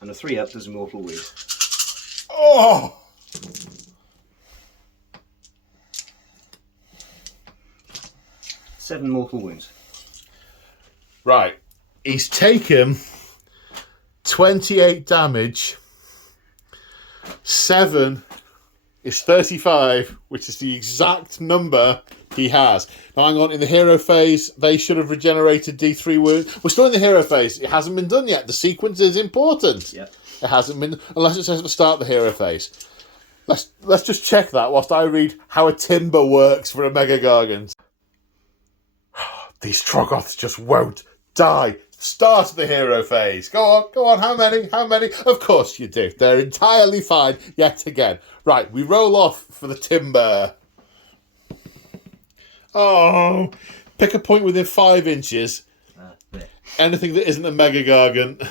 And a 3 up does a mortal wound. Oh! Seven mortal wounds. Right. He's taken 28 damage. 7 is 35, which is the exact number he has. Now, hang on, in the hero phase, they should have regenerated D3 wounds. We're still in the hero phase. It hasn't been done yet. The sequence is important. Yep. It hasn't been, unless it says at the start of the hero phase. Let's just check that whilst I read how a timber works for a Mega Gargant. These Troggoths just won't die. Start the hero phase. Go on. How many? Of course you do. They're entirely fine yet again. Right, we roll off for the timber. Oh, pick a point within 5 inches. Anything that isn't a Mega Gargant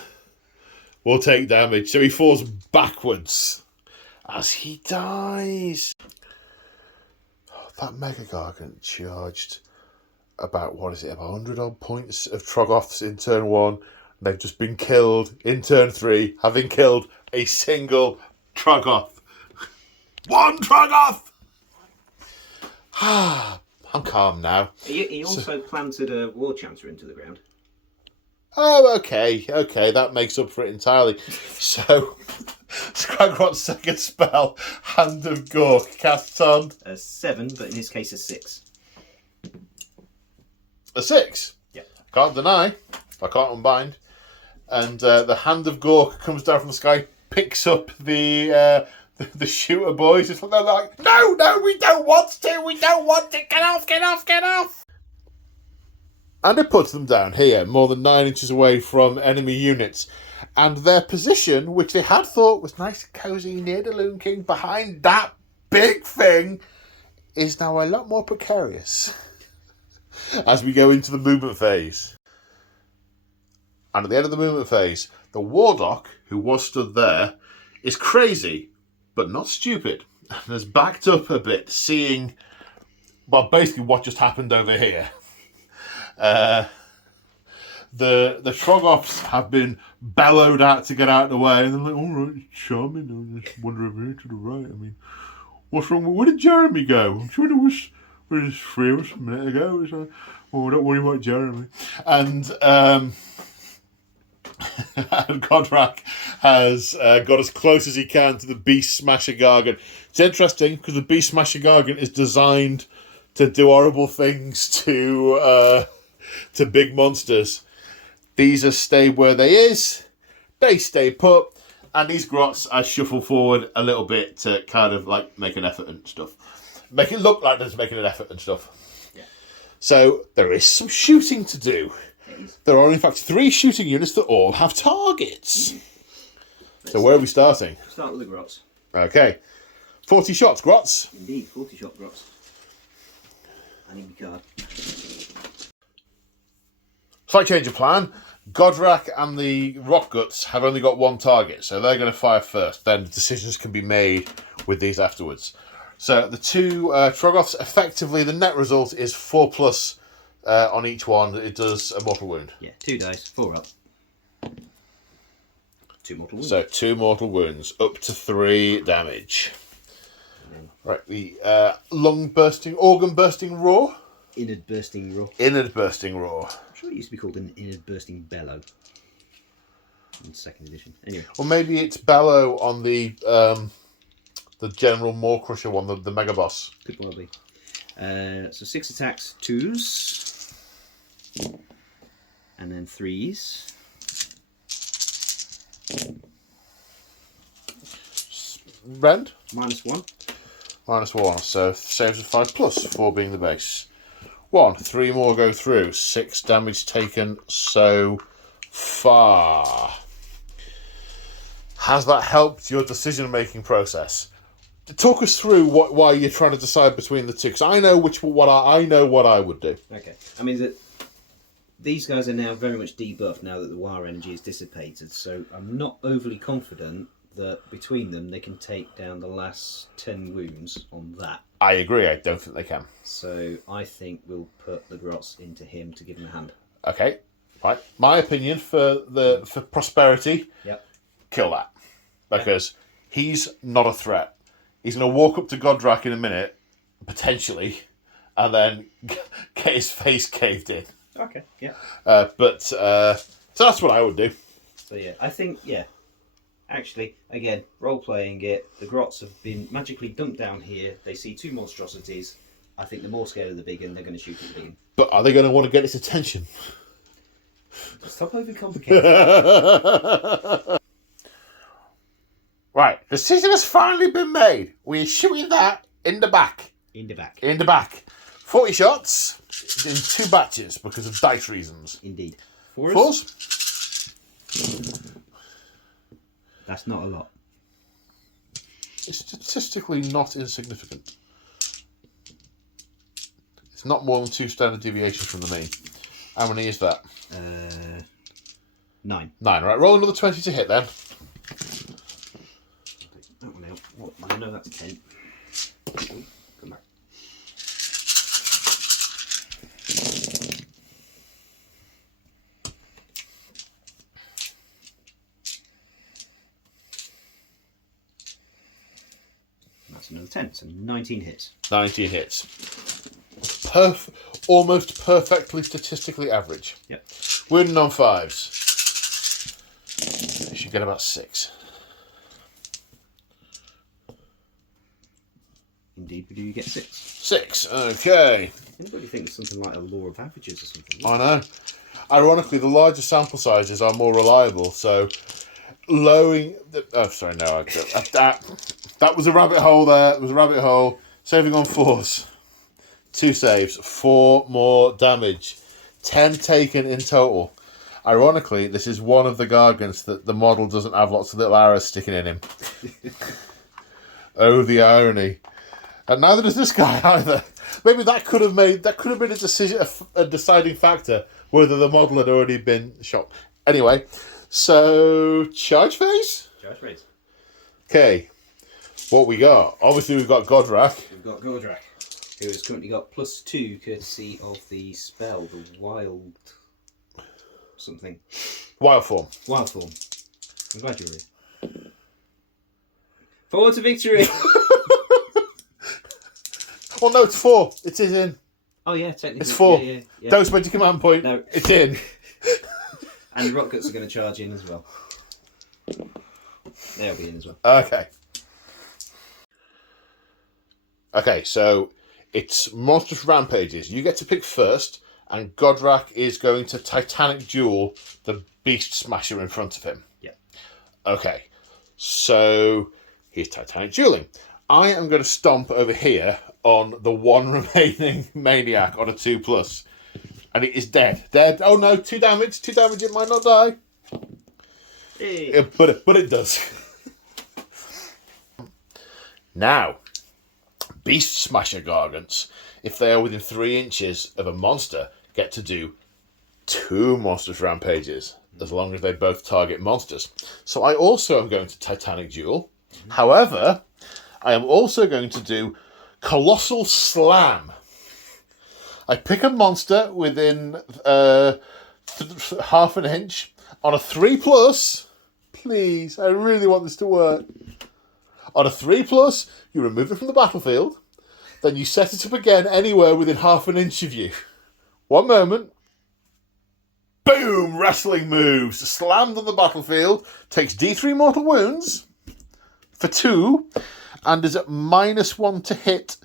will take damage. So he falls backwards as he dies. That Mega Gargant charged about 100 odd points of Troggoths in turn 1. They've just been killed in turn 3, having killed a single Troggoth. 1 Troggoth! I'm calm now. He also planted a War Chancer into the ground. Oh, okay, that makes up for it entirely. So, Scragrot's second spell, Hand of Gork, casts on... A 7, but in his case a 6. A 6? Yeah. Can't deny. I can't unbind. And the Hand of Gork comes down from the sky, picks up the the shooter boys, they're like, no, we don't want to, get off. And it puts them down here, more than 9 inches away from enemy units. And their position, which they had thought was nice and cosy near the Loon King, behind that big thing, is now a lot more precarious as we go into the movement phase. And at the end of the movement phase, the Warlock, who was stood there, is crazy, but not stupid, and has backed up a bit, seeing, well, basically what just happened over here. The Troggoths have been bellowed at to get out of the way, and they're like, all right, it's charming, I just wander over here to the right. I mean, what's wrong? Where did Jeremy go? I'm sure there was 3 of us a minute ago. It's like, oh, don't worry about Jeremy. And and Gordrak has got as close as he can to the Beast Smasher Gargan. It's interesting because the Beast Smasher Gargan is designed to do horrible things to big monsters. These are stay where they is. They stay put. And these grots are shuffled forward a little bit to kind of like make an effort and stuff. Make it look like there's making an effort and stuff. Yeah. So there is some shooting to do. There are in fact 3 shooting units that all have targets. So where are we starting? Start with the grots. Okay. 40 shots, grots. Indeed, 40 shot grots. I need my card. Slight change of plan. Gordrak and the Rock Guts have only got 1 target, so they're going to fire first. Then decisions can be made with these afterwards. So the 2 Troggoths, effectively the net result is 4+ on each one. It does a mortal wound. Yeah, 2 dice, 4 up. 2 mortal wounds. So 2 mortal wounds, up to 3 damage. Right, the lung bursting, organ bursting roar. Inward bursting roar. Inward bursting roar. I'm sure it used to be called an inward bursting bellow in 2nd edition. Anyway. Or maybe it's bellow on the General Maw Crusher one, the Mega Boss. Could well be. So 6 attacks, 2s. And then 3s. Rend? -1. -1, so saves of 5+, 4 being the base. 1, 3 more go through. 6 damage taken so far. Has that helped your decision-making process? Talk us through why you're trying to decide between the 2, because I know what I would do. Okay, I mean these guys are now very much debuffed now that the War energy is dissipated, so I'm not overly confident that between them they can take down the last 10 wounds on that. I agree, I don't think they can. So I think we'll put the grots into him to give him a hand. Okay, right. My opinion for prosperity, Yep. kill that. Because he's not a threat. He's going to walk up to Gordrak in a minute, potentially, and then get his face caved in. Okay, yeah. So that's what I would do. So yeah, I think, actually, again, role-playing it, the grots have been magically dumped down here. They see 2 monstrosities. I think the more scared of the big one, they're going to shoot at the big one. But are they going to want to get its attention? Stop overcomplicating. Right, decision has finally been made. We're shooting that in the back. In the back. In the back. 40 shots in 2 batches because of dice reasons. Indeed. 4s? That's not a lot. It's statistically not insignificant. It's not more than 2 standard deviations from the mean. How many is that? 9. 9, right. Roll another 20 to hit then. That one out. What? I know that's 10. Come back. That's another 10, so 19 hits. 19 hits. Almost perfectly statistically average. Yep. Wounding on 5s. You should get about 6. Indeed, do you get 6? 6, okay. Anybody think it's something like a law of averages or something? I know. Ironically, the larger sample sizes are more reliable, so lowering... That was a rabbit hole there. It was a rabbit hole. Saving on force. 2 saves. 4 more damage. 10 taken in total. Ironically, this is one of the Gargants that the model doesn't have lots of little arrows sticking in him. Oh, the irony. And neither does this guy either. Maybe that could have been a deciding factor whether the model had already been shot. Anyway, so charge phase? Charge phase. Okay. What we got? Obviously we've got Gordrak. We've got Gordrak, who has currently got +2 courtesy of the spell, the wild something. Wild form. Wild form. I'm glad you're here. Forward to victory! Oh no, it's 4. It is in. Oh yeah, technically. It's 4. Yeah. Don't spend your command point. No. It's in. And the Rockguts are going to charge in as well. They'll be in as well. Okay. Okay, so it's monstrous rampages. You get to pick first, and Gordrak is going to Titanic Duel the Beast Smasher in front of him. Yeah. Okay, so he's Titanic Dueling. I am going to stomp over here on the one remaining Maniac on a 2+. And it is dead. Dead. Oh no, 2 damage. 2 damage, it might not die. Hey. But it does. Now, Beast Smasher Gargants, if they are within 3 inches of a monster, get to do 2 monstrous rampages, as long as they both target monsters. So I also am going to Titanic Duel. However, I am also going to do Colossal Slam. I pick a monster within half an inch on a 3+. Please, I really want this to work. On a 3+, you remove it from the battlefield. Then you set it up again anywhere within half an inch of you. One moment. Boom! Wrestling moves. Slammed on the battlefield. Takes D3 mortal wounds for 2. And is at -1 to hit.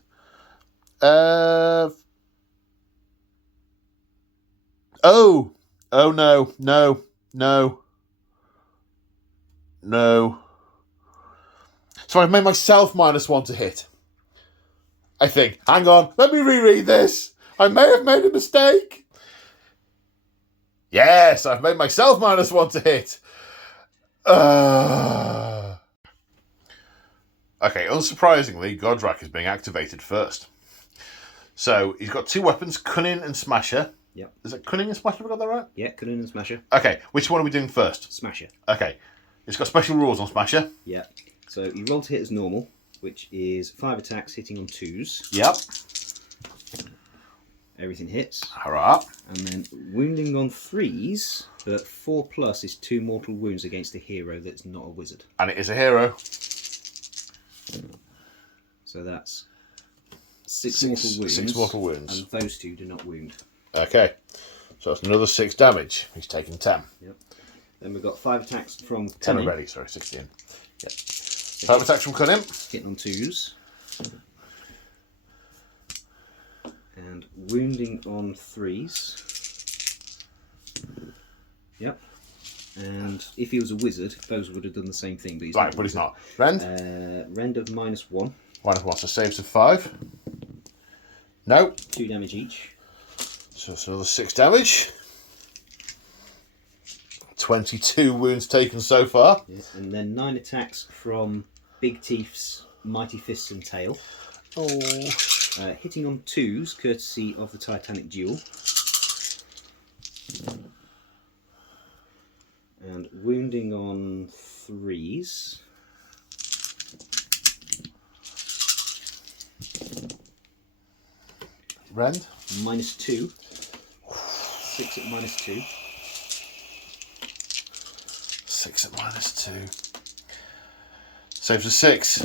Oh no. So I've made myself -1 to hit. I think. Hang on, let me reread this. I may have made a mistake. Yes, I've made myself -1 to hit. Okay, unsurprisingly, Gordrak is being activated first. So he's got 2 weapons, Cunning and Smasher. Yep. Is it Cunning and Smasher? Have we got that right? Yeah, Cunning and Smasher. Okay, which one are we doing first? Smasher. Okay, it's got special rules on Smasher. Yeah. So you roll to hit as normal, which is 5 attacks hitting on 2s. Yep. Everything hits. Hurrah. And then wounding on 3s, but 4+ is 2 mortal wounds against a hero that's not a wizard. And it is a hero. So that's 6 mortal wounds. 6 mortal wounds. And those 2 do not wound. Okay, so that's another 6 damage. He's taken 10. Yep. Then we've got 5 attacks from 10 Cunning. already, sorry, 16. Yep. 5 attacks from Cunning. Hitting on 2s. And wounding on 3s. Yep. And if he was a wizard, those would have done the same thing. But he's Right, but he's not. Rend? Rend of -1. -1, so saves of 5. No. 2 damage each. So it's another 6 damage. 22 wounds taken so far. Yeah. And then 9 attacks from Big Teeth's Mighty Fists and Tail. Oh. Hitting on 2s, courtesy of the Titanic Duel. And wounding on 3s. Rend? -2. 6 at -2. 6 at -2. Saves of 6.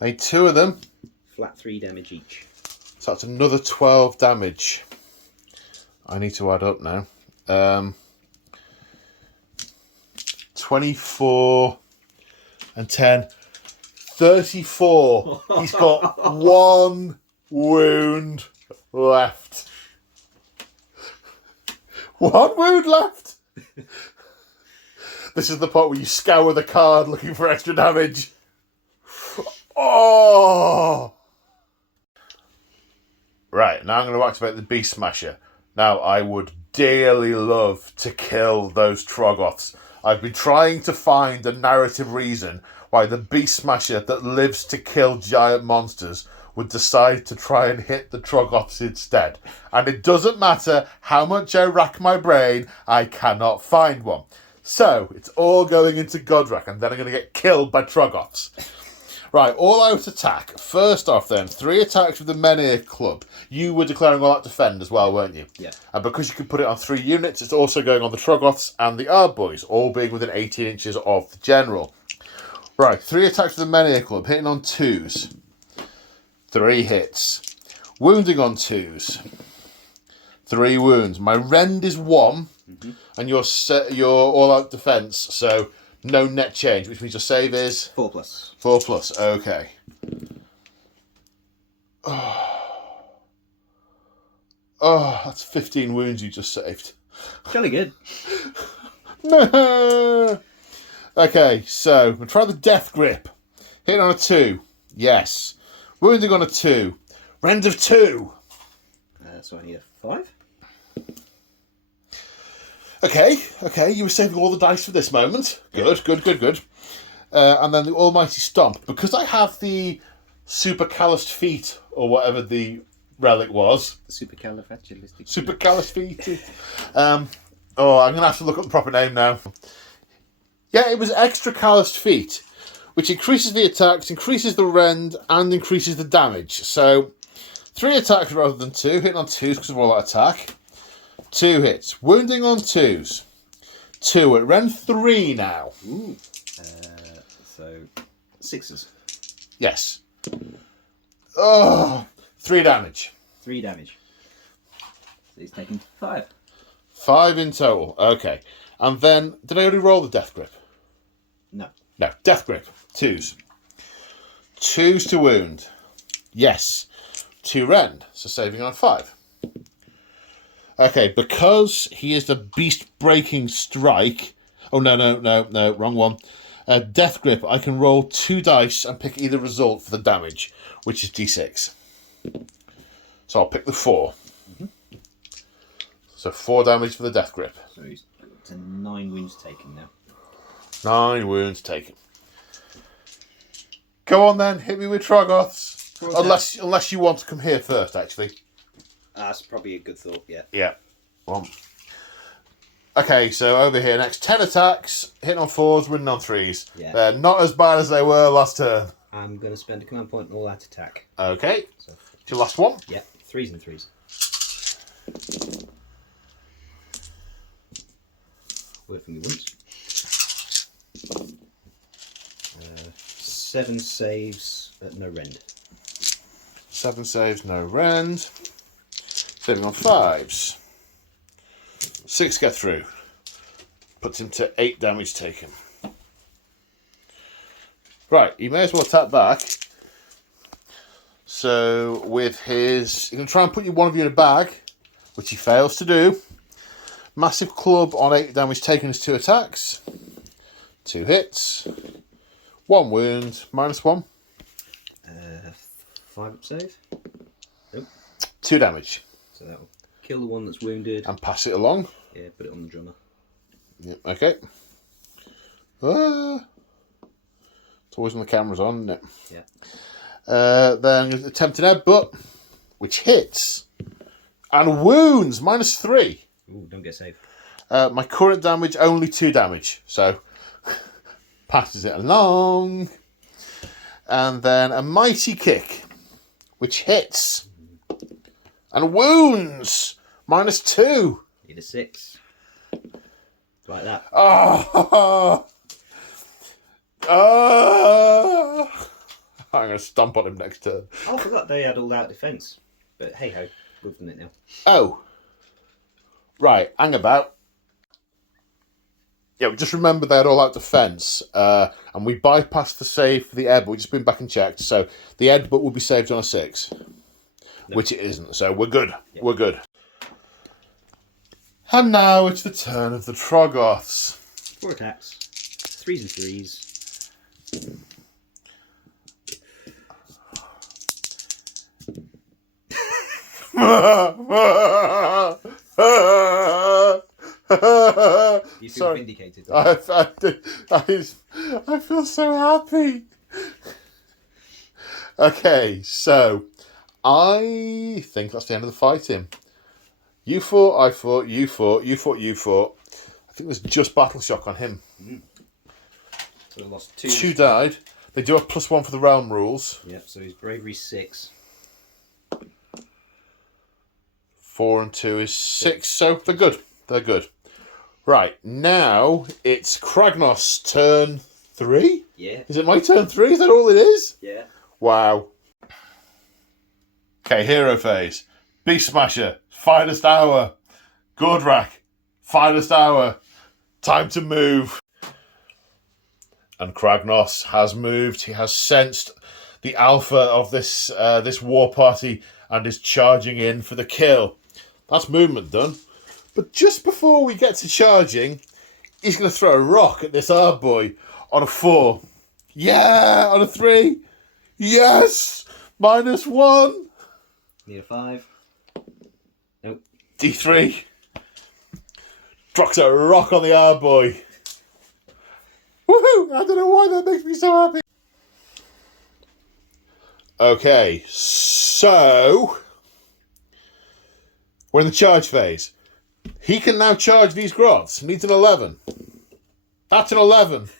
Made 2 of them. Flat 3 damage each. So that's another 12 damage. I need to add up now. 24 and 10. 34. He's got 1 wound left. 1 wound left. This is the part where you scour the card looking for extra damage. Oh! Right, now I'm going to activate the Beast Smasher. Now, I would dearly love to kill those Troggoths. I've been trying to find a narrative reason why the Beast Smasher that lives to kill giant monsters would decide to try and hit the Troggoths instead. And it doesn't matter how much I rack my brain, I cannot find one. So, it's all going into Gordrak, and then I'm going to get killed by Troggoths. Right, all out attack. First off then, 3 attacks with the Menhir Club. You were declaring all out defend as well, weren't you? Yeah. And because you can put it on 3 units, it's also going on the Troggoths and the Ardboys, all being within 18 inches of the General. Right, 3 attacks with the Menhir Club, hitting on 2s. 3 hits. Wounding on 2s. 3 wounds. My rend is 1, and your all out defense, so no net change, which means your save is 4+. 4+, okay. Oh, that's 15 wounds you just saved. Jolly good. Okay, so we'll try the Death Grip. Hitting on a 2. Yes. Wounding on a 2. Rend of 2. So I need a 5. Okay, you were saving all the dice for this moment. Good. And then the Almighty Stomp. Because I have the Super Calloused Feet, or whatever the relic was. Supercalifragilistic. Supercallous Feet. I'm going to have to look up the proper name now. Yeah, it was Extra Calloused Feet, which increases the attacks, increases the rend, and increases the damage. So, 3 attacks rather than 2. Hitting on 2s because of all that attack. 2 hits. Wounding on 2s. 2 at rend 3 now. Ooh. So 6s. Yes. Oh, 3 damage. 3 damage. So he's taking 5. 5 in total. Okay. And then, did I already roll the Death Grip? No. No. Death Grip. 2s. 2s to wound. Yes. 2 rend. So saving on 5. Okay, because he is the beast-breaking strike... Oh, no, wrong one. Death Grip, I can roll 2 dice and pick either result for the damage, which is d6. So I'll pick the 4. So 4 damage for the Death Grip. So he's to 9 wounds taken now. 9 wounds taken. Go on then, hit me with Troggoths. Unless you want to come here first, actually. That's probably a good thought, yeah. Yeah. Okay, so over here next, 10 attacks, hitting on 4s, winning on 3s. Yeah. They're not as bad as they were last turn. I'm going to spend a command point on all that attack. Okay. So, It's your last one. yeah, 3s and 3s. Work for me once. 7 saves at no rend. 7 saves, no rend. Saving on 5s. 6 get through. Puts him to 8 damage taken. Right, he may as well attack back. So with his... He's going to try and put one of you in a bag, which he fails to do. Massive club on 8 damage taken is 2 attacks. 2 hits. 1 wound, -1. 5 up save. Nope. 2 damage. So that will kill the one that's wounded. And pass it along. Yeah, put it on the drummer. Yeah, okay. It's always when the camera's on, isn't it? Yeah. Then attempted headbutt, which hits. And wounds, -3. Ooh, don't get saved. My current damage, only 2 damage. So, passes it along. And then a mighty kick, which hits. And wounds, -2. Need a 6. Like that. Oh! I'm going to stomp on him next turn. Oh, I forgot they had all that defence. But hey ho, we've done it now. Oh. Right, hang about. Yeah, just remember they had all out defence. And we bypassed the save for the headbutt. We've just been back and checked. So the headbutt will be saved on a 6. No. Which it isn't. So we're good. Yep. We're good. And now it's the turn of the Troggoths. 4 attacks. 3s and 3s. You feel Sorry. vindicated. I feel so happy. Okay, so I think that's the end of the fighting. You fought, I fought, you fought, you fought, you fought. I think there's just battle shock on him. So I lost 2. 2 died. They do have +1 for the realm rules. Yep, so his bravery 6. 4 and 2 is 6, so they're good. They're good. Right, now it's Kragnos' turn 3? Yeah. Is it my turn 3? Is that all it is? Yeah. Wow. Okay, hero phase. Beast Smasher, finest hour. Gordrak, finest hour. Time to move. And Kragnos has moved. He has sensed the alpha of this war party and is charging in for the kill. That's movement done. But just before we get to charging, he's going to throw a rock at this hard boy on a 4. Yeah, on a 3. Yes! -1. Need a 5. Nope. D3. Drops a rock on the hard boy. Woohoo! I don't know why that makes me so happy. Okay, so we're in the charge phase. He can now charge these grots. Needs an 11. That's an 11.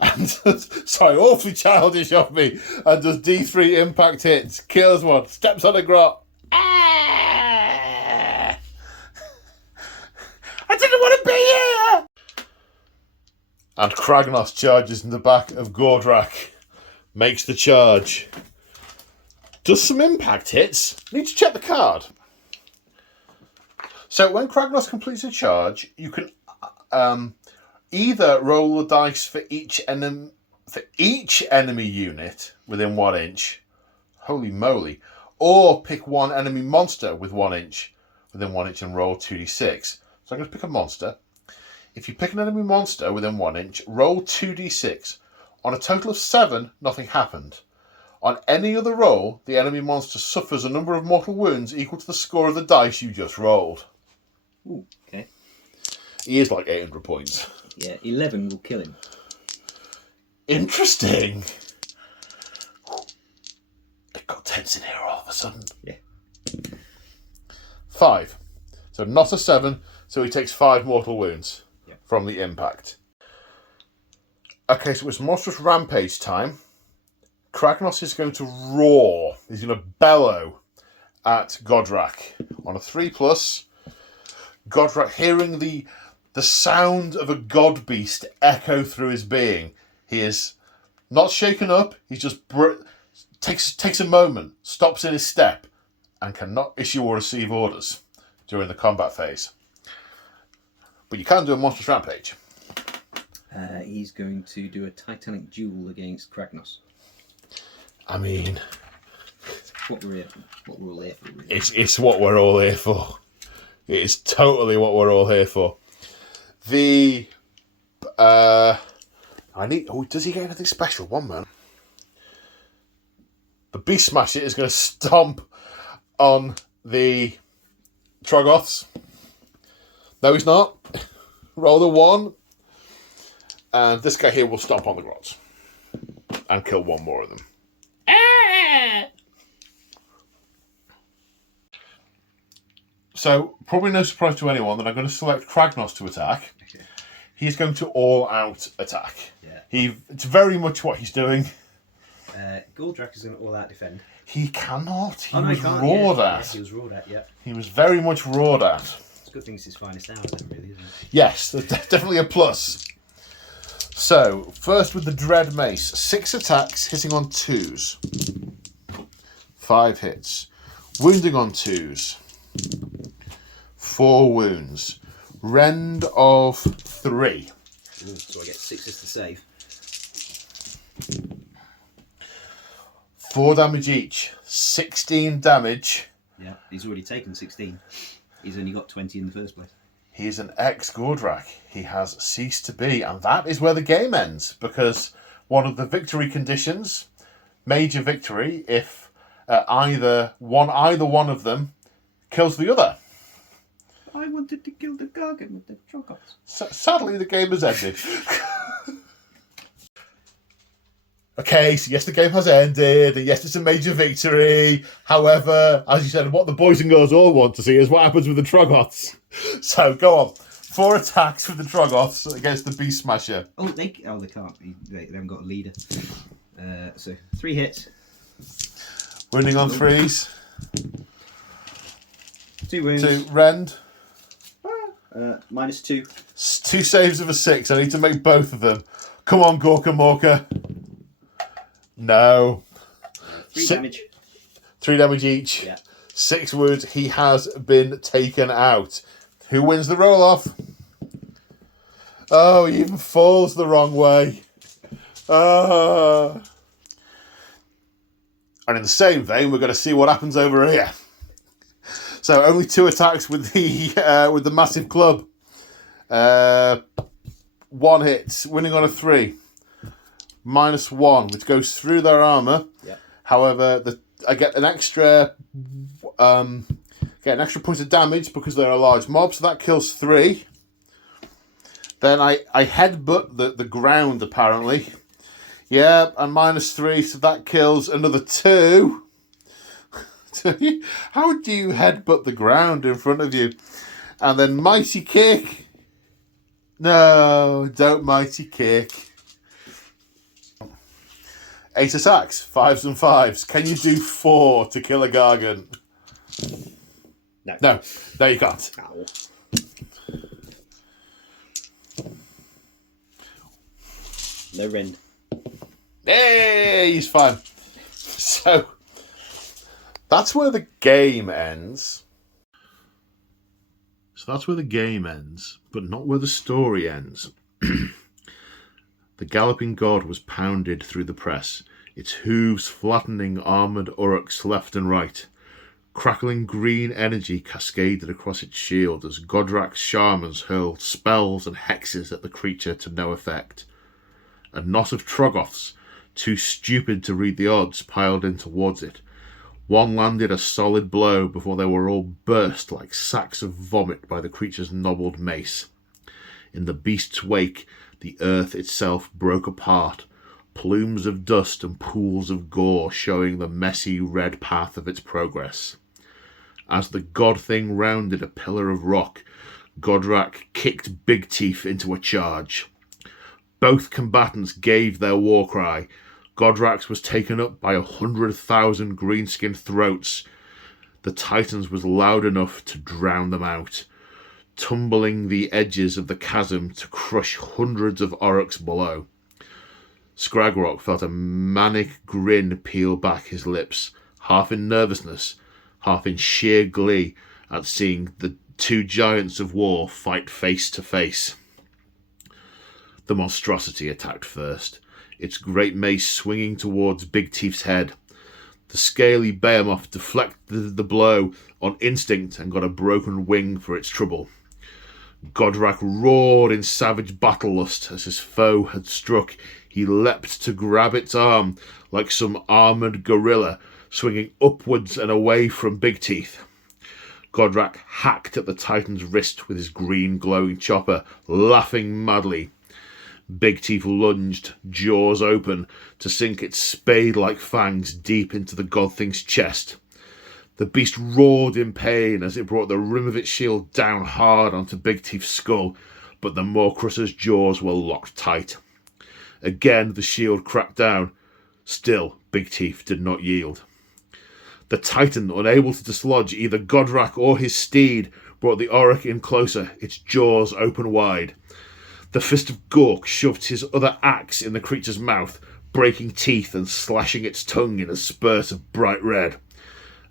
And sorry, awfully childish of me. And does D3 impact hits. Kills one. Steps on a grot. I didn't want to be here. And Kragnos charges in the back of Gordrak. Makes the charge. Does some impact hits. Need to check the card. So when Kragnos completes a charge, you can either roll the dice for each enemy unit within 1 inch. Holy moly. Or pick one enemy monster with 1 inch within 1 inch and roll 2d6. So I'm going to pick a monster. If you pick an enemy monster within 1 inch, roll 2d6. On a total of 7, nothing happened. On any other roll, the enemy monster suffers a number of mortal wounds equal to the score of the dice you just rolled. Ooh, okay. He is like 800 points. Yeah, 11 will kill him. Interesting. It got tense in here all of a sudden. Yeah. 5. So not a 7, so he takes 5 mortal wounds from the impact. Okay, so it's monstrous rampage time. Kragnos is going to roar. He's going to bellow at Gordrak. On a 3+, Gordrak, hearing the sound of a god beast echo through his being. He is not shaken up. He just takes a moment, stops in his step, and cannot issue or receive orders during the combat phase. But you can do a monstrous rampage. He's going to do a titanic duel against Kragnos. I mean, What we're all here for. Really. it's what we're all here for. It is totally what we're all here for. The does he get anything special? One man. The Beast Smasher is going to stomp on the Trogoths. No, he's not. Roll the 1. And this guy here will stomp on the grots. And kill one more of them. So, probably no surprise to anyone that I'm going to select Kragnos to attack. Okay. He's going to all-out attack. Yeah. It's very much what he's doing. Gordrak is going to all-out defend. He cannot. He Oh, no, was he can't. roared Yeah, at. he was roared at, yeah. He was very much roared at. It's a good thing it's his finest hour then, really, isn't it? Yes, that's definitely a plus. So, first with the Dread Mace. 6 attacks, hitting on 2s. 5 hits. Wounding on 2s. 4 wounds. Rend of 3. Ooh, so I get 6s to save. 4 damage each. 16 damage. Yeah, he's already taken 16. He's only got 20 in the first place. He is an ex-Gordrak. He has ceased to be. And that is where the game ends. Because one of the victory conditions major victory if either one of them kills the other. I wanted to kill the Gargan with the Trogoths. Sadly, the game has ended. Okay, so yes, the game has ended, and yes, it's a major victory. However, as you said, what the boys and girls all want to see is what happens with the Trogoths. So, go on. 4 attacks with the Trogoths against the Beast Smasher. They can't. They haven't got a leader. So 3 hits. Wounding on 3s. 2 wounds. 2 rend. -2. 2 saves of a 6. I need to make both of them. Come on, Gorka Morka. No. 3 damage. 3 damage each. Yeah. 6 wounds. He has been taken out. Who wins the roll-off? Oh, he even falls the wrong way. And in the same vein, we're going to see what happens over here. So only 2 attacks with the massive club. 1 hit, winning on a 3. -1, which goes through their armor. Yep. However, I get an extra point of damage because they're a large mob, so that kills 3. Then I headbutt the ground, apparently. Yeah, and -3, so that kills another 2. How do you headbutt the ground in front of you? And then Mighty Kick. No, don't Mighty Kick. 8 attacks, 5s and 5s. Can you do 4 to kill a Gargant? No, you can't. Ow. No rend. Hey, he's fine. So, that's where the game ends. But not where the story ends. The galloping god was pounded through the press, its hooves flattening armoured Orruks left and right. Crackling green energy cascaded across its shield as Gordrak's shamans hurled spells and hexes at the creature to no effect. A knot of Trogoths, too stupid to read the odds, piled in towards it. One landed a solid blow before they were all burst like sacks of vomit by the creature's nobbled mace. In the beast's wake, the earth itself broke apart, plumes of dust and pools of gore showing the messy red path of its progress. As the god thing rounded a pillar of rock, Gordrak kicked Big Teeth into a charge. Both combatants gave their war cry. Gordrak's was taken up by 100,000 green-skinned throats. The Titan's was loud enough to drown them out, tumbling the edges of the chasm to crush hundreds of Orruks below. Scragrok felt a manic grin peel back his lips, half in nervousness, half in sheer glee at seeing the 2 giants of war fight face to face. The monstrosity attacked first, its great mace swinging towards Big Teeth's head. The scaly Behemat deflected the blow on instinct and got a broken wing for its trouble. Gordrak roared in savage battlelust as his foe had struck. He leapt to grab its arm like some armoured gorilla, swinging upwards and away from Big Teeth. Gordrak hacked at the Titan's wrist with his green glowing chopper, laughing madly. Big Teeth lunged, jaws open, to sink its spade-like fangs deep into the godthing's chest. The beast roared in pain as it brought the rim of its shield down hard onto Big Teeth's skull, but the Morcrus's jaws were locked tight. Again the shield cracked down. Still, Big Teeth did not yield. The Titan, unable to dislodge either Gordrak or his steed, brought the Orruk in closer, its jaws open wide. The fist of Gork shoved his other axe in the creature's mouth, breaking teeth and slashing its tongue in a spurt of bright red.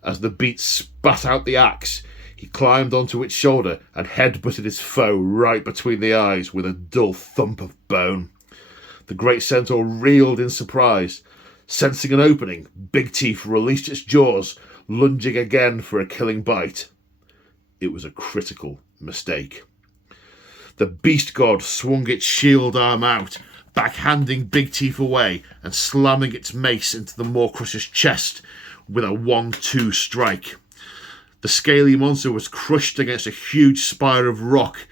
As the beast spat out the axe, he climbed onto its shoulder and headbutted his foe right between the eyes with a dull thump of bone. The great centaur reeled in surprise. Sensing an opening, Big Teeth released its jaws, lunging again for a killing bite. It was a critical mistake. The beast god swung its shield arm out, backhanding Big Teeth away and slamming its mace into the Maw-Crusher's chest with a 1-2 strike. The scaly monster was crushed against a huge spire of rock,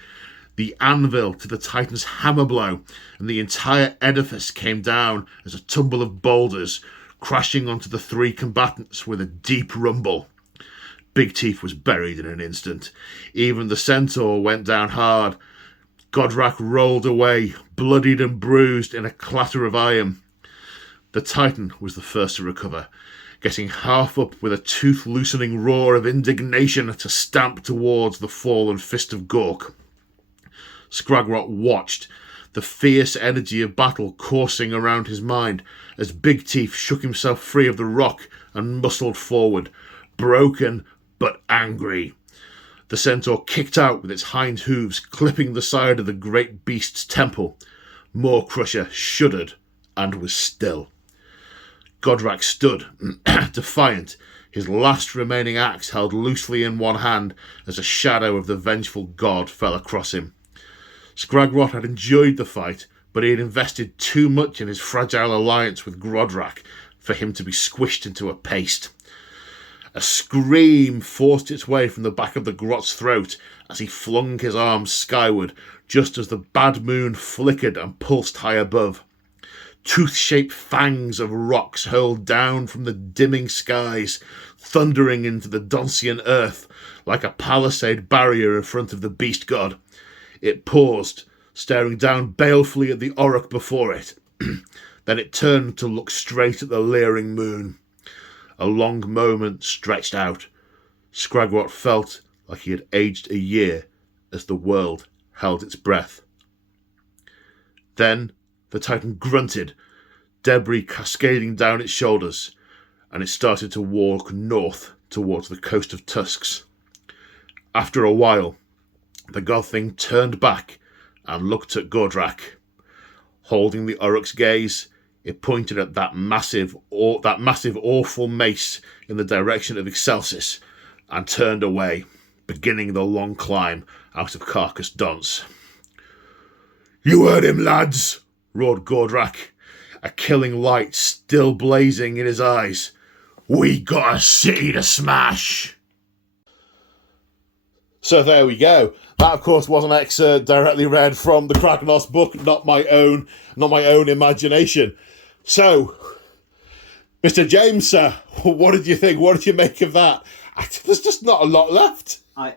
the anvil to the Titan's hammer blow, and the entire edifice came down as a tumble of boulders, crashing onto the three combatants with a deep rumble. Big Teeth was buried in an instant. Even the centaur went down hard. Gordrak rolled away, bloodied and bruised in a clatter of iron. The Titan was the first to recover, getting half up with a tooth-loosening roar of indignation to stamp towards the fallen fist of Gork. Skragrott watched, the fierce energy of battle coursing around his mind as Big Teeth shook himself free of the rock and muscled forward, broken but angry. The centaur kicked out with its hind hooves, clipping the side of the great beast's temple. Maw-Crusher shuddered and was still. Gordrak stood, defiant, his last remaining axe held loosely in one hand as a shadow of the vengeful god fell across him. Skragrott had enjoyed the fight, but he had invested too much in his fragile alliance with Gordrak for him to be squished into a paste. A scream forced its way from the back of the grot's throat as he flung his arms skyward, just as the bad moon flickered and pulsed high above. Tooth-shaped fangs of rocks hurled down from the dimming skies, thundering into the Donsian earth like a palisade barrier in front of the beast god. It paused, staring down balefully at the Orruk before it. Then it turned to look straight at the leering moon. A long moment stretched out. Skragrott felt like he had aged a year as the world held its breath. Then the Titan grunted, debris cascading down its shoulders, and it started to walk north towards the coast of Tusks. After a while, the god thing turned back and looked at Gordrak. Holding the Orruk's gaze, it pointed at that massive, awful mace in the direction of Excelsis and turned away, beginning the long climb out of Carcass Dance. "You heard him, lads!" roared Gordrak, a killing light still blazing in his eyes. "We got a city to smash!" So there we go. That, of course, was an excerpt directly read from the Kragnos book, not my own imagination. So, Mr. James, sir, what did you think? What did you make of that? There's just not a lot left. I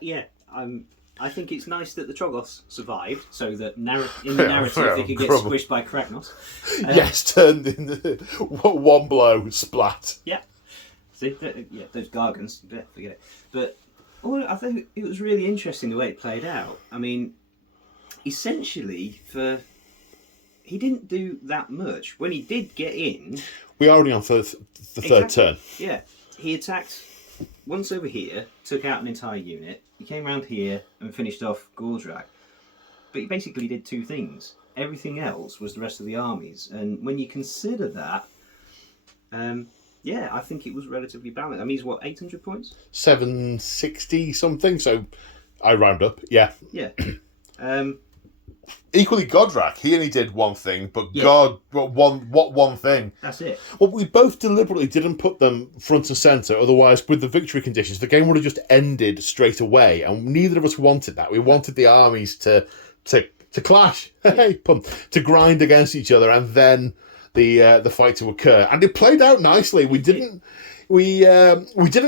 think it's nice that the Troglos survived, so that in the narrative they could get squished by Kragnos. Yes, turned into one blow, splat. Yeah. See, those Gargants, forget it. But I think it was really interesting the way it played out. I mean, essentially, he didn't do that much. When he did get in... We are only on the third turn. Yeah. He attacked once over here, took out an entire unit. He came around here and finished off Gordrak. But he basically did two things. Everything else was the rest of the armies. And when you consider that, I think it was relatively balanced. I mean, he's what, 800 points? 760 something, so I round up, yeah. Yeah. Equally, Gordrak, he only did one thing, but yeah. One thing? That's it. Well, we both deliberately didn't put them front and centre, otherwise, with the victory conditions, the game would have just ended straight away, and neither of us wanted that. We wanted the armies to clash, to grind against each other, and then the fight to occur. And it played out nicely. We didn't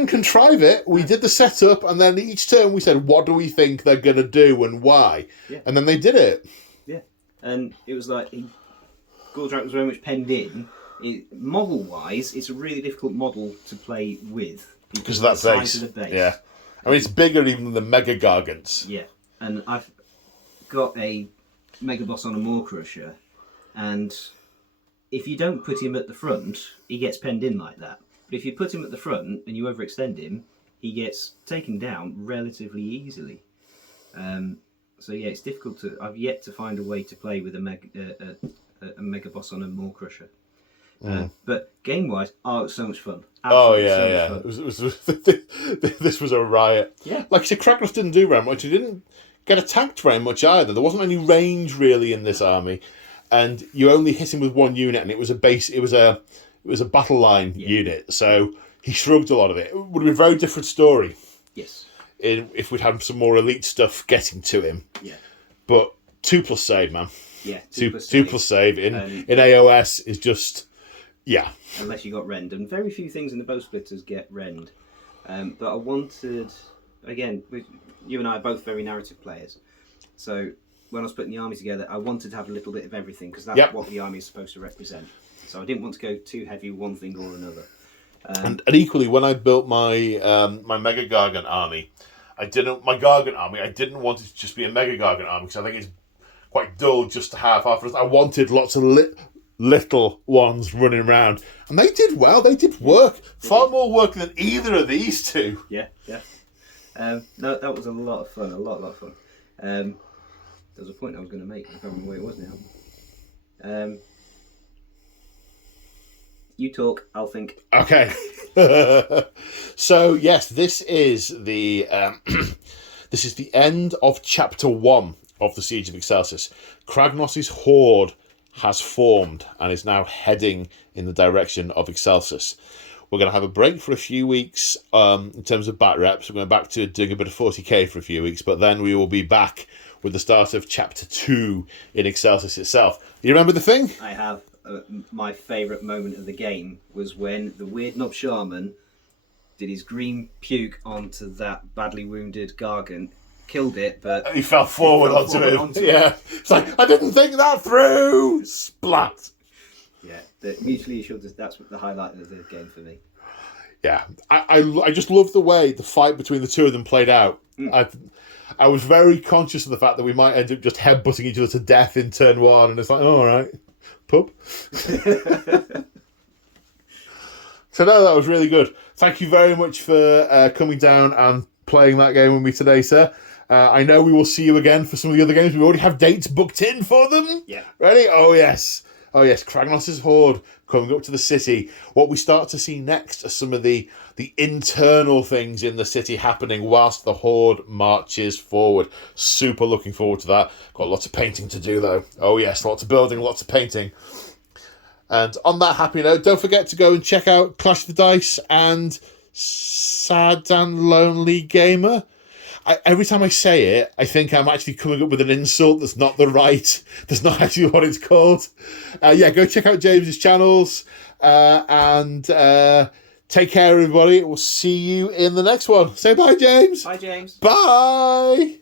contrive it. We did the setup, and then each turn we said, what do we think they're going to do and why? Yeah. And then they did it. Yeah. And it was like, Gordrak was very much penned in. Model-wise, it's a really difficult model to play with. Because of that base. Yeah. I mean, it's bigger even than the Mega Gargants. Yeah. And I've got a Mega Boss on a Maw-Crusher, and if you don't put him at the front, he gets penned in like that. But if you put him at the front and you overextend him, he gets taken down relatively easily. So yeah, it's difficult to. I've yet to find a way to play with a Mega Boss on a Maw-Crusher. But game-wise, it was so much fun. Absolutely It was this was a riot. Yeah. Like I said, Kragnos didn't do very much. He didn't get attacked very much either. There wasn't any range really in this army. and you only hit him with one unit, and it was a battle line unit. So he shrugged a lot of it. It would have been a very different story. Yes. If we'd had some more elite stuff getting to him. Yeah. But 2+ save, man. Yeah. 2+ save in AOS is just, yeah. Unless you got rend, and very few things in the bow splitters get rend. But I wanted, again, you and I are both very narrative players. So when I was putting the army together, I wanted to have a little bit of everything because that's what the army is supposed to represent. So I didn't want to go too heavy one thing or another. And equally, when I built my my Mega Gargant army, I didn't want it to just be a Mega Gargant army because I think it's quite dull just to have half. I wanted lots of little ones running around, and they did well. They did work, far more work than either of these two. Yeah. No, that was a lot of fun. A lot of fun. There was a point I was going to make. I can't remember where it was now. You talk, I'll think. Okay. So yes, this is the this is the end of chapter 1 of the Siege of Excelsis. Kragnos' horde has formed and is now heading in the direction of Excelsis. We're going to have a break for a few weeks in terms of bat reps. We're going back to doing a bit of 40k for a few weeks, but then we will be back with the start of chapter 2 in Excelsis itself. You remember the thing? I have. My favourite moment of the game was when the weird knob shaman did his green puke onto that badly wounded Gargant, killed it, but he fell forward onto him. Yeah, it's like, I didn't think that through. Splat. Yeah, the mutually assured. That's the highlight of the game for me. Yeah, I just love the way the fight between the two of them played out. I was very conscious of the fact that we might end up just headbutting each other to death in turn 1, and it's like, oh, all right, pub. So no, that was really good. Thank you very much for coming down and playing that game with me today, sir. I know we will see you again for some of the other games. We already have dates booked in for them. Yeah. Ready? Oh, yes. Kragnos' horde coming up to the city. What we start to see next are some of the internal things in the city happening whilst the horde marches forward. Super looking forward to that. Got lots of painting to do, though. Oh, yes, lots of building, lots of painting. And on that happy note, don't forget to go and check out Clash of the Dice and Sad and Lonely Gamer. Every time I say it, I think I'm actually coming up with an insult that's not actually what it's called. Go check out James's channels and take care, everybody. We'll see you in the next one. Say bye, James. Bye, James. Bye.